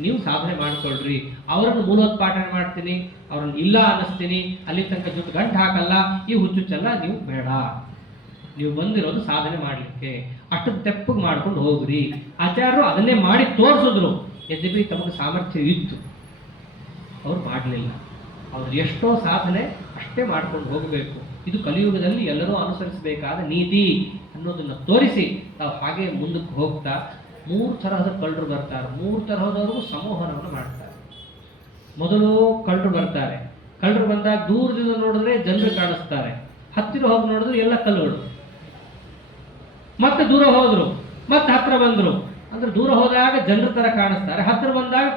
ನೀವು ಸಾಧನೆ ಮಾಡಿಕೊಳ್ಳ್ರಿ. ಅವರನ್ನು ಮೂಲೋತ್ಪಾಟನೆ ಮಾಡ್ತೀನಿ, ಅವ್ರನ್ನ ಇಲ್ಲ ಅನ್ನಿಸ್ತೀನಿ, ಅಲ್ಲಿ ತನಕ ಜೊತೆ ಗಂಟು ಹಾಕಲ್ಲ, ಈ ಹುಚ್ಚುಚ್ಚಲ್ಲ ನೀವು ಬೇಡ. ನೀವು ಬಂದಿರೋದು ಸಾಧನೆ ಮಾಡಲಿಕ್ಕೆ, ಅಷ್ಟು ತೆಪ್ಪಗೆ ಮಾಡ್ಕೊಂಡು ಹೋಗ್ರಿ. ಆಚಾರ್ಯರು ಅದನ್ನೇ ಮಾಡಿ ತೋರಿಸಿದ್ರು. ಯದ್ಯಪಿ ತಮಗೆ ಸಾಮರ್ಥ್ಯ ಇತ್ತು, ಅವ್ರು ಮಾಡಲಿಲ್ಲ. ಅವ್ರು ಎಷ್ಟೋ ಸಾಧನೆ ಅಷ್ಟೇ ಮಾಡ್ಕೊಂಡು ಹೋಗಬೇಕು. ಇದು ಕಲಿಯುಗದಲ್ಲಿ ಎಲ್ಲರೂ ಅನುಸರಿಸಬೇಕಾದ ನೀತಿ ಅನ್ನೋದನ್ನು ತೋರಿಸಿ ನಾವು ಹಾಗೆ ಮುಂದಕ್ಕೆ ಹೋಗ್ತಾ 3 ತರಹದ ಕಳ್ಳರು ಬರ್ತಾರೆ. 3 ತರಹದವರು ಸಂಮೋಹನವನ್ನು ಮಾಡ್ತಾರೆ. ಮೊದಲು ಕಳ್ಳರು ಬರ್ತಾರೆ. ಕಳ್ಳರು ಬಂದಾಗ ದೂರದಿಂದ ನೋಡಿದ್ರೆ ಜನರು ಕಾಣಿಸ್ತಾರೆ, ಹತ್ತಿರ ಹೋಗಿ ನೋಡಿದ್ರೆ ಎಲ್ಲ ಕಲ್ಲುಗಳು. ಮತ್ತೆ ದೂರ ಹೋದ್ರು, ಮತ್ತೆ ಹತ್ತಿರ ಬಂದರು. ಅಂದ್ರೆ ದೂರ ಹೋದಾಗ ಜನರ ತರ ಕಾಣಿಸ್ತಾರೆ, ಹತ್ತಿರ ಬಂದಾಗ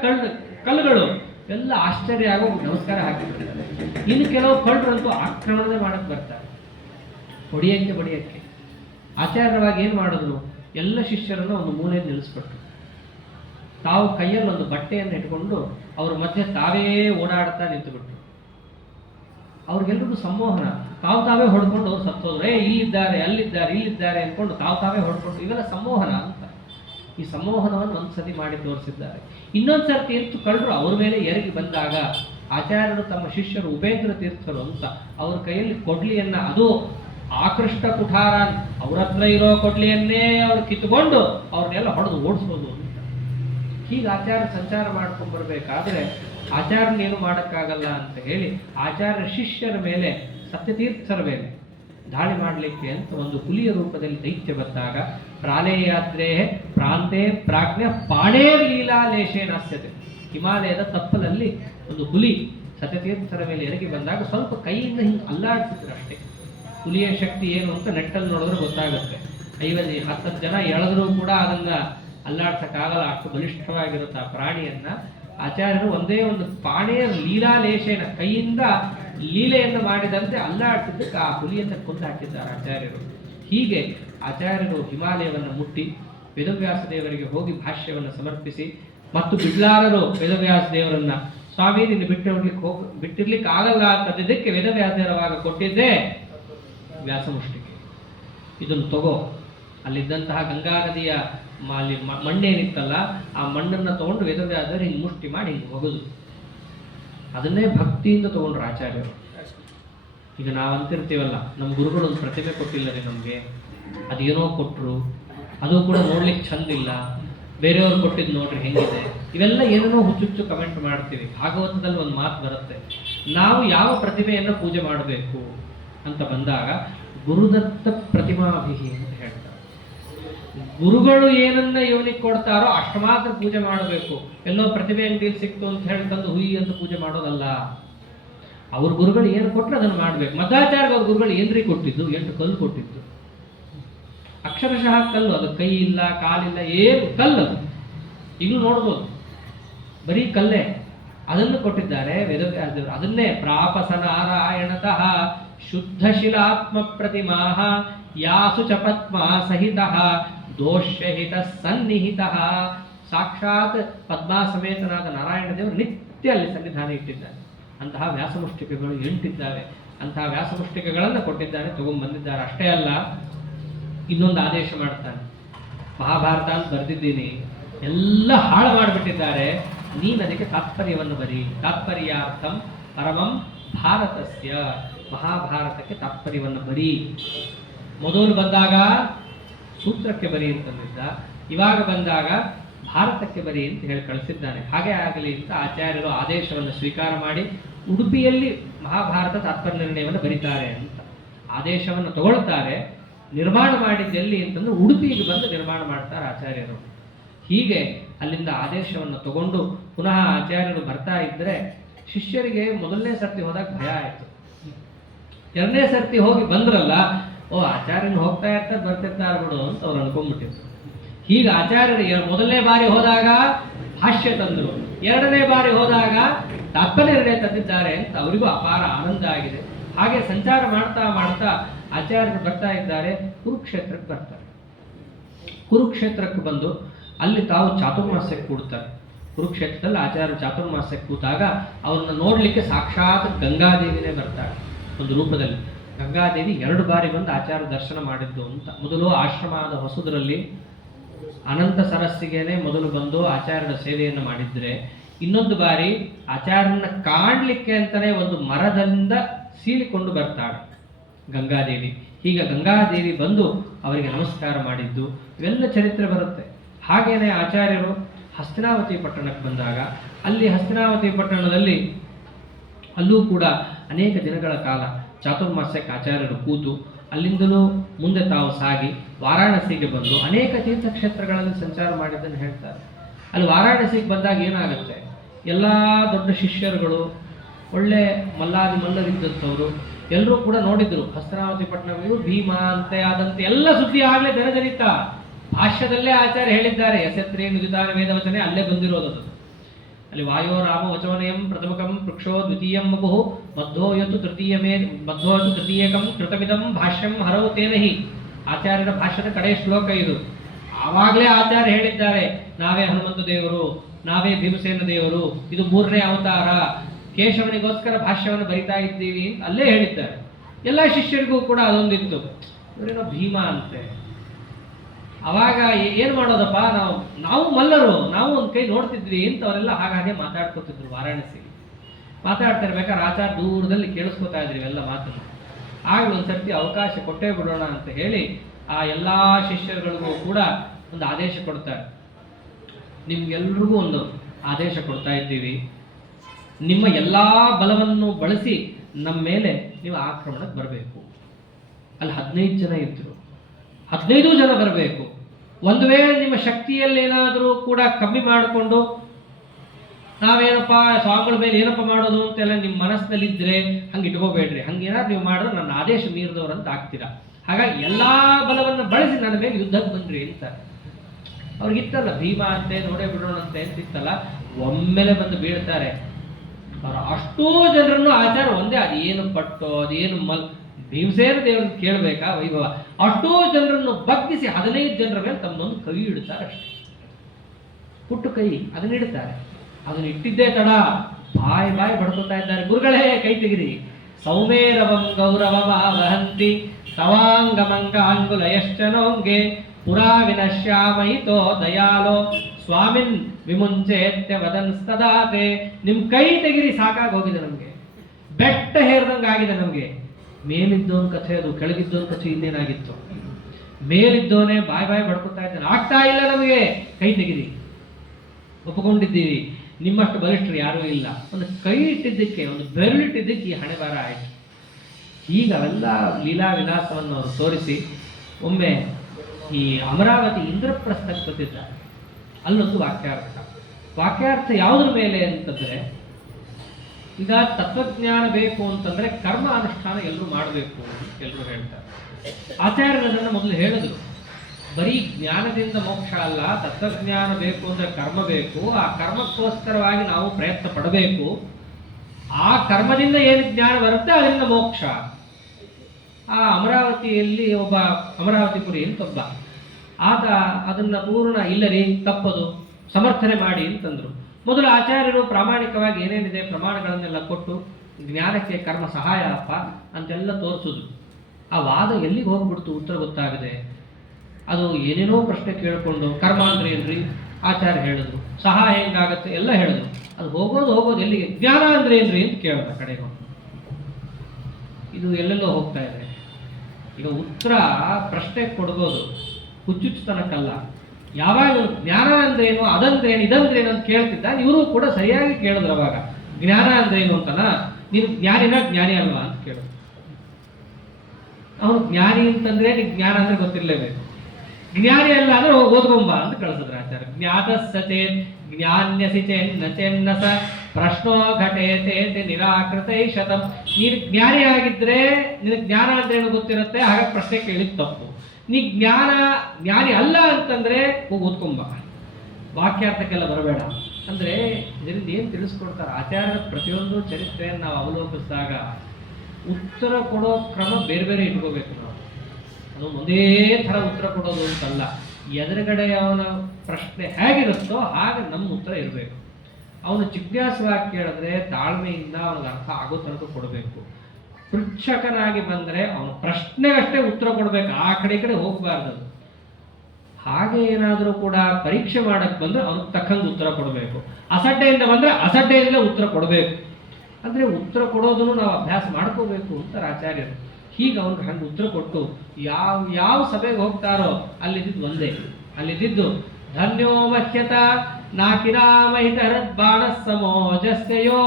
ಕಲ್ಲುಗಳು ಎಲ್ಲ ಆಶ್ಚರ್ಯ ಆಗೋ ನಮಸ್ಕಾರ ಹಾಕಿಬಿಡ್ತಾರೆ. ಇನ್ನು ಕೆಲವು ಕಳ್ಳರಂತೂ ಆಕ್ರಮಣವೇ ಮಾಡಕ್ಕೆ ಬರ್ತಾರೆ, ಹೊಡಿಯಕ್ಕೆ. ಆಚಾರ್ಯವಾಗಿ ಏನು ಮಾಡಿದ್ರು, ಎಲ್ಲ ಶಿಷ್ಯರನ್ನು ಒಂದು ಮೂಲೆಯಲ್ಲಿ ನಿಲ್ಲಿಸ್ಬಿಟ್ರು. ತಾವು ಕೈಯಲ್ಲಿ ಒಂದು ಬಟ್ಟೆಯನ್ನು ಇಟ್ಕೊಂಡು ಅವ್ರ ಮಧ್ಯೆ ತಾವೇ ಓಡಾಡ್ತಾ ನಿಂತುಬಿಟ್ರು. ಅವ್ರಿಗೆಲ್ಲರಿಗೂ ಸಂಮೋಹನ, ತಾವೇ ಹೊಡ್ಕೊಂಡು ಅವ್ರು ಸತ್ತೋದ್ರು. ಇಲ್ಲಿದ್ದಾರೆ ಇಲ್ಲಿದ್ದಾರೆ ಅಂದ್ಕೊಂಡು ತಾವೇ ಹೊಡ್ಕೊಂಡು, ಇವೆಲ್ಲ ಸಂಮೋಹನ ಅಂತ. ಈ ಸಂಮೋಹನವನ್ನು ಒಂದ್ಸತಿ ಮಾಡಿ ತೋರಿಸಿದ್ದಾರೆ. ಇನ್ನೊಂದು ಸರ್ತಿ ಎಂತೂ ಕಳ್ಳರು ಅವ್ರ ಮೇಲೆ ಎರಗಿ ಬಂದಾಗ ಆಚಾರ್ಯರು ತಮ್ಮ ಶಿಷ್ಯರು ಉಪೇಂದ್ರ ತೀರ್ಥರು ಅಂತ ಅವ್ರ ಕೈಯಲ್ಲಿ ಕೊಡ್ಲಿಯನ್ನ, ಅದು ಆಕೃಷ್ಟ ಕುಠಾರ, ಅವ್ರ ಹತ್ರ ಇರೋ ಕೊಡ್ಲಿಯನ್ನೇ ಅವ್ರು ಕಿತ್ತುಕೊಂಡು ಅವ್ರನ್ನೆಲ್ಲ ಹೊಡೆದು ಓಡಿಸ್ಬೋದು ಅಂತ. ಹೀಗೆ ಆಚಾರ್ಯ ಸಂಚಾರ ಮಾಡ್ಕೊಂಡು ಬರ್ಬೇಕಾದ್ರೆ ಆಚಾರ್ಯನೇನು ಮಾಡೋಕ್ಕಾಗಲ್ಲ ಅಂತ ಹೇಳಿ ಆಚಾರ್ಯ ಶಿಷ್ಯರ ಮೇಲೆ, ಸತ್ಯತೀರ್ಥರ ಮೇಲೆ ದಾಳಿ ಮಾಡಲಿಕ್ಕೆ ಅಂತ ಒಂದು ಹುಲಿಯ ರೂಪದಲ್ಲಿ ದೈತ್ಯ ಬಂದಾಗ ಪ್ರಾಲೇಯಾದ್ರೇ ಪ್ರಾಂತೆ ಪ್ರಾಜ್ಞ ಪಾಣೇರ್ ಲೀಲಾ ಲೇಷೇ ನಾಸ್ಯತೆ. ಹಿಮಾಲಯದ ತಪ್ಪಲಲ್ಲಿ ಒಂದು ಹುಲಿ ಸತ್ಯತೀರ್ಥರ ಮೇಲೆ ಎರಗಿ ಬಂದಾಗ ಸ್ವಲ್ಪ ಕೈಯಿಂದ ಹಿಂಗೆ ಅಲ್ಲಾಡಿಸಿದ್ರು ಅಷ್ಟೇ. ಹುಲಿಯ ಶಕ್ತಿ ಏನು ಅಂತ ನೆಟ್ಟಲ್ಲಿ ನೋಡಿದ್ರೆ ಗೊತ್ತಾಗುತ್ತೆ. 5-10 ಜನ ಎಳೆದ್ರೂ ಕೂಡ ಅದನ್ನ ಅಲ್ಲಾಡ್ಸಕ್ಕಾಗಲ್ಲ, ಅಷ್ಟು ಬಲಿಷ್ಠವಾಗಿರುತ್ತೆ ಆ ಪ್ರಾಣಿಯನ್ನ. ಆಚಾರ್ಯರು ಒಂದೇ ಒಂದು ಪಾಣೇರ್ ಲೀಲಾಲೇಶೇನ, ಕೈಯಿಂದ ಲೀಲೆಯನ್ನು ಮಾಡಿದಂತೆ ಅಲ್ಲಾಡಿಸಿದ್ದಕ್ಕೆ ಆ ಹುಲಿಯನ್ನ ಕೊಂದು ಹಾಕಿದ್ದಾರೆ ಆಚಾರ್ಯರು. ಹೀಗೆ ಆಚಾರ್ಯರು ಹಿಮಾಲಯವನ್ನು ಮುಟ್ಟಿ ವೇದವ್ಯಾಸ ದೇವರಿಗೆ ಹೋಗಿ ಭಾಷ್ಯವನ್ನು ಸಮರ್ಪಿಸಿ ಮತ್ತು ಬಿಡ್ಲಾರರು ವೇದವ್ಯಾಸ ದೇವರನ್ನ, ಸ್ವಾಮಿ ನಿನ್ನ ಬಿಟ್ಟಿರ್ಲಿಕ್ಕೆ ಆಗಲ್ಲ ಅಂತದ್ದಕ್ಕೆ ವೇದವ್ಯಾಸ ದೇವರವಾಗ ಕೊಟ್ಟಿದ್ದೇ ವ್ಯಾಸಮುಷ್ಟಿಕೆ, ಇದನ್ನು ತಗೋ. ಅಲ್ಲಿದ್ದಂತಹ ಗಂಗಾ ನದಿಯ ಅಲ್ಲಿ ಮಣ್ಣೇನಿತ್ತಲ್ಲ ಆ ಮಣ್ಣನ್ನು ತಗೊಂಡು ವೇದವ್ಯಾಸರು ಹಿಂಗೆ ಮುಷ್ಟಿ ಮಾಡಿ ಹಿಂಗೆ ಒಗೆದು ಅದನ್ನೇ ಭಕ್ತಿಯಿಂದ ತಗೊಂಡ್ರು ಆಚಾರ್ಯರು. ಈಗ ನಾವು ಅಂತಿರ್ತೀವಲ್ಲ, ನಮ್ಮ ಗುರುಗಳು ಒಂದು ಪ್ರತಿಭೆ ಕೊಟ್ಟಿಲ್ಲ ರೀ ನಮಗೆ, ಅದೇನೋ ಕೊಟ್ಟರು, ಅದು ಕೂಡ ನೋಡ್ಲಿಕ್ಕೆ ಚಂದಿಲ್ಲ, ಬೇರೆಯವ್ರು ಕೊಟ್ಟಿದ್ದು ನೋಡ್ರಿ ಹೆಂಗಿದೆ, ಇವೆಲ್ಲ ಏನೇನೋ ಹುಚ್ಚುಚ್ಚು ಕಮೆಂಟ್ ಮಾಡ್ತೀವಿ. ಭಾಗವತದಲ್ಲಿ ಒಂದು ಮಾತು ಬರುತ್ತೆ, ನಾವು ಯಾವ ಪ್ರತಿಭೆಯನ್ನು ಪೂಜೆ ಮಾಡಬೇಕು ಅಂತ ಬಂದಾಗ ಗುರುದತ್ತ ಪ್ರತಿಮಾಭಿಹಿ ಅಂತ ಹೇಳ್ತಾರೆ. ಗುರುಗಳು ಏನನ್ನ ಇವನಿಗೆ ಕೊಡ್ತಾರೋ ಅಷ್ಟು ಮಾತ್ರ ಪೂಜೆ ಮಾಡಬೇಕು. ಎಲ್ಲೋ ಪ್ರತಿಭೆ ಅಂಗಡಿಯಲ್ಲಿ ಸಿಕ್ತು ಅಂತ ಹೇಳಿ ತಂದು ಹುಯಿ ಅಂತ ಪೂಜೆ ಮಾಡೋದಲ್ಲ. ಅವ್ರ ಗುರುಗಳು ಏನು ಕೊಟ್ಟರೆ ಅದನ್ನು ಮಾಡಬೇಕು. ಮಧ್ವಾಚಾರ್ಯ ಅವ್ರ ಗುರುಗಳು ಏನ್ರಿ ಕೊಟ್ಟಿದ್ದು? 8 ಕಲ್ಲು ಕೊಟ್ಟಿದ್ದು, ಅಕ್ಷರಶಃ ಕಲ್ಲು. ಅದು ಕೈ ಇಲ್ಲ, ಕಾಲಿಲ್ಲ, ಏನು ಕಲ್ಲು. ಈಗಲೂ ನೋಡ್ಬೋದು, ಬರೀ ಕಲ್ಲೇ. ಅದನ್ನು ಕೊಟ್ಟಿದ್ದಾರೆ ವೇದವ್ಯಾಸದೇವರು. ಅದನ್ನೇ ಪ್ರಾಪಸ ನಾರಾಯಣತಃ ಶುದ್ಧ ಶಿಲಾತ್ಮ ಪ್ರತಿಮಾಹ ಯಾಸು ಚ ಪದ್ಮ ಸಹಿತ ದೋಷಹಿತ ಸನ್ನಿಹಿತ. ಸಾಕ್ಷಾತ್ ಪದ್ಮಾ ಸಮೇತನಾದ ನಾರಾಯಣ ದೇವರು ನಿತ್ಯ ಅಲ್ಲಿ ಸನ್ನಿಧಾನ ಇಟ್ಟಿದ್ದಾರೆ. ಅಂತಹ ವ್ಯಾಸಮುಷ್ಟಿಕೆಗಳು 8 ಇದ್ದಾವೆ. ಅಂತಹ ವ್ಯಾಸಮುಷ್ಟಿಕೆಗಳನ್ನು ಕೊಟ್ಟಿದ್ದಾನೆ, ತಗೊಂಡ್ಬಂದಿದ್ದಾರೆ. ಅಷ್ಟೇ ಅಲ್ಲ, ಇನ್ನೊಂದು ಆದೇಶ ಮಾಡ್ತಾನೆ. ಮಹಾಭಾರತ ಅಂತ ಬರೆದಿದ್ದೀನಿ, ಎಲ್ಲ ಹಾಳು ಮಾಡಿಬಿಟ್ಟಿದ್ದಾರೆ, ನೀನು ಅದಕ್ಕೆ ತಾತ್ಪರ್ಯವನ್ನು ಬರಿ. ತಾತ್ಪರ್ಯಾರ್ಥಂ ಪರಮಂ ಭಾರತಸ್ಯ, ಮಹಾಭಾರತಕ್ಕೆ ತಾತ್ಪರ್ಯವನ್ನು ಬರಿ. ಮೊದಲು ಬಂದಾಗ ಸೂತ್ರಕ್ಕೆ ಬರಿ ಅಂತಂದಿದ್ದ, ಇವಾಗ ಬಂದಾಗ ಭಾರತಕ್ಕೆ ಬರಿ ಅಂತ ಹೇಳಿ ಕಳಿಸಿದ್ದಾನೆ. ಹಾಗೆ ಆಗಲಿ ಅಂತ ಆಚಾರ್ಯರು ಆದೇಶವನ್ನು ಸ್ವೀಕಾರ ಮಾಡಿ ಉಡುಪಿಯಲ್ಲಿ ಮಹಾಭಾರತ ತಾತ್ಪರ್ಯ ನಿರ್ಣಯವನ್ನು ಬರೀತಾರೆ ಅಂತ ಆದೇಶವನ್ನು ತಗೊಳ್ತಾರೆ. ನಿರ್ಮಾಣ ಮಾಡಿದ್ದೆಲ್ಲಿ ಅಂತಂದ್ರೆ ಉಡುಪಿಗೆ ಬಂದು ನಿರ್ಮಾಣ ಮಾಡ್ತಾರೆ ಆಚಾರ್ಯರು. ಹೀಗೆ ಅಲ್ಲಿಂದ ಆದೇಶವನ್ನು ತಗೊಂಡು ಪುನಃ ಆಚಾರ್ಯರು ಬರ್ತಾ ಇದ್ದರೆ ಶಿಷ್ಯರಿಗೆ ಮೊದಲನೇ ಸರ್ತಿ ಹೋದಾಗ ಭಯ ಆಯಿತು. 2ನೇ ಸರ್ತಿ ಹೋಗಿ ಬಂದ್ರಲ್ಲ, ಓ ಆಚಾರ್ಯನು ಹೋಗ್ತಾ ಇರ್ತಾರೆ ಬರ್ತಿರ್ತಾರೆ ಬಿಡು ಅಂತ ಅವ್ರು ಅನ್ಕೊಂಡ್ಬಿಟ್ಟಿದ್ರು. ಹೀಗೆ ಆಚಾರ್ಯರು ಮೊದಲನೇ ಬಾರಿ ಹೋದಾಗ ಭಾಷ್ಯ ತಂದರು, 2ನೇ ಬಾರಿ ಹೋದಾಗ ತಾತ್ಪರ್ಯ ನಿರ್ಣಯ ತಂದಿದ್ದಾರೆ ಅಂತ ಅವರಿಗೂ ಅಪಾರ ಆನಂದ ಆಗಿದೆ. ಹಾಗೆ ಸಂಚಾರ ಮಾಡ್ತಾ ಮಾಡ್ತಾ ಆಚಾರ್ಯರು ಬರ್ತಾ ಇದ್ದಾರೆ, ಕುರುಕ್ಷೇತ್ರಕ್ಕೆ ಬರ್ತಾರೆ. ಕುರುಕ್ಷೇತ್ರಕ್ಕೆ ಬಂದು ಅಲ್ಲಿ ತಾವು ಚಾತುರ್ಮಾಸ್ಯಕ್ಕೆ ಕೂಡ್ತಾರೆ. ಕುರುಕ್ಷೇತ್ರದಲ್ಲಿ ಆಚಾರ್ಯರು ಚಾತುರ್ಮಾಸ್ಯಕ್ಕೆ ಕೂತಾಗ ಅವ್ರನ್ನ ನೋಡ್ಲಿಕ್ಕೆ ಸಾಕ್ಷಾತ್ ಗಂಗಾದೇವಿನೇ ಬರ್ತಾಳೆ ಒಂದು ರೂಪದಲ್ಲಿ. ಗಂಗಾದೇವಿ 2 ಬಾರಿ ಬಂದು ಆಚಾರ್ಯ ದರ್ಶನ ಮಾಡಿದ್ದು ಅಂತ. ಮೊದಲು ಆಶ್ರಮದ ಹೊಸದರಲ್ಲಿ ಅನಂತ ಸರಸ್ಸಿಗೆನೆ ಮೊದಲು ಬಂದು ಆಚಾರ್ಯರ ಸೇವೆಯನ್ನು ಮಾಡಿದ್ರೆ, ಇನ್ನೊಂದು ಬಾರಿ ಆಚಾರ್ಯನ ಕಾಣಲಿಕ್ಕೆ ಅಂತಾನೆ ಒಂದು ಮರದಿಂದ ಸೀಳಿಕೊಂಡು ಬರ್ತಾಳೆ ಗಂಗಾದೇವಿ. ಹೀಗೆ ಗಂಗಾದೇವಿ ಬಂದು ಅವರಿಗೆ ನಮಸ್ಕಾರ ಮಾಡಿದ್ದು ಇವೆಲ್ಲ ಚರಿತ್ರೆ ಬರುತ್ತೆ. ಹಾಗೇನೆ ಆಚಾರ್ಯರು ಹಸ್ತಿನಾವತಿ ಪಟ್ಟಣಕ್ಕೆ ಬಂದಾಗ ಅಲ್ಲಿ ಹಸ್ತಿನಾವತಿ ಪಟ್ಟಣದಲ್ಲಿ ಅಲ್ಲೂ ಕೂಡ ಅನೇಕ ದಿನಗಳ ಕಾಲ ಚಾತುರ್ಮಾಸ್ಯಕ್ಕೆ ಆಚಾರ್ಯರು ಕೂತು ಅಲ್ಲಿಂದಲೂ ಮುಂದೆ ತಾವು ಸಾಗಿ ವಾರಾಣಸಿಗೆ ಬಂದು ಅನೇಕ ತೀರ್ಥಕ್ಷೇತ್ರಗಳಲ್ಲಿ ಸಂಚಾರ ಮಾಡಿದ್ದನ್ನು ಹೇಳ್ತಾರೆ. ಅಲ್ಲಿ ವಾರಾಣಸಿಗೆ ಬಂದಾಗ ಏನಾಗುತ್ತೆ, ಎಲ್ಲ ದೊಡ್ಡ ಶಿಷ್ಯರುಗಳು, ಒಳ್ಳೆ ಮಲ್ಲರಿದ್ದಂಥವ್ರು ಎಲ್ಲರೂ ಕೂಡ ನೋಡಿದ್ರು ಹಸ್ತಿನಾವತಿ ಪಟ್ಟಣಗಳು ಭೀಮಾ ಅಂತೆ ಆದಂತೆ ಎಲ್ಲ ಸುದ್ದಿ ಆಗಲೇ ದರಜರಿತ. ಭಾಷ್ಯದಲ್ಲೇ ಆಚಾರ್ಯ ಹೇಳಿದ್ದಾರೆ, ಯಶಸ್ತ್ರೀ ನುದಿತಾರ ವೇದವಚನೆ ಅಲ್ಲೇ ಬಂದಿರೋದು. ಅಲ್ಲಿ ವಾಯೋ ರಾಮ ವಚವನಯಂ ಪ್ರಥಮಕಂ ಪೃಕ್ಷೋ ದ್ವಿತೀಯಂ ಮಗುಹು ಮಧ್ವೋಯತು ತೃತೀಯಕಂ ಕೃತಮಿದಂ ಭಾಷ್ಯಂ ಹರವು ತೇನಹಿ. ಆಚಾರ್ಯರ ಭಾಷ್ಯದ ಕಡೆ ಶ್ಲೋಕ ಇದು. ಆವಾಗಲೇ ಆಚಾರ್ಯ ಹೇಳಿದ್ದಾರೆ, ನಾವೇ ಹನುಮಂತ ದೇವರು, ನಾವೇ ಭೀಮಸೇನ ದೇವರು, ಇದು 3ನೇ ಅವತಾರ, ಕೇಶವನಿಗೋಸ್ಕರ ಭಾಷ್ಯವನ್ನು ಬರಿತಾ ಇದ್ದೀವಿ ಅಲ್ಲೇ ಹೇಳಿದ್ದಾರೆ. ಎಲ್ಲ ಶಿಷ್ಯರಿಗೂ ಕೂಡ ಅದೊಂದಿತ್ತು, ಇವರೇನೋ ಭೀಮ ಅಂತೆ. ಅವಾಗ ಏನು ಮಾಡೋದಪ್ಪ, ನಾವು ಮಲ್ಲರು, ನಾವು ಒಂದು ಕೈ ನೋಡ್ತಿದ್ವಿ ಅಂತ ಅವರೆಲ್ಲ ಹಾಗಾಗಿ ಮಾತಾಡ್ಕೊತಿದ್ರು. ವಾರಾಣಸಿ ಮಾತಾಡ್ತಿರ್ಬೇಕಾದ್ರೆ ಆಚಾರ್ಯ ದೂರದಲ್ಲಿ ಕೇಳಿಸ್ಕೊತಾ ಇದ್ರಿ ಇವೆಲ್ಲ ಮಾತನ್ನು. ಆಗ ಒಂದ್ಸರ್ತಿ ಅವಕಾಶ ಕೊಟ್ಟೇ ಬಿಡೋಣ ಅಂತ ಹೇಳಿ ಆ ಎಲ್ಲ ಶಿಷ್ಯರುಗಳಿಗೂ ಕೂಡ ಒಂದು ಆದೇಶ ಕೊಡ್ತಾರೆ. ನಿಮ್ಗೆಲ್ರಿಗೂ ಒಂದು ಆದೇಶ ಕೊಡ್ತಾ ಇದ್ದೀವಿ, ನಿಮ್ಮ ಎಲ್ಲ ಬಲವನ್ನು ಬಳಸಿ ನಮ್ಮ ಮೇಲೆ ನೀವು ಆಕ್ರಮಣಕ್ಕೆ ಬರಬೇಕು. ಅಲ್ಲಿ 15 ಜನ ಇದ್ರು. 15 ಜನ ಬರಬೇಕು. ಒಂದು ವೇಳೆ ನಿಮ್ಮ ಶಕ್ತಿಯಲ್ಲಿ ಏನಾದರೂ ಕೂಡ ಕಮ್ಮಿ ಮಾಡಿಕೊಂಡು ನಾವೇನಪ್ಪ ಸ್ವಾಮಿಗಳ ಮೇಲೆ ಏನಪ್ಪ ಮಾಡೋದು ಅಂತೆಲ್ಲ ನಿಮ್ಮ ಮನಸ್ಸಿನಲ್ಲಿದ್ದರೆ ಹಂಗೆ ಇಟ್ಕೋಬೇಡ್ರಿ. ಹಂಗೇನಾದ್ರು ನೀವು ಮಾಡಿದ್ರೆ ನನ್ನ ಆದೇಶ ಮೀರಿದವರಂತ ಆಗ್ತೀರಾ. ಹಾಗಾಗಿ ಎಲ್ಲಾ ಬಲವನ್ನು ಬಳಸಿ ನನ್ನ ಮೇಲೆ ಯುದ್ಧಕ್ಕೆ ಬಂದ್ರಿ ಅಂತ ಅವ್ರಿಗಿತ್ತಲ್ಲ. ಭೀಮ ಅಂತೆ ನೋಡೇ ಬಿಡೋಣಂತೆ ಅಂತಿತ್ತಲ್ಲ, ಒಮ್ಮೆಲೆ ಬಂದು ಬೀಳ್ತಾರೆ. ಅವರು ಅಷ್ಟೂ ಜನರನ್ನು ಆಚಾರ ಒಂದೇ, ಅದೇನು ಪಟ್ಟು ಅದೇನು ಭೀಮಸೇನ ದೇವರನ್ನು ಕೇಳಬೇಕಾ ವೈಭವ. ಅಷ್ಟೂ ಜನರನ್ನು ಬಗ್ಗಿಸಿ 15 ಜನರ ಮೇಲೆ ತಮ್ಮೊಂದು ಕೈ ಇಡ್ತಾರೆ. ಅಷ್ಟೇ ಪುಟ್ಟು ಕೈ ಅದನ್ನ ಇಡ್ತಾರೆ. ಅದನ್ನ ಇಟ್ಟಿದ್ದೇ ತಡ ಬಾಯಿ ಬಡ್ಕೊತಾ ಇದ್ದಾರೆ. ಗುರುಗಳೇ ಕೈ ತೆಗಿರಿ. ಸೌಮೇರವಂ ಗೌರವಮ ವಹಂತಿ ತವಾಂಗಮಂಗಾಂಗುಲ ಯಶ್ಚನೋಂಗೆ ಪುರಾ ವಿನಶ್ಯಾಮಯಿತೋ ದಯಾಲೋ ಸ್ವಾಮಿನ್ ವಿಮುಂಚೇತ್ಯ ವದನ್ಸ್ತದಾತೆ. ನಿಮ್ ಕೈ ತೆಗಿರಿ, ಸಾಕಾಗಿ ಹೋಗಿದೆ ನಮ್ಗೆ, ಬೆಟ್ಟ ಹೇರ್ದಂಗಾಗಿದೆ ನಮ್ಗೆ. ಮೇಲಿದ್ದವನ್ ಕಥೆ ಅದು, ಕೆಳಗಿದ್ದವನ್ ಕಥೆ ಇನ್ನೇನಾಗಿತ್ತು. ಮೇಲಿದ್ದವನೇ ಬಾಯಿ ಬಡ್ಕೊತಾ ಇದ್ದಾನೆ, ಆಗ್ತಾ ಇಲ್ಲ ನಮಗೆ, ಕೈ ತೆಗಿರಿ, ಒಪ್ಪಿಕೊಂಡಿದ್ದೀವಿ, ನಿಮ್ಮಷ್ಟು ಬಲಿಷ್ಠರು ಯಾರೂ ಇಲ್ಲ. ಒಂದು ಕೈ ಇಟ್ಟಿದ್ದಕ್ಕೆ, ಒಂದು ಬೆರಳಿಟ್ಟಿದ್ದಕ್ಕೆ ಈ ಹಣೆ ಬಾರ ಆಯಿತು. ಈಗ ಅವೆಲ್ಲ ಲೀಲಾ ವಿಲಾಸವನ್ನು ಅವರು ತೋರಿಸಿ ಒಮ್ಮೆ ಈ ಅಮರಾವತಿ ಇಂದ್ರಪ್ರಸ್ಥಕ್ಕೆ ಬಂದಿದ್ದಾರೆ. ಅಲ್ಲೊಂದು ವಾಕ್ಯಾರ್ಥ ಯಾವುದ್ರ ಮೇಲೆ ಅಂತಂದ್ರೆ, ಈಗ ತತ್ವಜ್ಞಾನ ಬೇಕು ಅಂತಂದ್ರೆ ಕರ್ಮ ಅನುಷ್ಠಾನ ಎಲ್ಲರೂ ಮಾಡಬೇಕು ಅಂತ ಎಲ್ಲರೂ ಹೇಳ್ತಾರೆ. ಆಚಾರ್ಯರದನ್ನು ಮೊದಲು ಹೇಳಿದ್ರು, ಬರೀ ಜ್ಞಾನದಿಂದ ಮೋಕ್ಷ ಅಲ್ಲ, ತತ್ವಜ್ಞಾನ ಬೇಕು ಅಂದ್ರೆ ಕರ್ಮ ಬೇಕು. ಆ ಕರ್ಮಕ್ಕೋಸ್ಕರವಾಗಿ ನಾವು ಪ್ರಯತ್ನ ಪಡಬೇಕು. ಆ ಕರ್ಮದಿಂದ ಏನು ಜ್ಞಾನ ಬರುತ್ತೆ ಅದರಿಂದ ಮೋಕ್ಷ. ಆ ಅಮರಾವತಿಯಲ್ಲಿ ಒಬ್ಬ ಅಮರಾವತಿಪುರಿ ಅಂತೊಬ್ಬ ಆತ ಅದನ್ನ ಪೂರ್ಣ ಇಲ್ಲರಿ ತಪ್ಪದು ಸಮರ್ಥನೆ ಮಾಡಿ ಅಂತಂದ್ರು. ಮೊದಲು ಆಚಾರ್ಯರು ಪ್ರಾಮಾಣಿಕವಾಗಿ ಏನೇನಿದೆ ಪ್ರಮಾಣಗಳನ್ನೆಲ್ಲ ಕೊಟ್ಟು ಜ್ಞಾನಕ್ಕೆ ಕರ್ಮ ಸಹಾಯ ಅಪ್ಪ ಅಂತೆಲ್ಲ ತೋರಿಸಿದ್ರು. ಆ ವಾದ ಎಲ್ಲಿಗೆ ಹೋಗ್ಬಿಡ್ತು ಉತ್ತರ ಗೊತ್ತಾಗದೆ. ಅದು ಏನೇನೋ ಪ್ರಶ್ನೆ ಕೇಳಿಕೊಂಡು ಕರ್ಮ ಅಂದ್ರೆ ಏನ್ರಿ ಆಚಾರ್ಯ ಹೇಳಿದ್ರು, ಸಹಾಯ ಹೆಂಗಾಗತ್ತೆ ಎಲ್ಲ ಹೇಳಿದ್ರು. ಅದು ಹೋಗೋದು ಎಲ್ಲಿಗೆ, ಜ್ಞಾನ ಅಂದ್ರೆ ಏನ್ರಿ ಅಂತ ಕೇಳಿದ ಕಡೆಗೆ. ಇದು ಎಲ್ಲೆಲ್ಲೋ ಹೋಗ್ತಾ ಇದೆ. ಈಗ ಉತ್ತರ ಪ್ರಶ್ನೆ ಕೊಡ್ಬೋದು, ಹುಚ್ಚುಚ್ಚುತನಕ್ಕಲ್ಲ. ಯಾವಾಗ ಜ್ಞಾನ ಅಂದ್ರೇನು, ಅದಂದ್ರೇನು, ಇದಂದ್ರೇನು ಅಂತ ಕೇಳ್ತಿದ್ದ, ಇವರು ಕೂಡ ಸರಿಯಾಗಿ ಕೇಳಿದ್ರು. ಅವಾಗ ಜ್ಞಾನ ಅಂದ್ರೇನು ಅಂತನ, ನೀನು ಜ್ಞಾನಿನ ಜ್ಞಾನಿ ಅಲ್ವಾ ಅಂತ ಕೇಳಿದ್ರು. ಅವನು ಜ್ಞಾನಿ ಅಂತಂದ್ರೆ ನೀನು ಜ್ಞಾನ ಅಂದ್ರೆ ಗೊತ್ತಿರಲೇಬೇಕು, ಜ್ಞಾನಿ ಅಲ್ಲ ಅಂದ್ರೆ ಓದ್ಕೊಂಬ ಅಂತ ಕಳಿಸಿದ್ರ ಆಚಾರ್ಯ. ಜ್ಞಾತ ಸಚೇತ್ ಜ್ಞಾನ್ಯಸಿ ಚೆನ್ನ ಸ ಪ್ರಶ್ನೋ ಘಟೇತೆ ನಿರಾಕೃತೈ ಶತಂ. ನೀನು ಜ್ಞಾನಿ ಆಗಿದ್ರೆ ನಿನಗೆ ಜ್ಞಾನ ಅಂದ್ರೇನು ಗೊತ್ತಿರುತ್ತೆ, ಹಾಗಾಗಿ ಪ್ರಶ್ನೆ ಕೇಳಿದ್ ತಪ್ಪು. ನೀ ಜ್ಞಾನಿ ಅಲ್ಲ ಅಂತಂದ್ರೆ ಹೋಗಿ ಓದ್ಕೊಂಬ, ವಾಕ್ಯಾರ್ಥಕ್ಕೆಲ್ಲ ಬರಬೇಡ ಅಂದ್ರೆ. ಇದರಿಂದ ಏನ್ ತಿಳಿಸ್ಕೊಡ್ತಾರೆ ಆಚಾರ್ಯರ ಪ್ರತಿಯೊಂದು ಚರಿತ್ರೆಯನ್ನು ನಾವು ಅವಲೋಕಿಸಿದಾಗ ಉತ್ತರ ಕೊಡೋ ಕ್ರಮ ಬೇರೆ ಬೇರೆ ಇಟ್ಕೋಬೇಕು ನಾವು. ಅದು ಒಂದೇ ಥರ ಉತ್ತರ ಕೊಡೋದು ಅಂತಲ್ಲ. ಎದುರುಗಡೆ ಅವನ ಪ್ರಶ್ನೆ ಹೇಗಿರುತ್ತೋ ಹಾಗೆ ನಮ್ಮ ಉತ್ತರ ಇರಬೇಕು. ಅವನು ಜಿಜ್ಞಾಸವಾಗಿ ಕೇಳಿದ್ರೆ ತಾಳ್ಮೆಯಿಂದ ಅವನಿಗೆ ಅರ್ಥ ಆಗೋ ತನಕ ಕೊಡಬೇಕು. ಪೃಚ್ಛಕನಾಗಿ ಬಂದರೆ ಅವನ ಪ್ರಶ್ನೆಗಷ್ಟೇ ಉತ್ತರ ಕೊಡಬೇಕು, ಆ ಕಡೆ ಈ ಕಡೆ ಹೋಗಬಾರ್ದು. ಹಾಗೆ ಏನಾದರೂ ಕೂಡ ಪರೀಕ್ಷೆ ಮಾಡಕ್ಕೆ ಬಂದರೆ ಅವನಿಗೆ ತಕ್ಕಂಗೆ ಉತ್ತರ ಕೊಡಬೇಕು. ಅಸಡ್ಡೆಯಿಂದ ಬಂದರೆ ಅಸಡ್ಡೆಯಿಂದಲೇ ಉತ್ತರ ಕೊಡಬೇಕು. ಅಂದರೆ ಉತ್ತರ ಕೊಡೋದನ್ನು ನಾವು ಅಭ್ಯಾಸ ಮಾಡ್ಕೋಬೇಕು ಅಂತಾರೆ ಆಚಾರ್ಯರು. ಹೀಗೆ ಅವ್ರಿಗೆ ಹಂಗೆ ಉತ್ತರ ಕೊಟ್ಟು ಯಾವ ಸಭೆಗೆ ಹೋಗ್ತಾರೋ ಅಲ್ಲಿದ್ದು ಒಂದೇ, ಅಲ್ಲಿದ್ದು ಧನ್ಯೋ ಮಹ್ಯತ ನಾಕಿರಾಮಹಿತರದ್ ಬಾಣ ಸಮೋಜಸ್ಯೋ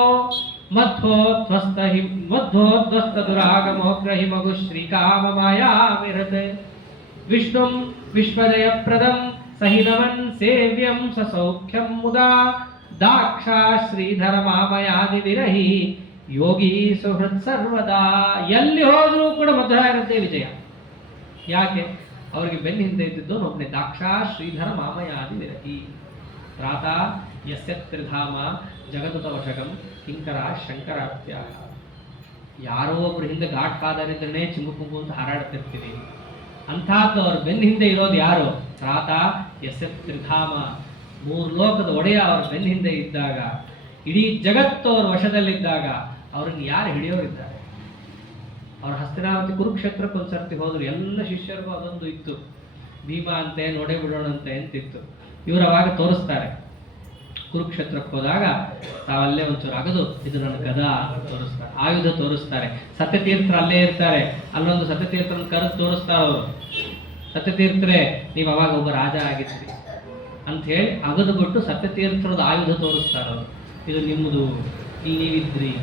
ಮಧ್ವೋಧ್ವಸ್ತ ದುರಾಗಮೋ ಗ್ರಹಿ ಮಗು ಶ್ರೀಕಾಮ ಮಾಯಾವಿರತೆ ವಿಷ್ಣುಂ ವಿಶ್ವಜಯಪ್ರದಂ ಸಹಿನಮನ್ ಸೇವ್ಯಂ ಸಸೌಖ್ಯಂ ಮುದಾ ದಾಕ್ಷಾ ಶ್ರೀಧರ ಮಾಮಯಾದಿ ವಿರಹಿ ಯೋಗಿ ಸುಹೃತ್ ಸರ್ವದಾ. ಎಲ್ಲಿ ಹೋದರೂ ಕೂಡ ಮಧ್ವರಾಯರದ್ದೇ ವಿಜಯ. ಯಾಕೆ? ಅವರಿಗೆ ಬೆನ್ನ ಹಿಂದೆ ಇದ್ದಿದ್ದು ಒಬ್ಬನೇ ದಾಕ್ಷಾ ಶ್ರೀಧರ ಮಾಮಯಾದಿ ವಿರಹಿ. ಪ್ರಾತಃ ಯಸ್ಯ ತ್ರಿಧಾಮ ಜಗದುತ ವಶಕಂ ಕಿಂಕರ ಶಂಕರಾತ್ಯ. ಯಾರೋ ಒಬ್ರು ಹಿಂದೆ ಘಾಟ್ ಫಾದರಿದ್ರೆ ಚಿಂಗು ಪುಂಗು ಅಂತ ಹಾರಾಡ್ತಿರ್ತೀವಿ. ಅಂಥದ್ದು ಅವ್ರ ಬೆನ್ನ ಹಿಂದೆ ಇರೋದು ಯಾರು? ಪ್ರಾತಃ ಯಸ್ಯ ತ್ರಿಧಾಮ, 3 ಲೋಕದ ಒಡೆಯ ಅವ್ರ ಬೆನ್ನ ಹಿಂದೆ ಇದ್ದಾಗ, ಇಡೀ ಜಗತ್ತು ಅವ್ರ ವಶದಲ್ಲಿದ್ದಾಗ ಅವ್ರನ್ನ ಯಾರು ಹಿಡಿಯೋರಿದ್ದಾರೆ? ಅವ್ರ ಹಸ್ತಿನಾವತಿ ಕುರುಕ್ಷೇತ್ರಕ್ಕೆ ಒಂದ್ಸರ್ತಿ ಹೋದ್ರು. ಎಲ್ಲ ಶಿಷ್ಯರಿಗೂ ಅದೊಂದು ಇತ್ತು, ಭೀಮ ಅಂತೆ ನೋಡೇ ಬಿಡೋಣಂತೆ ಅಂತಿತ್ತು. ಇವರು ಅವಾಗ ತೋರಿಸ್ತಾರೆ. ಕುರುಕ್ಷೇತ್ರಕ್ಕೆ ಹೋದಾಗ ತಾವಲ್ಲೇ ಒಂಚೂರು ಅಗದು ಇದು ನನ್ನ ಗದ ಅಂತ ತೋರಿಸ್ತಾರೆ, ಆಯುಧ ತೋರಿಸ್ತಾರೆ. ಸತ್ಯತೀರ್ಥರು ಅಲ್ಲೇ ಇರ್ತಾರೆ, ಅಲ್ಲೊಂದು ಸತ್ಯತೀರ್ಥರನ್ನು ಕರೆದು ತೋರಿಸ್ತಾರೆ ಅವರು. ಸತ್ಯತೀರ್ಥರೇ, ನೀವು ಅವಾಗ ಒಬ್ಬ ರಾಜ ಆಗಿದ್ರಿ ಅಂತ ಹೇಳಿ ಅಗದು ಬಿಟ್ಟು ಸತ್ಯತೀರ್ಥರದ ಆಯುಧ ತೋರಿಸ್ತಾರೆ ಅವರು. ಇದು ನಿಮ್ಮದು, ಇಲ್ಲಿ ನೀವಿದ್ರಿ.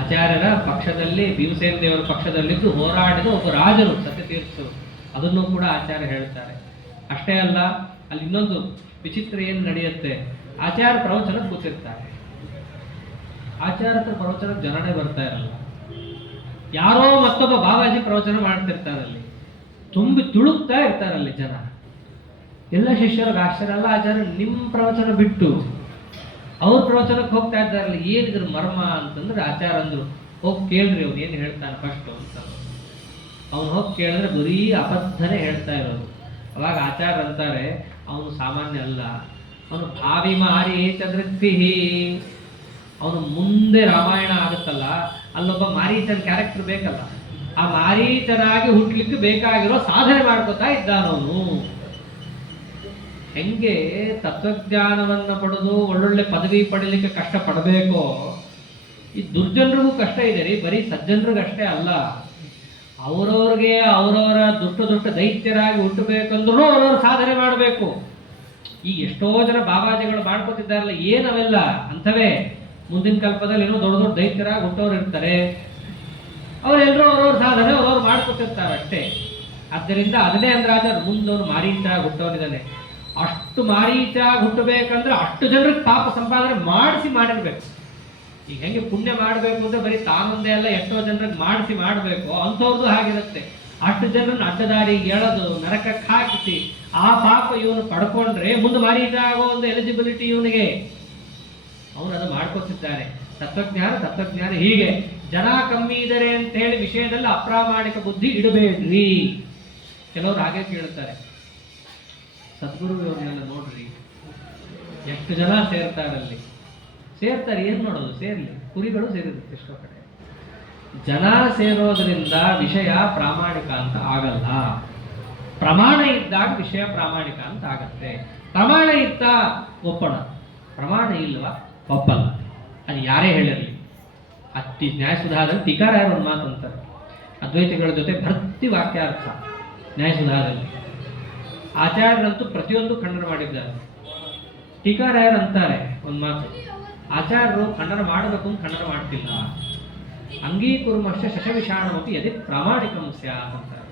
ಆಚಾರ್ಯರ ಪಕ್ಷದಲ್ಲಿ ಭೀಮಸೇನ ದೇವರ ಪಕ್ಷದಲ್ಲಿದ್ದು ಹೋರಾಡಿದ ಒಬ್ಬ ರಾಜರು ಸತ್ಯತೀರ್ಥರು, ಅದನ್ನು ಕೂಡ ಆಚಾರ್ಯ ಹೇಳ್ತಾರೆ. ಅಷ್ಟೇ ಅಲ್ಲ, ಅಲ್ಲಿ ಇನ್ನೊಂದು ವಿಚಿತ್ರ ಏನು ನಡೆಯುತ್ತೆ, ಆಚಾರ್ಯ ಪ್ರವಚನಕ್ಕೆ ಕೂತಿರ್ತಾರೆ. ಆಚಾರ್ಯ ಪ್ರವಚನಕ್ಕೆ ಜನನೇ ಬರ್ತಾ ಇರಲ್ಲ, ಯಾರೋ ಮತ್ತೊಬ್ಬ ಬಾಬಾಜಿ ಪ್ರವಚನ ಮಾಡ್ತಿರ್ತಾರೆ. ಅಲ್ಲಿ ತುಂಬಿ ತುಳುಕ್ತಾ ಇರ್ತಾರಲ್ಲಿ ಜನ. ಎಲ್ಲ ಶಿಷ್ಯರಿಗೆ ಆಶ್ಚರ್ಯ, ಅಲ್ಲ ಆಚಾರ್ಯ ನಿಮ್ಮ ಪ್ರವಚನ ಬಿಟ್ಟು ಅವ್ರ ಪ್ರವಚನಕ್ಕೆ ಹೋಗ್ತಾ ಇದ್ದಾರಲ್ಲ, ಏನಿದ್ರ ಮರ್ಮ ಅಂತಂದ್ರೆ ಆಚಾರ್ಯ ಅಂದ್ರು, ಹೋಗಿ ಕೇಳ್ರಿ ಅವ್ನು ಏನು ಹೇಳ್ತಾನೆ ಫಸ್ಟ್ ಅಂತ. ಅವ್ನು ಹೋಗಿ ಕೇಳಿದ್ರೆ ಬರೀ ಅಬದ್ಧನೇ ಹೇಳ್ತಾ ಇರೋದು. ಅವಾಗ ಆಚಾರ್ಯ ಅಂತಾರೆ, ಅವನು ಸಾಮಾನ್ಯ ಅಲ್ಲ, ಅವನು ಭಾವಿ ಮಾರಿ ಚಂದ್ರಕ್ತಿಹಿ. ಅವನು ಮುಂದೆ ರಾಮಾಯಣ ಆಗುತ್ತಲ್ಲ, ಅಲ್ಲೊಬ್ಬ ಮಾರೀಚನ ಕ್ಯಾರೆಕ್ಟರ್ ಬೇಕಲ್ಲ, ಆ ಮಾರೀಚನಾಗಿ ಹುಟ್ಲಿಕ್ಕೆ ಬೇಕಾಗಿರೋ ಸಾಧನೆ ಮಾಡ್ಕೊತಾ ಇದ್ದಾನವನು. ಹೆಂಗೆ ತತ್ವಜ್ಞಾನವನ್ನ ಪಡೆದು ಒಳ್ಳೊಳ್ಳೆ ಪದವಿ ಪಡೀಲಿಕ್ಕೆ ಕಷ್ಟ ಪಡಬೇಕೋ, ಈ ದುರ್ಜನರಿಗೂ ಕಷ್ಟ ಇದೆ ರೀ, ಬರೀ ಸಜ್ಜನರಿಗಷ್ಟೇ ಅಲ್ಲ. ಅವರವ್ರಿಗೆ ಅವರವರ ದುಷ್ಟ ದೈತ್ಯರಾಗಿ ಹುಟ್ಟಬೇಕಂದ್ರೂ ಅವರವ್ರ ಸಾಧನೆ ಮಾಡಬೇಕು. ಈಗ ಎಷ್ಟೋ ಜನ ಬಾಬಾಜಿಗಳು ಮಾಡ್ಕೋತಿದ್ದಾರಲ್ಲ, ಏನವೆಲ್ಲ ಅಂಥವೇ. ಮುಂದಿನ ಕಲ್ಪದಲ್ಲಿ ಏನೋ ದೊಡ್ಡ ದೊಡ್ಡ ದೈತ್ಯರಾಗಿ ಹುಟ್ಟೋರು ಇರ್ತಾರೆ, ಅವರೆಲ್ಲರೂ ಅವ್ರವ್ರ ಸಾಧನೆ ಅವ್ರವ್ರು ಮಾಡ್ಕೊತಿರ್ತಾರೆ ಅಷ್ಟೇ. ಆದ್ದರಿಂದ ಅದನ್ನೇ ಅಂದ್ರೆ ಆಚಾರ್ಯ ಮುಂದವನು ಮಾರೀಚಾಗಿ ಹುಟ್ಟೋನಿದ್ದಾನೆ. ಅಷ್ಟು ಮಾರೀಚಾಗಿ ಹುಟ್ಟಬೇಕಂದ್ರೆ ಅಷ್ಟು ಜನರಿಗೆ ಪಾಪ ಸಂಪಾದನೆ ಮಾಡಿರ್ಬೇಕು. ಈಗ ಹೆಂಗೆ ಪುಣ್ಯ ಮಾಡಬೇಕು ಅಂದ್ರೆ ಬರೀ ತಾನೊಂದೇ ಅಲ್ಲ, ಎಷ್ಟೋ ಜನರಿಗೆ ಮಾಡಬೇಕು, ಅಂಥವ್ರದ್ದು ಹಾಗಿರುತ್ತೆ. ಅಷ್ಟು ಜನರನ್ನು ಅಡ್ಡದಾರಿಗೆ ಎಳೆದು ನರಕಕ್ಕೆ ಹಾಕಿಸಿ ಆ ಪಾಪ ಇವನು ಪಡ್ಕೊಂಡ್ರೆ ಮುಂದೆ ಮಾರೀಚ ಆಗೋ ಒಂದು ಎಲಿಜಿಬಿಲಿಟಿ ಇವನಿಗೆ. ಅವನು ಅದು ಮಾಡ್ಕೊತಿದ್ದಾನೆ. ತತ್ವಜ್ಞಾನ ಹೀಗೆ ಜನ ಕಮ್ಮಿ ಇದ್ದಾರೆ ಅಂತ ಹೇಳಿ ವಿಷಯದಲ್ಲಿ ಅಪ್ರಾಮಾಣಿಕ ಬುದ್ಧಿ ಇಡಬೇಡ್ರಿ. ಕೆಲವರು ಹಾಗೆ ಕೇಳ್ತಾರೆ, ಸದ್ಗುರು ಇವ್ರನ್ನೆಲ್ಲ ನೋಡ್ರಿ ಎಷ್ಟು ಜನ ಸೇರ್ತಾರಲ್ಲಿ. ಸೇರ್ತಾರೆ, ಏನ್ ಮಾಡೋದು, ಸೇರ್ಲಿ, ಕುರಿಗಳು ಸೇರಿರುತ್ತೆ ಎಷ್ಟೋ ಕಡೆ. ಜನ ಸೇರೋದ್ರಿಂದ ವಿಷಯ ಪ್ರಾಮಾಣಿಕ ಅಂತ ಆಗಲ್ಲ. ಪ್ರಮಾಣ ಇದ್ದಾಗ ವಿಷಯ ಪ್ರಾಮಾಣಿಕ ಅಂತ ಆಗತ್ತೆ. ಪ್ರಮಾಣ ಇತ್ತ ಒಪ್ಪಣ, ಪ್ರಮಾಣ ಇಲ್ವಾ ಒಪ್ಪಲ್ಲ. ಅದು ಯಾರೇ ಹೇಳಿರಲಿ. ಅತಿ ನ್ಯಾಯಸುಧಾದಲ್ಲಿ ಟೀಕಾರಾಯರು ಒಂದು ಮಾತು ಅಂತಾರೆ, ಅದ್ವೈತಿಗಳ ಜೊತೆ ಭರ್ತಿ ವಾಕ್ಯಾರ್ಥ ನ್ಯಾಯಸುಧಾದಲ್ಲಿ. ಆಚಾರ್ಯರಂತೂ ಪ್ರತಿಯೊಂದು ಖಂಡನ ಮಾಡಿದ್ದಾರೆ. ಟೀಕಾರಾಯರು ಅಂತಾರೆ ಒಂದು ಮಾತು, ಆಚಾರ್ಯರು ಖಂಡನ ಮಾಡಬೇಕು ಅಂತ ಖಂಡನ ಮಾಡ್ತಿಲ್ಲ. ಅಂಗೀಕುರುಮಶ್ಚ ಶಶವಿಷಾಣಮಪಿ ಯದಿ ಪ್ರಾಮಾಣಿಕಂ ಸ್ಯಾತ್ ಅಂತಾರೆ.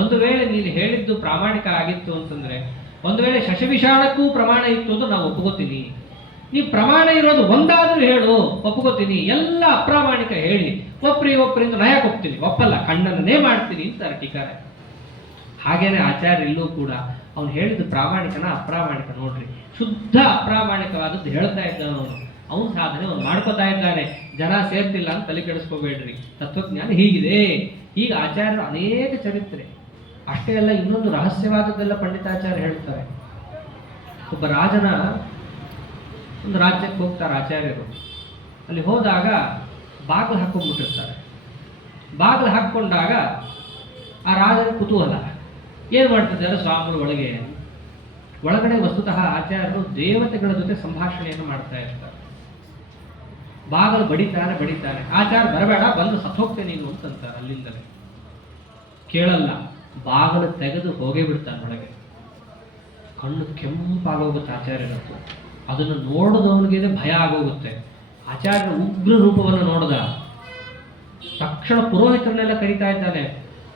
ಒಂದು ವೇಳೆ ನೀನು ಹೇಳಿದ್ದು ಪ್ರಾಮಾಣಿಕ ಆಗಿತ್ತು ಅಂತಂದ್ರೆ, ಒಂದು ವೇಳೆ ಶಶವಿಷಾಣಕ್ಕೂ ಪ್ರಮಾಣ ಇತ್ತು ಅಂತ ನಾವು ಒಪ್ಕೋತೀನಿ. ನೀ ಪ್ರಮಾಣ ಇರೋದು ಒಂದಾದ್ರೂ ಹೇಳು, ಒಪ್ಕೋತೀನಿ. ಎಲ್ಲ ಅಪ್ರಾಮಾಣಿಕ ಹೇಳಿ ಒಪ್ರಿಂದ ನಯಕ್ಕೆ ಒಪ್ತೀನಿ, ಒಪ್ಪಲ್ಲ, ಖಂಡನನೇ ಮಾಡ್ತೀನಿ ಅಂತಾರೆ ಟೀಕಾರ. ಹಾಗೇನೆ ಆಚಾರ್ಯ ಇಲ್ಲೂ ಕೂಡ ಅವ್ನು ಹೇಳಿದ್ದು ಪ್ರಾಮಾಣಿಕನ ಅಪ್ರಾಮಾಣಿಕ ನೋಡ್ರಿ, ಶುದ್ಧ ಅಪ್ರಾಮಾಣಿಕವಾದದ್ದು ಹೇಳ್ತಾ ಇದ್ದಾನೆ ಅವನು ಸಾಧನೆ ಅವ್ನು ಮಾಡ್ಕೋತಾ ಇದ್ದಾನೆ. ಜನ ಸೇರ್ತಿಲ್ಲ ಅಂತ ತಲೆ ಕೆಡಿಸ್ಕೋಬೇಡ್ರಿ. ತತ್ವಜ್ಞಾನ ಹೀಗಿದೆ. ಈಗ ಆಚಾರ್ಯರು ಅನೇಕ ಚರಿತ್ರೆ ಅಷ್ಟೇ ಅಲ್ಲ, ಇನ್ನೊಂದು ರಹಸ್ಯವಾದದ್ದೆಲ್ಲ ಪಂಡಿತಾಚಾರ್ಯ ಹೇಳ್ತಾರೆ. ಒಬ್ಬ ರಾಜನ ಒಂದು ರಾಜ್ಯಕ್ಕೆ ಹೋಗ್ತಾರೆ ಆಚಾರ್ಯರು. ಅಲ್ಲಿ ಹೋದಾಗ ಬಾಗಿಲು ಹಾಕೊಂಡ್ಬಿಟ್ಟಿರ್ತಾರೆ. ಬಾಗಿಲು ಹಾಕ್ಕೊಂಡಾಗ ಆ ರಾಜನ ಕುತೂಹಲ, ಏನು ಮಾಡ್ತಿದ್ದಾರೆ ಸ್ವಾಮಿಗಳು ಒಳಗಡೆ ವಸ್ತುತಃ ಆಚಾರ್ಯರು ದೇವತೆಗಳ ಜೊತೆ ಸಂಭಾಷಣೆಯನ್ನು ಮಾಡ್ತಾ ಇರ್ತಾರೆ. ಬಾಗಿಲು ಬಡಿತಾನೆ. ಆಚಾರ್ಯ ಬರಬೇಡ, ಬಂದು ಸತ್ತೋಗ್ತೇನೆ ನೀನು ಅಂತಂತಾರೆ. ಅಲ್ಲಿಂದಲೇ ಕೇಳಲ್ಲ, ಬಾಗಿಲು ತೆಗೆದು ಹೋಗೇ ಬಿಡ್ತಾನೆ ಒಳಗೆ. ಕಣ್ಣು ಕೆಂಪಾಗೋಗುತ್ತೆ ಆಚಾರ್ಯರದ್ದು. ಅದನ್ನು ನೋಡಿದವನಿಗೆ ಭಯ ಆಗೋಗುತ್ತೆ. ಆಚಾರ್ಯರ ಉಗ್ರ ರೂಪವನ್ನು ನೋಡಿದ ತಕ್ಷಣ ಪುರೋಹಿತರನ್ನೆಲ್ಲ ಕರೀತಾ ಇದ್ದಾನೆ.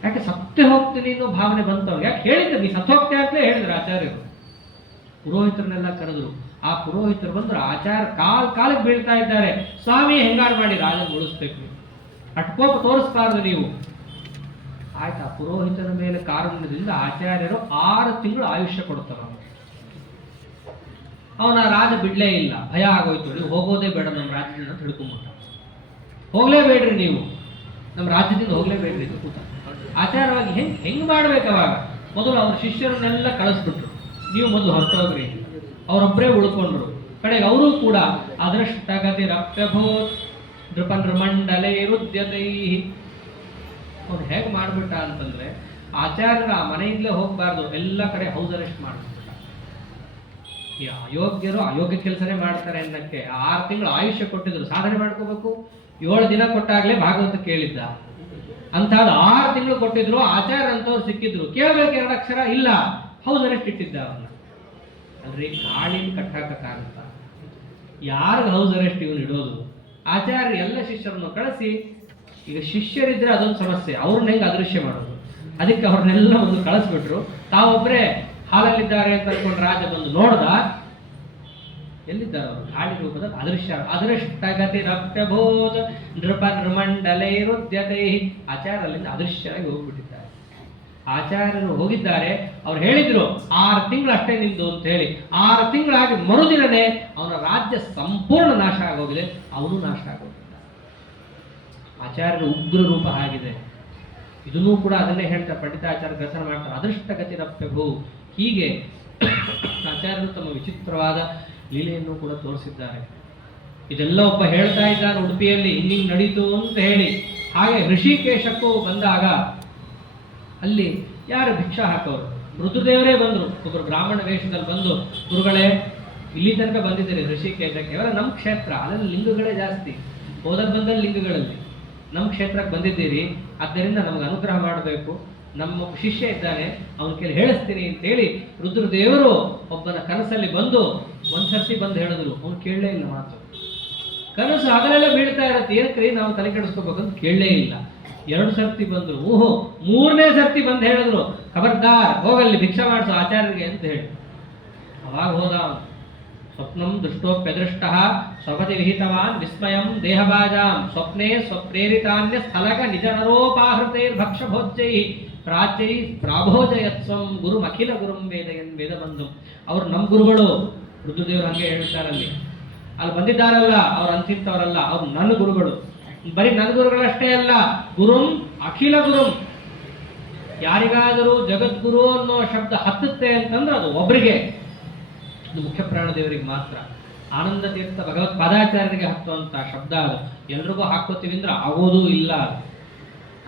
ಯಾಕೆ ಸತ್ತೇ ಹೋಗ್ತೀನಿ ಅನ್ನೋ ಭಾವನೆ ಬಂತವ್ರು. ಯಾಕೆ ಹೇಳಿದ್ರೆ ನೀ ಸತ್ತೋಗ್ತೇ ಅಂತಲೇ ಹೇಳಿದ್ರು ಆಚಾರ್ಯರು. ಪುರೋಹಿತರನ್ನೆಲ್ಲ ಕರೆದ್ರು. ಆ ಪುರೋಹಿತರು ಬಂದ್ರು, ಆಚಾರ್ಯ ಕಾಲಿಗೆ ಬೀಳ್ತಾ ಇದ್ದಾರೆ. ಸ್ವಾಮಿ ಹೆಂಗಾರು ಮಾಡಿ ರಾಜನ ಉಳಿಸ್ಬೇಕು, ಅಟ್ಕೋಪ ತೋರಿಸ್ಬಾರ್ದು ನೀವು. ಆಯ್ತಾ, ಪುರೋಹಿತರ ಮೇಲೆ ಕಾರಣದಿಂದ ಆಚಾರ್ಯರು 6 ತಿಂಗಳು ಆಯುಷ್ಯ ಕೊಡ್ತಾರೆ. ಅವನ ರಾಜ ಬಿಡ್ಲೇ ಇಲ್ಲ, ಭಯ ಆಗೋಯ್ತು. ನೀವು ಹೋಗೋದೇ ಬೇಡ ನಮ್ಮ ರಾಜ್ಯದಿಂದ ಅಂತ ಹಿಡ್ಕೊಂಡ್ಬಿಟ್ಟ. ಹೋಗ್ಲೇಬೇಡ್ರಿ ನೀವು, ನಮ್ಮ ರಾಜ್ಯದಿಂದ ಹೋಗ್ಲೇಬೇಡ್ರಿ ಅಂತ ಕೂತ. ಆಚಾರವಾಗಿ ಹೆಂಗ್ ಮಾಡ್ಬೇಕು ಅವಾಗ? ಮೊದಲು ಅವ್ರ ಶಿಷ್ಯರನ್ನೆಲ್ಲ ಕಳಿಸ್ಬಿಟ್ರು, ನೀವು ಮೊದಲು ಹೊರಟೋಗ್ರಿ. ಅವರೊಬ್ಬರೇ ಉಳ್ಕೊಂಡ್ರು. ಕಡೆಗೆ ಅವರು ಕೂಡ ಅದೃಷ್ಟಗತಿ ರಕ್ತಭೂತ್ ನೃಪನೃಮಂಡಲೇ ರುದ್ಯತೈ. ಅವ್ನು ಹೇಗೆ ಮಾಡ್ಬಿಟ್ಟ ಅಂತಂದ್ರೆ, ಆಚಾರ್ಯರ ಆ ಮನೆಯಿಂದಲೇ ಹೋಗ್ಬಾರ್ದು, ಎಲ್ಲ ಕಡೆ ಹೌಸ್ ಅರೆಸ್ಟ್ ಮಾಡ್ಬಿಟ್ಟ. ಈ ಅಯೋಗ್ಯರು ಅಯೋಗ್ಯ ಕೆಲಸನೇ ಮಾಡ್ತಾರೆ ಅನ್ನಕ್ಕೆ 6 ತಿಂಗಳು ಆಯುಷ್ಯ ಕೊಟ್ಟಿದ್ರು. ಸಾಧನೆ ಮಾಡ್ಕೋಬೇಕು. 7 ದಿನ ಕೊಟ್ಟಾಗ್ಲೇ ಭಾಗವತ ಕೇಳಿದ್ದ. ಅಂಥದ್ದು 6 ತಿಂಗಳು ಕೊಟ್ಟಿದ್ರು. ಆಚಾರ್ಯ ಅಂತವ್ರು ಸಿಕ್ಕಿದ್ರು. ಕೇಳಬೇಕು 2 ಅಕ್ಷರ ಇಲ್ಲ, ಹೌಸ್ ಅರೆಸ್ಟ್ ಇಟ್ಟಿದ್ದ ಅವನ್ನ. ಅಲ್ರಿ, ಗಾಳಿನ ಕಟ್ಟಾಕಕ್ಕಾಗತ್ತ? ಯಾರಿಗೆ ಹೌಸ್ ಅರೆಸ್ಟ್ ಇವನು ಇಡೋದು? ಆಚಾರ್ಯ ಎಲ್ಲ ಶಿಷ್ಯರನ್ನು ಕಳಿಸಿ, ಈಗ ಶಿಷ್ಯರಿದ್ರೆ ಅದೊಂದು ಸಮಸ್ಯೆ, ಅವ್ರನ್ನ ಹೆಂಗೆ ಅದೃಶ್ಯ ಮಾಡೋದು, ಅದಕ್ಕೆ ಅವ್ರನ್ನೆಲ್ಲ ಒಂದು ಕಳಿಸ್ಬಿಟ್ರು. ತಾವೊಬ್ಬರೇ ಹಾಲಲ್ಲಿದ್ದಾರೆ ಅಂತ ಅನ್ಕೊಂಡು ರಾಜ ಬಂದು ನೋಡ್ದ, ಎಲ್ಲಿದ್ದಾರೆ ಅವರು? ಗಾಳಿ ರೂಪದ ಅದೃಶ್ಯ. ಅದೃಷ್ಟಗತಿ ರಪ್ಯಭೂತ ನೃಪ ನೃಮಂಡಲೈರುದ್ಯತೈ. ಆಚಾರ್ಯ ಅಲ್ಲಿಂದ ಅದೃಶ್ಯರಾಗಿ ಹೋಗ್ಬಿಟ್ಟಿದ್ದಾರೆ. ಆಚಾರ್ಯರು ಹೋಗಿದ್ದಾರೆ. ಅವ್ರು ಹೇಳಿದ್ರು 6 ತಿಂಗಳು ಅಷ್ಟೇ ನಿಂದು ಅಂತ ಹೇಳಿ. 6 ತಿಂಗಳಾಗಿ ಮರುದಿನನೇ ಅವನ ರಾಜ್ಯ ಸಂಪೂರ್ಣ ನಾಶ ಆಗೋಗಿದೆ, ಅವನು ನಾಶ ಆಗೋಗಿದ್ದ. ಆಚಾರ್ಯರ ಉಗ್ರ ರೂಪ ಆಗಿದೆ. ಇದನ್ನೂ ಕೂಡ ಅದನ್ನೇ ಹೇಳ್ತಾರೆ ಪಂಡಿತಾಚಾರ್ಯ ಗ್ರಸನ ಮಾಡ್ತಾರೆ, ಅದೃಷ್ಟಗತಿ ರಪ್ಯಭೂ. ಹೀಗೆ ಆಚಾರ್ಯರು ತಮ್ಮ ವಿಚಿತ್ರವಾದ ಲೀಲೆಯನ್ನು ಕೂಡ ತೋರಿಸಿದ್ದಾರೆ. ಇದೆಲ್ಲ ಒಬ್ಬ ಹೇಳ್ತಾ ಇದ್ದಾನೆ ಉಡುಪಿಯಲ್ಲಿ ಹಿಂಗಿಂಗ್ ನಡೀತು ಅಂತ ಹೇಳಿ. ಹಾಗೆ ಋಷಿಕೇಶಕ್ಕೂ ಬಂದಾಗ ಅಲ್ಲಿ ಯಾರು ಭಿಕ್ಷಾ ಹಾಕೋರು? ರುದ್ರದೇವರೇ ಬಂದರು. ಒಬ್ಬರು ಬ್ರಾಹ್ಮಣ ವೇಷದಲ್ಲಿ ಬಂದು, ಗುರುಗಳೇ ಇಲ್ಲಿ ತನಕ ಬಂದಿದ್ದೀರಿ ಋಷಿಕೇಶಕ್ಕೆ, ಅವರ ನಮ್ಮ ಕ್ಷೇತ್ರ, ಅಲ್ಲಲ್ಲಿ ಲಿಂಗಗಳೇ ಜಾಸ್ತಿ, ಹೋದಲ್ಲಿ ಬಂದಲ್ಲಿ ಲಿಂಗಗಳಲ್ಲಿ, ನಮ್ಮ ಕ್ಷೇತ್ರಕ್ಕೆ ಬಂದಿದ್ದೀರಿ, ಆದ್ದರಿಂದ ನಮಗೆ ಅನುಗ್ರಹ ಮಾಡಬೇಕು, ನಮ್ಮ ಶಿಷ್ಯ ಇದ್ದಾನೆ, ಅವನ ಕೇಳಿ ಹೇಳಿಸ್ತೀನಿ ಅಂತೇಳಿ ರುದ್ರದೇವರು ಒಬ್ಬನ ಕನಸಲ್ಲಿ ಬಂದು ಒಂದ್ಸರ್ತಿ ಬಂದು ಹೇಳಿದ್ರು. ಅವನು ಕೇಳಲೇ ಇಲ್ಲ ಮಾತು. ಕನಸು ಅದರಲ್ಲೇ ಬೀಳ್ತಾ ಇರತ್ತೆ, ಏನಕ್ರಿ ನಾವು ತಲೆ ಕೆಡಿಸ್ಕೋಬೇಕಂತ ಕೇಳಲೇ ಇಲ್ಲ. 2 ಸರ್ತಿ ಬಂದ್ರು. ಓಹೋ, 3ನೇ ಸರ್ತಿ ಬಂದು ಹೇಳಿದ್ರು, ಖಬರ್ದಾರ್ ಹೋಗಲ್ಲಿ ಭಿಕ್ಷಾ ಮಾಡಿಸು ಆಚಾರ್ಯರಿಗೆ ಅಂತ ಹೇಳಿ. ಅವಾಗ ಹೋದ. ಸ್ವಪ್ನಂ ದೃಷ್ಟೋಪ್ಯದೃಷ್ಟ ಸ್ವಪತಿ ವಿಹಿತವಾನ್ ವಿಸ್ಮಯಂ ದೇಹಬಾಜಾಂ ಸ್ವಪ್ನೇ ಸ್ವಪ್ರೇರಿತಾನ್ಯ ಸ್ಥಳಗ ನಿಜ ನರೋಪಾಹೃತೈರ್ ಭಕ್ಷ ಭೋಜ್ಯೈ ಪ್ರಾಚ್ಯೈ ಪ್ರಾಭೋಜಯತ್ವಂ ಗುರು ಅಖಿಲ ಗುರುಂ ವೇದಯನ್ ವೇದ ಬಂಧು. ಅವ್ರು ನಮ್ಮ ಗುರುಗಳು. ರುದ್ರದೇವರು ಹಂಗೆ ಹೇಳ್ತಾರಲ್ಲಿ. ಅಲ್ಲಿ ಬಂದಿದ್ದಾರಲ್ಲ ಅವ್ರು ಅಂತಿಂತವರಲ್ಲ, ಅವ್ರು ನನ್ನ ಗುರುಗಳು. ಬರೀ ನನ್ನ ಗುರುಗಳಷ್ಟೇ ಅಲ್ಲ, ಗುರುಂ ಅಖಿಲ ಗುರುಂ. ಯಾರಿಗಾದರೂ ಜಗದ್ಗುರು ಅನ್ನೋ ಶಬ್ದ ಹತ್ತುತ್ತೆ ಅಂತಂದ್ರೆ ಅದು ಒಬ್ಬರಿಗೆ, ಇದು ಮುಖ್ಯ ಪ್ರಾಣದೇವರಿಗೆ ಮಾತ್ರ. ಆನಂದ ತೀರ್ಥ ಭಗವತ್ ಪಾದಾಚಾರ್ಯರಿಗೆ ಹತ್ತುವಂಥ ಶಬ್ದ ಅದು. ಎಲ್ರಿಗೂ ಹಾಕೋತೀವಿ ಅಂದ್ರೆ ಆಗೋದೂ ಇಲ್ಲ.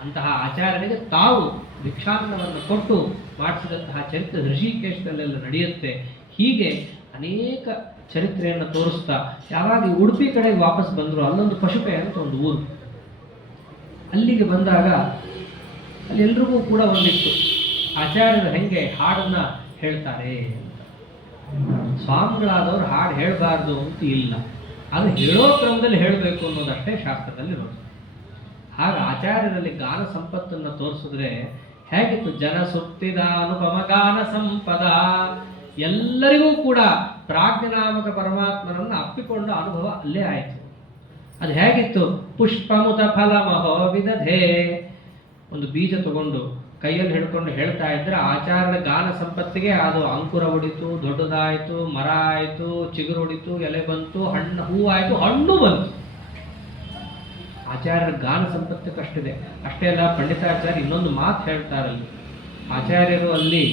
ಅಂತಹ ಆಚಾರ್ಯರಿಗೆ ತಾವು ಭಿಕ್ಷಾನ್ನವನ್ನು ಕೊಟ್ಟು ಮಾಡಿಸಿದಂತಹ ಚರಿತ್ರೆ ಋಷಿಕೇಶದಲ್ಲೆಲ್ಲ ನಡೆಯುತ್ತೆ. ಹೀಗೆ ಅನೇಕ ಚರಿತ್ರೆಯನ್ನು ತೋರಿಸ್ತಾ ಯಾವಾಗ ಉಡುಪಿ ಕಡೆಗೆ ವಾಪಸ್ ಬಂದರು, ಅಲ್ಲೊಂದು ಪಶುಪೆ ಅಂತ ಒಂದು ಊರು. ಅಲ್ಲಿಗೆ ಬಂದಾಗ ಅಲ್ಲಿ ಎಲ್ರಿಗೂ ಕೂಡ ಒಂದಿತ್ತು, ಆಚಾರ್ಯರು ಹೆಂಗೆ ಹಾಡನ್ನ ಹೇಳ್ತಾರೆ ಅಂತ. ಸ್ವಾಮಿಗಳಾದವರು ಹಾಡು ಹೇಳಬಾರ್ದು ಅಂತ ಇಲ್ಲ, ಅದು ಹೇಳೋ ಕ್ರಮದಲ್ಲಿ ಹೇಳಬೇಕು ಅನ್ನೋದಷ್ಟೇ ಶಾಸ್ತ್ರದಲ್ಲಿ ಇರೋದು. ಹಾಗೆ ಆಚಾರ್ಯರಲ್ಲಿ ಗಾನ ಸಂಪತ್ತನ್ನು ತೋರಿಸಿದ್ರೆ ಹೇಗಿತ್ತು? ಜನ ಸುತ್ತಿದ ಅನುಪಮ ಗಾನ ಸಂಪದ. ಎಲ್ಲರಿಗೂ ಕೂಡ ಪ್ರಾಜ್ಞನಾಮಕ ಪರಮಾತ್ಮನನ್ನು ಅಪ್ಪಿಕೊಂಡ ಅನುಭವ ಅಲ್ಲೇ ಆಯಿತು. ಅದು ಹೇಗಿತ್ತು? ಪುಷ್ಪಮುತ ಫಲ ಮಹೋ ವಿದಧೆ. ಒಂದು ಬೀಜ ತಗೊಂಡು ಕೈಯಲ್ಲಿ ಹಿಡ್ಕೊಂಡು ಹೇಳ್ತಾ ಇದ್ರೆ ಆಚಾರ್ಯರ ಗಾನ ಸಂಪತ್ತಿಗೆ ಅದು ಅಂಕುರ ಹೊಡಿತು, ದೊಡ್ಡದಾಯಿತು, ಮರ ಆಯಿತು, ಚಿಗುರು ಹೊಡಿತು, ಎಲೆ ಬಂತು, ಹಣ್ಣು ಹೂ ಆಯಿತು, ಹಣ್ಣು ಬಂತು. ಆಚಾರ್ಯರ ಗಾನ ಸಂಪತ್ತಕ್ಕಷ್ಟಿದೆ. ಅಷ್ಟೇ ಅಲ್ಲ, ಪಂಡಿತಾಚಾರ್ಯ ಇನ್ನೊಂದು ಮಾತು ಹೇಳ್ತಾರಲ್ಲಿ. ಆಚಾರ್ಯರು ಅಲ್ಲಿ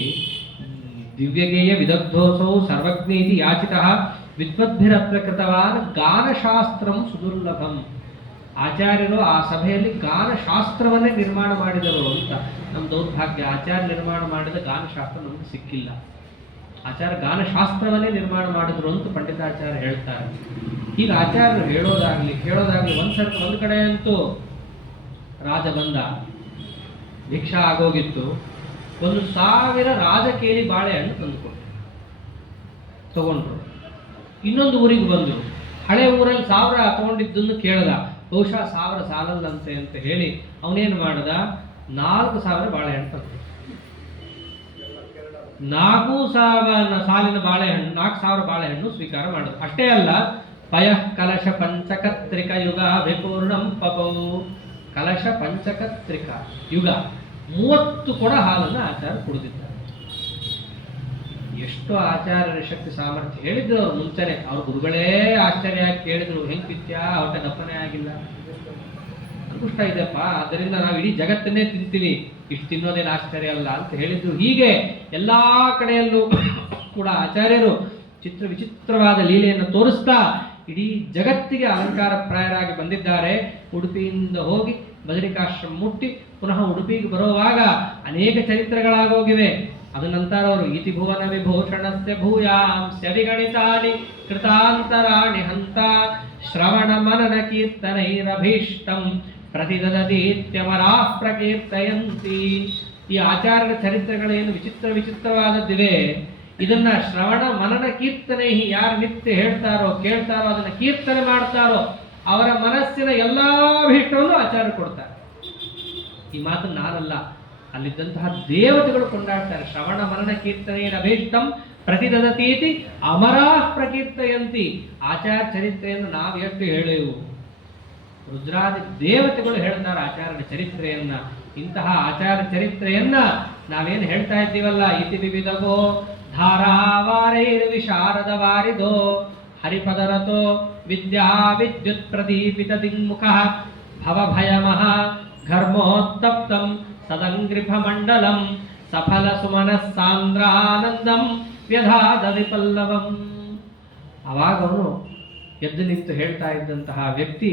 ದಿವ್ಯಗೇಯ ವಿದಗ್ಧೋಸೌ ಸರ್ವಜ್ಞೇತಿ ಯಾಚಿತಃ ವಿದ್ವದ್ಭಿರಪ್ರಕೃತವಾದ ಗಾನಶಾಸ್ತ್ರಂ ಸುದುರ್ಲಭಂ. ಆಚಾರ್ಯರು ಆ ಸಭೆಯಲ್ಲಿ ಗಾನಶಾಸ್ತ್ರವನ್ನೇ ನಿರ್ಮಾಣ ಮಾಡಿದರು ಅಂತ. ನಮ್ಮ ದೌರ್ಭಾಗ್ಯ, ಆಚಾರ್ಯ ನಿರ್ಮಾಣ ಮಾಡಿದ ಗಾನಶಾಸ್ತ್ರ ನಮಗೆ ಸಿಕ್ಕಿಲ್ಲ. ಆಚಾರ್ಯ ಗಾನಶಾಸ್ತ್ರವನ್ನೇ ನಿರ್ಮಾಣ ಮಾಡಿದ್ರು ಅಂತ ಪಂಡಿತಾಚಾರ್ಯ ಹೇಳ್ತಾರೆ. ಈಗ ಆಚಾರ್ಯರು ಹೇಳೋದಾಗ್ಲಿ ಕೇಳೋದಾಗ್ಲಿ, ಒಂದು ಕಡೆ ಅಂತೂ ರಾಜ ಬಂದ, ಭಿಕ್ಷಾ ಆಗೋಗಿತ್ತು, 1,000 ರಾಜಕೇಳಿ ಬಾಳೆಹಣ್ಣು ತಂದುಕೊಟ್ರು, ತಗೊಂಡ್ರು. ಇನ್ನೊಂದು ಊರಿಗೆ ಬಂದರು, ಹಳೆ ಊರಲ್ಲಿ 1000 ತಗೊಂಡಿದ್ದನ್ನು ಕೇಳ್ದ, ಬಹುಶಃ 1000 ಸಾಲಲ್ಲಂತೆ ಅಂತ ಹೇಳಿ ಅವನೇನು ಮಾಡ್ದ, 4,000 ಬಾಳೆಹಣ್ಣು ತಂದು, 4,000 ಸಾಲಿನ ಬಾಳೆಹಣ್ಣು, 4,000 ಬಾಳೆಹಣ್ಣು ಸ್ವೀಕಾರ ಮಾಡಿದ್ರು. ಅಷ್ಟೇ ಅಲ್ಲ, ಪಯಃ ಕಲಶ ಪಂಚಕತ್ರಿಕ ಯುಗ ವಿಪೂರ್ಣಂ ಪಪೌ. ಕಲಶ ಪಂಚಕತ್ರಿಕ ಯುಗ 30 ಕೊಡ ಹಾಲನ್ನು ಆಚಾರ್ಯ ಕುಡಿದಿದ್ದಾರೆ. ಎಷ್ಟು ಆಚಾರ್ಯರ ಶಕ್ತಿ ಸಾಮರ್ಥ್ಯ ಹೇಳಿದ್ರು ಅವ್ರು ಮುಂಚೆನೆ. ಅವ್ರ ಗುರುಗಳೇ ಆಶ್ಚರ್ಯ ಕೇಳಿದ್ರು, ಹೆಂಗ್ ಪಿತ್ಯಾ ಹೊಟ್ಟೆ ದಪ್ಪನೇ ಆಗಿಲ್ಲ, ಅದೃಷ್ಟ ಇದೆಪ್ಪ, ಅದರಿಂದ ನಾವು ಇಡೀ ಜಗತ್ತನ್ನೇ ತಿಂತೀವಿ, ಇಷ್ಟು ತಿನ್ನೋದೇನು ಆಶ್ಚರ್ಯ ಅಲ್ಲ ಅಂತ ಹೇಳಿದ್ರು. ಹೀಗೆ ಎಲ್ಲಾ ಕಡೆಯಲ್ಲೂ ಕೂಡ ಆಚಾರ್ಯರು ವಿಚಿತ್ರವಾದ ಲೀಲೆಯನ್ನು ತೋರಿಸ್ತಾ ಇಡೀ ಜಗತ್ತಿಗೆ ಅಲಂಕಾರ ಪ್ರಾಯರಾಗಿ ಬಂದಿದ್ದಾರೆ. ಉಡುಪಿಯಿಂದ ಹೋಗಿ ಬದರಿಕಾಶ್ರಮ ಮುಟ್ಟಿ ಪುನಃ ಉಡುಪಿಗೆ ಬರುವಾಗ ಅನೇಕ ಚರಿತ್ರೆಗಳಾಗೋಗಿವೆ. ಅದ ನಂತರ ಅವರು ಇತಿ ಭುವನ ವಿಭೂಷಣಸ್ಯ ಭೂಯಾಂಸ್ಯ ವಿಗಣಿತಾನಿ ಕೃತಾಂತರಾಣಿ ಹಂತ ಶ್ರವಣ ಮನನ ಕೀರ್ತನೈರಭೀಷ್ಟಂ ಪ್ರತಿದದತೀತ್ಯಮರಾ ಪ್ರಕೀರ್ತಯಂತಿ. ಈ ಆಚಾರ್ಯರ ಚರಿತ್ರೆಗಳೇನು ವಿಚಿತ್ರವಾದದ್ದಿವೆ, ಇದನ್ನ ಶ್ರವಣ ಮನನ ಕೀರ್ತನೆ, ಯಾರು ನಿತ್ಯ ಹೇಳ್ತಾರೋ ಕೇಳ್ತಾರೋ ಅದನ್ನ ಕೀರ್ತನೆ ಮಾಡ್ತಾರೋ ಅವರ ಮನಸ್ಸಿನ ಎಲ್ಲಾ ಅಭೀಷ್ಟವನ್ನು ಆಚಾರ್ಯ ಕೊಡ್ತಾರೆ. ಈ ಮಾತು ನಾನಲ್ಲ, ಅಲ್ಲಿದ್ದಂತಹ ದೇವತೆಗಳು ಕೊಂಡಾಡ್ತಾರೆ. ಶ್ರವಣ ಮನನ ಕೀರ್ತನೆಯ ಅಭೀಷ್ಟಂ ಪ್ರತಿದದತೀತಿ ಅಮರಾ ಪ್ರಕೀರ್ತಯಂತಿ. ಆಚಾರ್ಯ ಚರಿತ್ರೆಯನ್ನು ನಾವು ಎಷ್ಟು ಹೇಳೆವು, ರುದ್ರಾದಿ ದೇವತೆಗಳು ಹೇಳ್ತಾರೆ ಆಚಾರ್ಯನ ಚರಿತ್ರೆಯನ್ನ. ಇಂತಹ ಆಚಾರ್ಯ ಚರಿತ್ರೆಯನ್ನ ನಾವೇನು ಹೇಳ್ತಾ ಇದ್ದೀವಲ್ಲ, ಇತಿ ವಿವಿಧಗೋ ಧಾರಾವಾರೈರ್ ವಿಶಾರದ ವಾರಿದೋ ಹರಿಪದರತೋ ವಿದ್ಯಾ ವಿದ್ಯುತ್ ಪ್ರದೀಪಿತ ದಿಗ್ಮುಖ ಭವಭಯಮಃ ಘರ್ಮೋತ್ತಪ್ತಂ ಸದಂಗ್ರಿಫ ಮಂಡಲಂ ಸಫಲ ಸುಮನ ಸಾಂದ್ರಾನಂದಂ ವ್ಯಧಾದದಿ ಪಲ್ಲವಂ. ಆವಾಗ ಅವನು ಎದ್ದು ನಿಂತು ಹೇಳ್ತಾ ಇದ್ದಂತಹ ವ್ಯಕ್ತಿ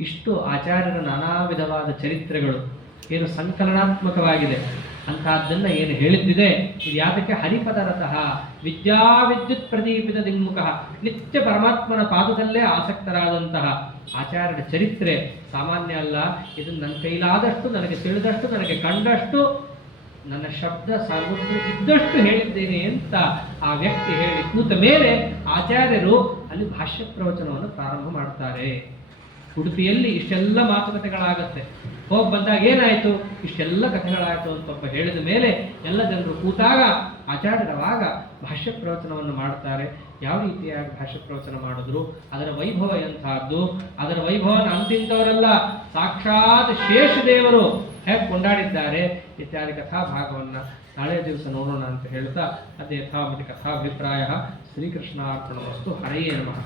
ಇಷ್ಟು ಆಚಾರ್ಯರ ನಾನಾ ವಿಧವಾದ ಚರಿತ್ರೆಗಳು ಏನು ಸಂಕಲನಾತ್ಮಕವಾಗಿದೆ ಅಂತಹದ್ದನ್ನು ಏನು ಹೇಳಿದ್ದಿದೆ. ಇದು ಯಾತಕ್ಕೆ ಹರಿಪದರತಃ ವಿದ್ಯಾ ವಿದ್ಯುತ್ ಪ್ರದೀಪಿತ ದಿಗ್ಮುಖ, ನಿತ್ಯ ಪರಮಾತ್ಮನ ಪಾದದಲ್ಲೇ ಆಸಕ್ತರಾದಂತಹ ಆಚಾರ್ಯರ ಚರಿತ್ರೆ ಸಾಮಾನ್ಯ ಅಲ್ಲ. ಇದನ್ನು ನನ್ನ ಕೈಲಾದಷ್ಟು, ನನಗೆ ತಿಳಿದಷ್ಟು, ನನಗೆ ಕಂಡಷ್ಟು, ನನ್ನ ಶಬ್ದ ಸಾಮರ್ಥ್ಯ ಇದ್ದಷ್ಟು ಹೇಳಿದ್ದೇನೆ ಅಂತ ಆ ವ್ಯಕ್ತಿ ಹೇಳಿ ಕೂತ ಮೇಲೆ ಆಚಾರ್ಯರು ಅಲ್ಲಿ ಭಾಷ್ಯ ಪ್ರವಚನವನ್ನು ಪ್ರಾರಂಭ ಮಾಡ್ತಾರೆ. ಉಡುಪಿಯಲ್ಲಿ ಇಷ್ಟೆಲ್ಲ ಮಾತುಕತೆಗಳಾಗತ್ತೆ, ಹೋಗಿ ಬಂದಾಗ ಏನಾಯಿತು, ಇಷ್ಟೆಲ್ಲ ಕಥೆಗಳಾಯಿತು ಅಂತ ಹೇಳಿದ ಮೇಲೆ ಎಲ್ಲ ಜನರು ಕೂತಾಗ ಆಚಾರ್ಯರವಾಗ ಭಾಷ್ಯ ಪ್ರವಚನವನ್ನು ಮಾಡ್ತಾರೆ. ಯಾವ ರೀತಿಯಾಗಿ ಭಾಷ್ಯ ಪ್ರವಚನ ಮಾಡಿದ್ರು, ಅದರ ವೈಭವ ಎಂಥದ್ದು, ಅದರ ವೈಭವನ ಅಂತಿಂತವರೆಲ್ಲ ಸಾಕ್ಷಾತ್ ಶೇಷದೇವರು ಹೇಗೆ ಕೊಂಡಾಡಿದ್ದಾರೆ ಇತ್ಯಾದಿ ಕಥಾಭಾಗವನ್ನು ನಾಳೆ ದಿವಸ ನೋಡೋಣ ಅಂತ ಹೇಳ್ತಾ ಅದೇ ಯಥಾಮತಿ ಕಥಾಭಿಪ್ರಾಯ ಶ್ರೀಕೃಷ್ಣಾರ್ಪಣಮಸ್ತು. ಹರಯೇ ನಮಃ.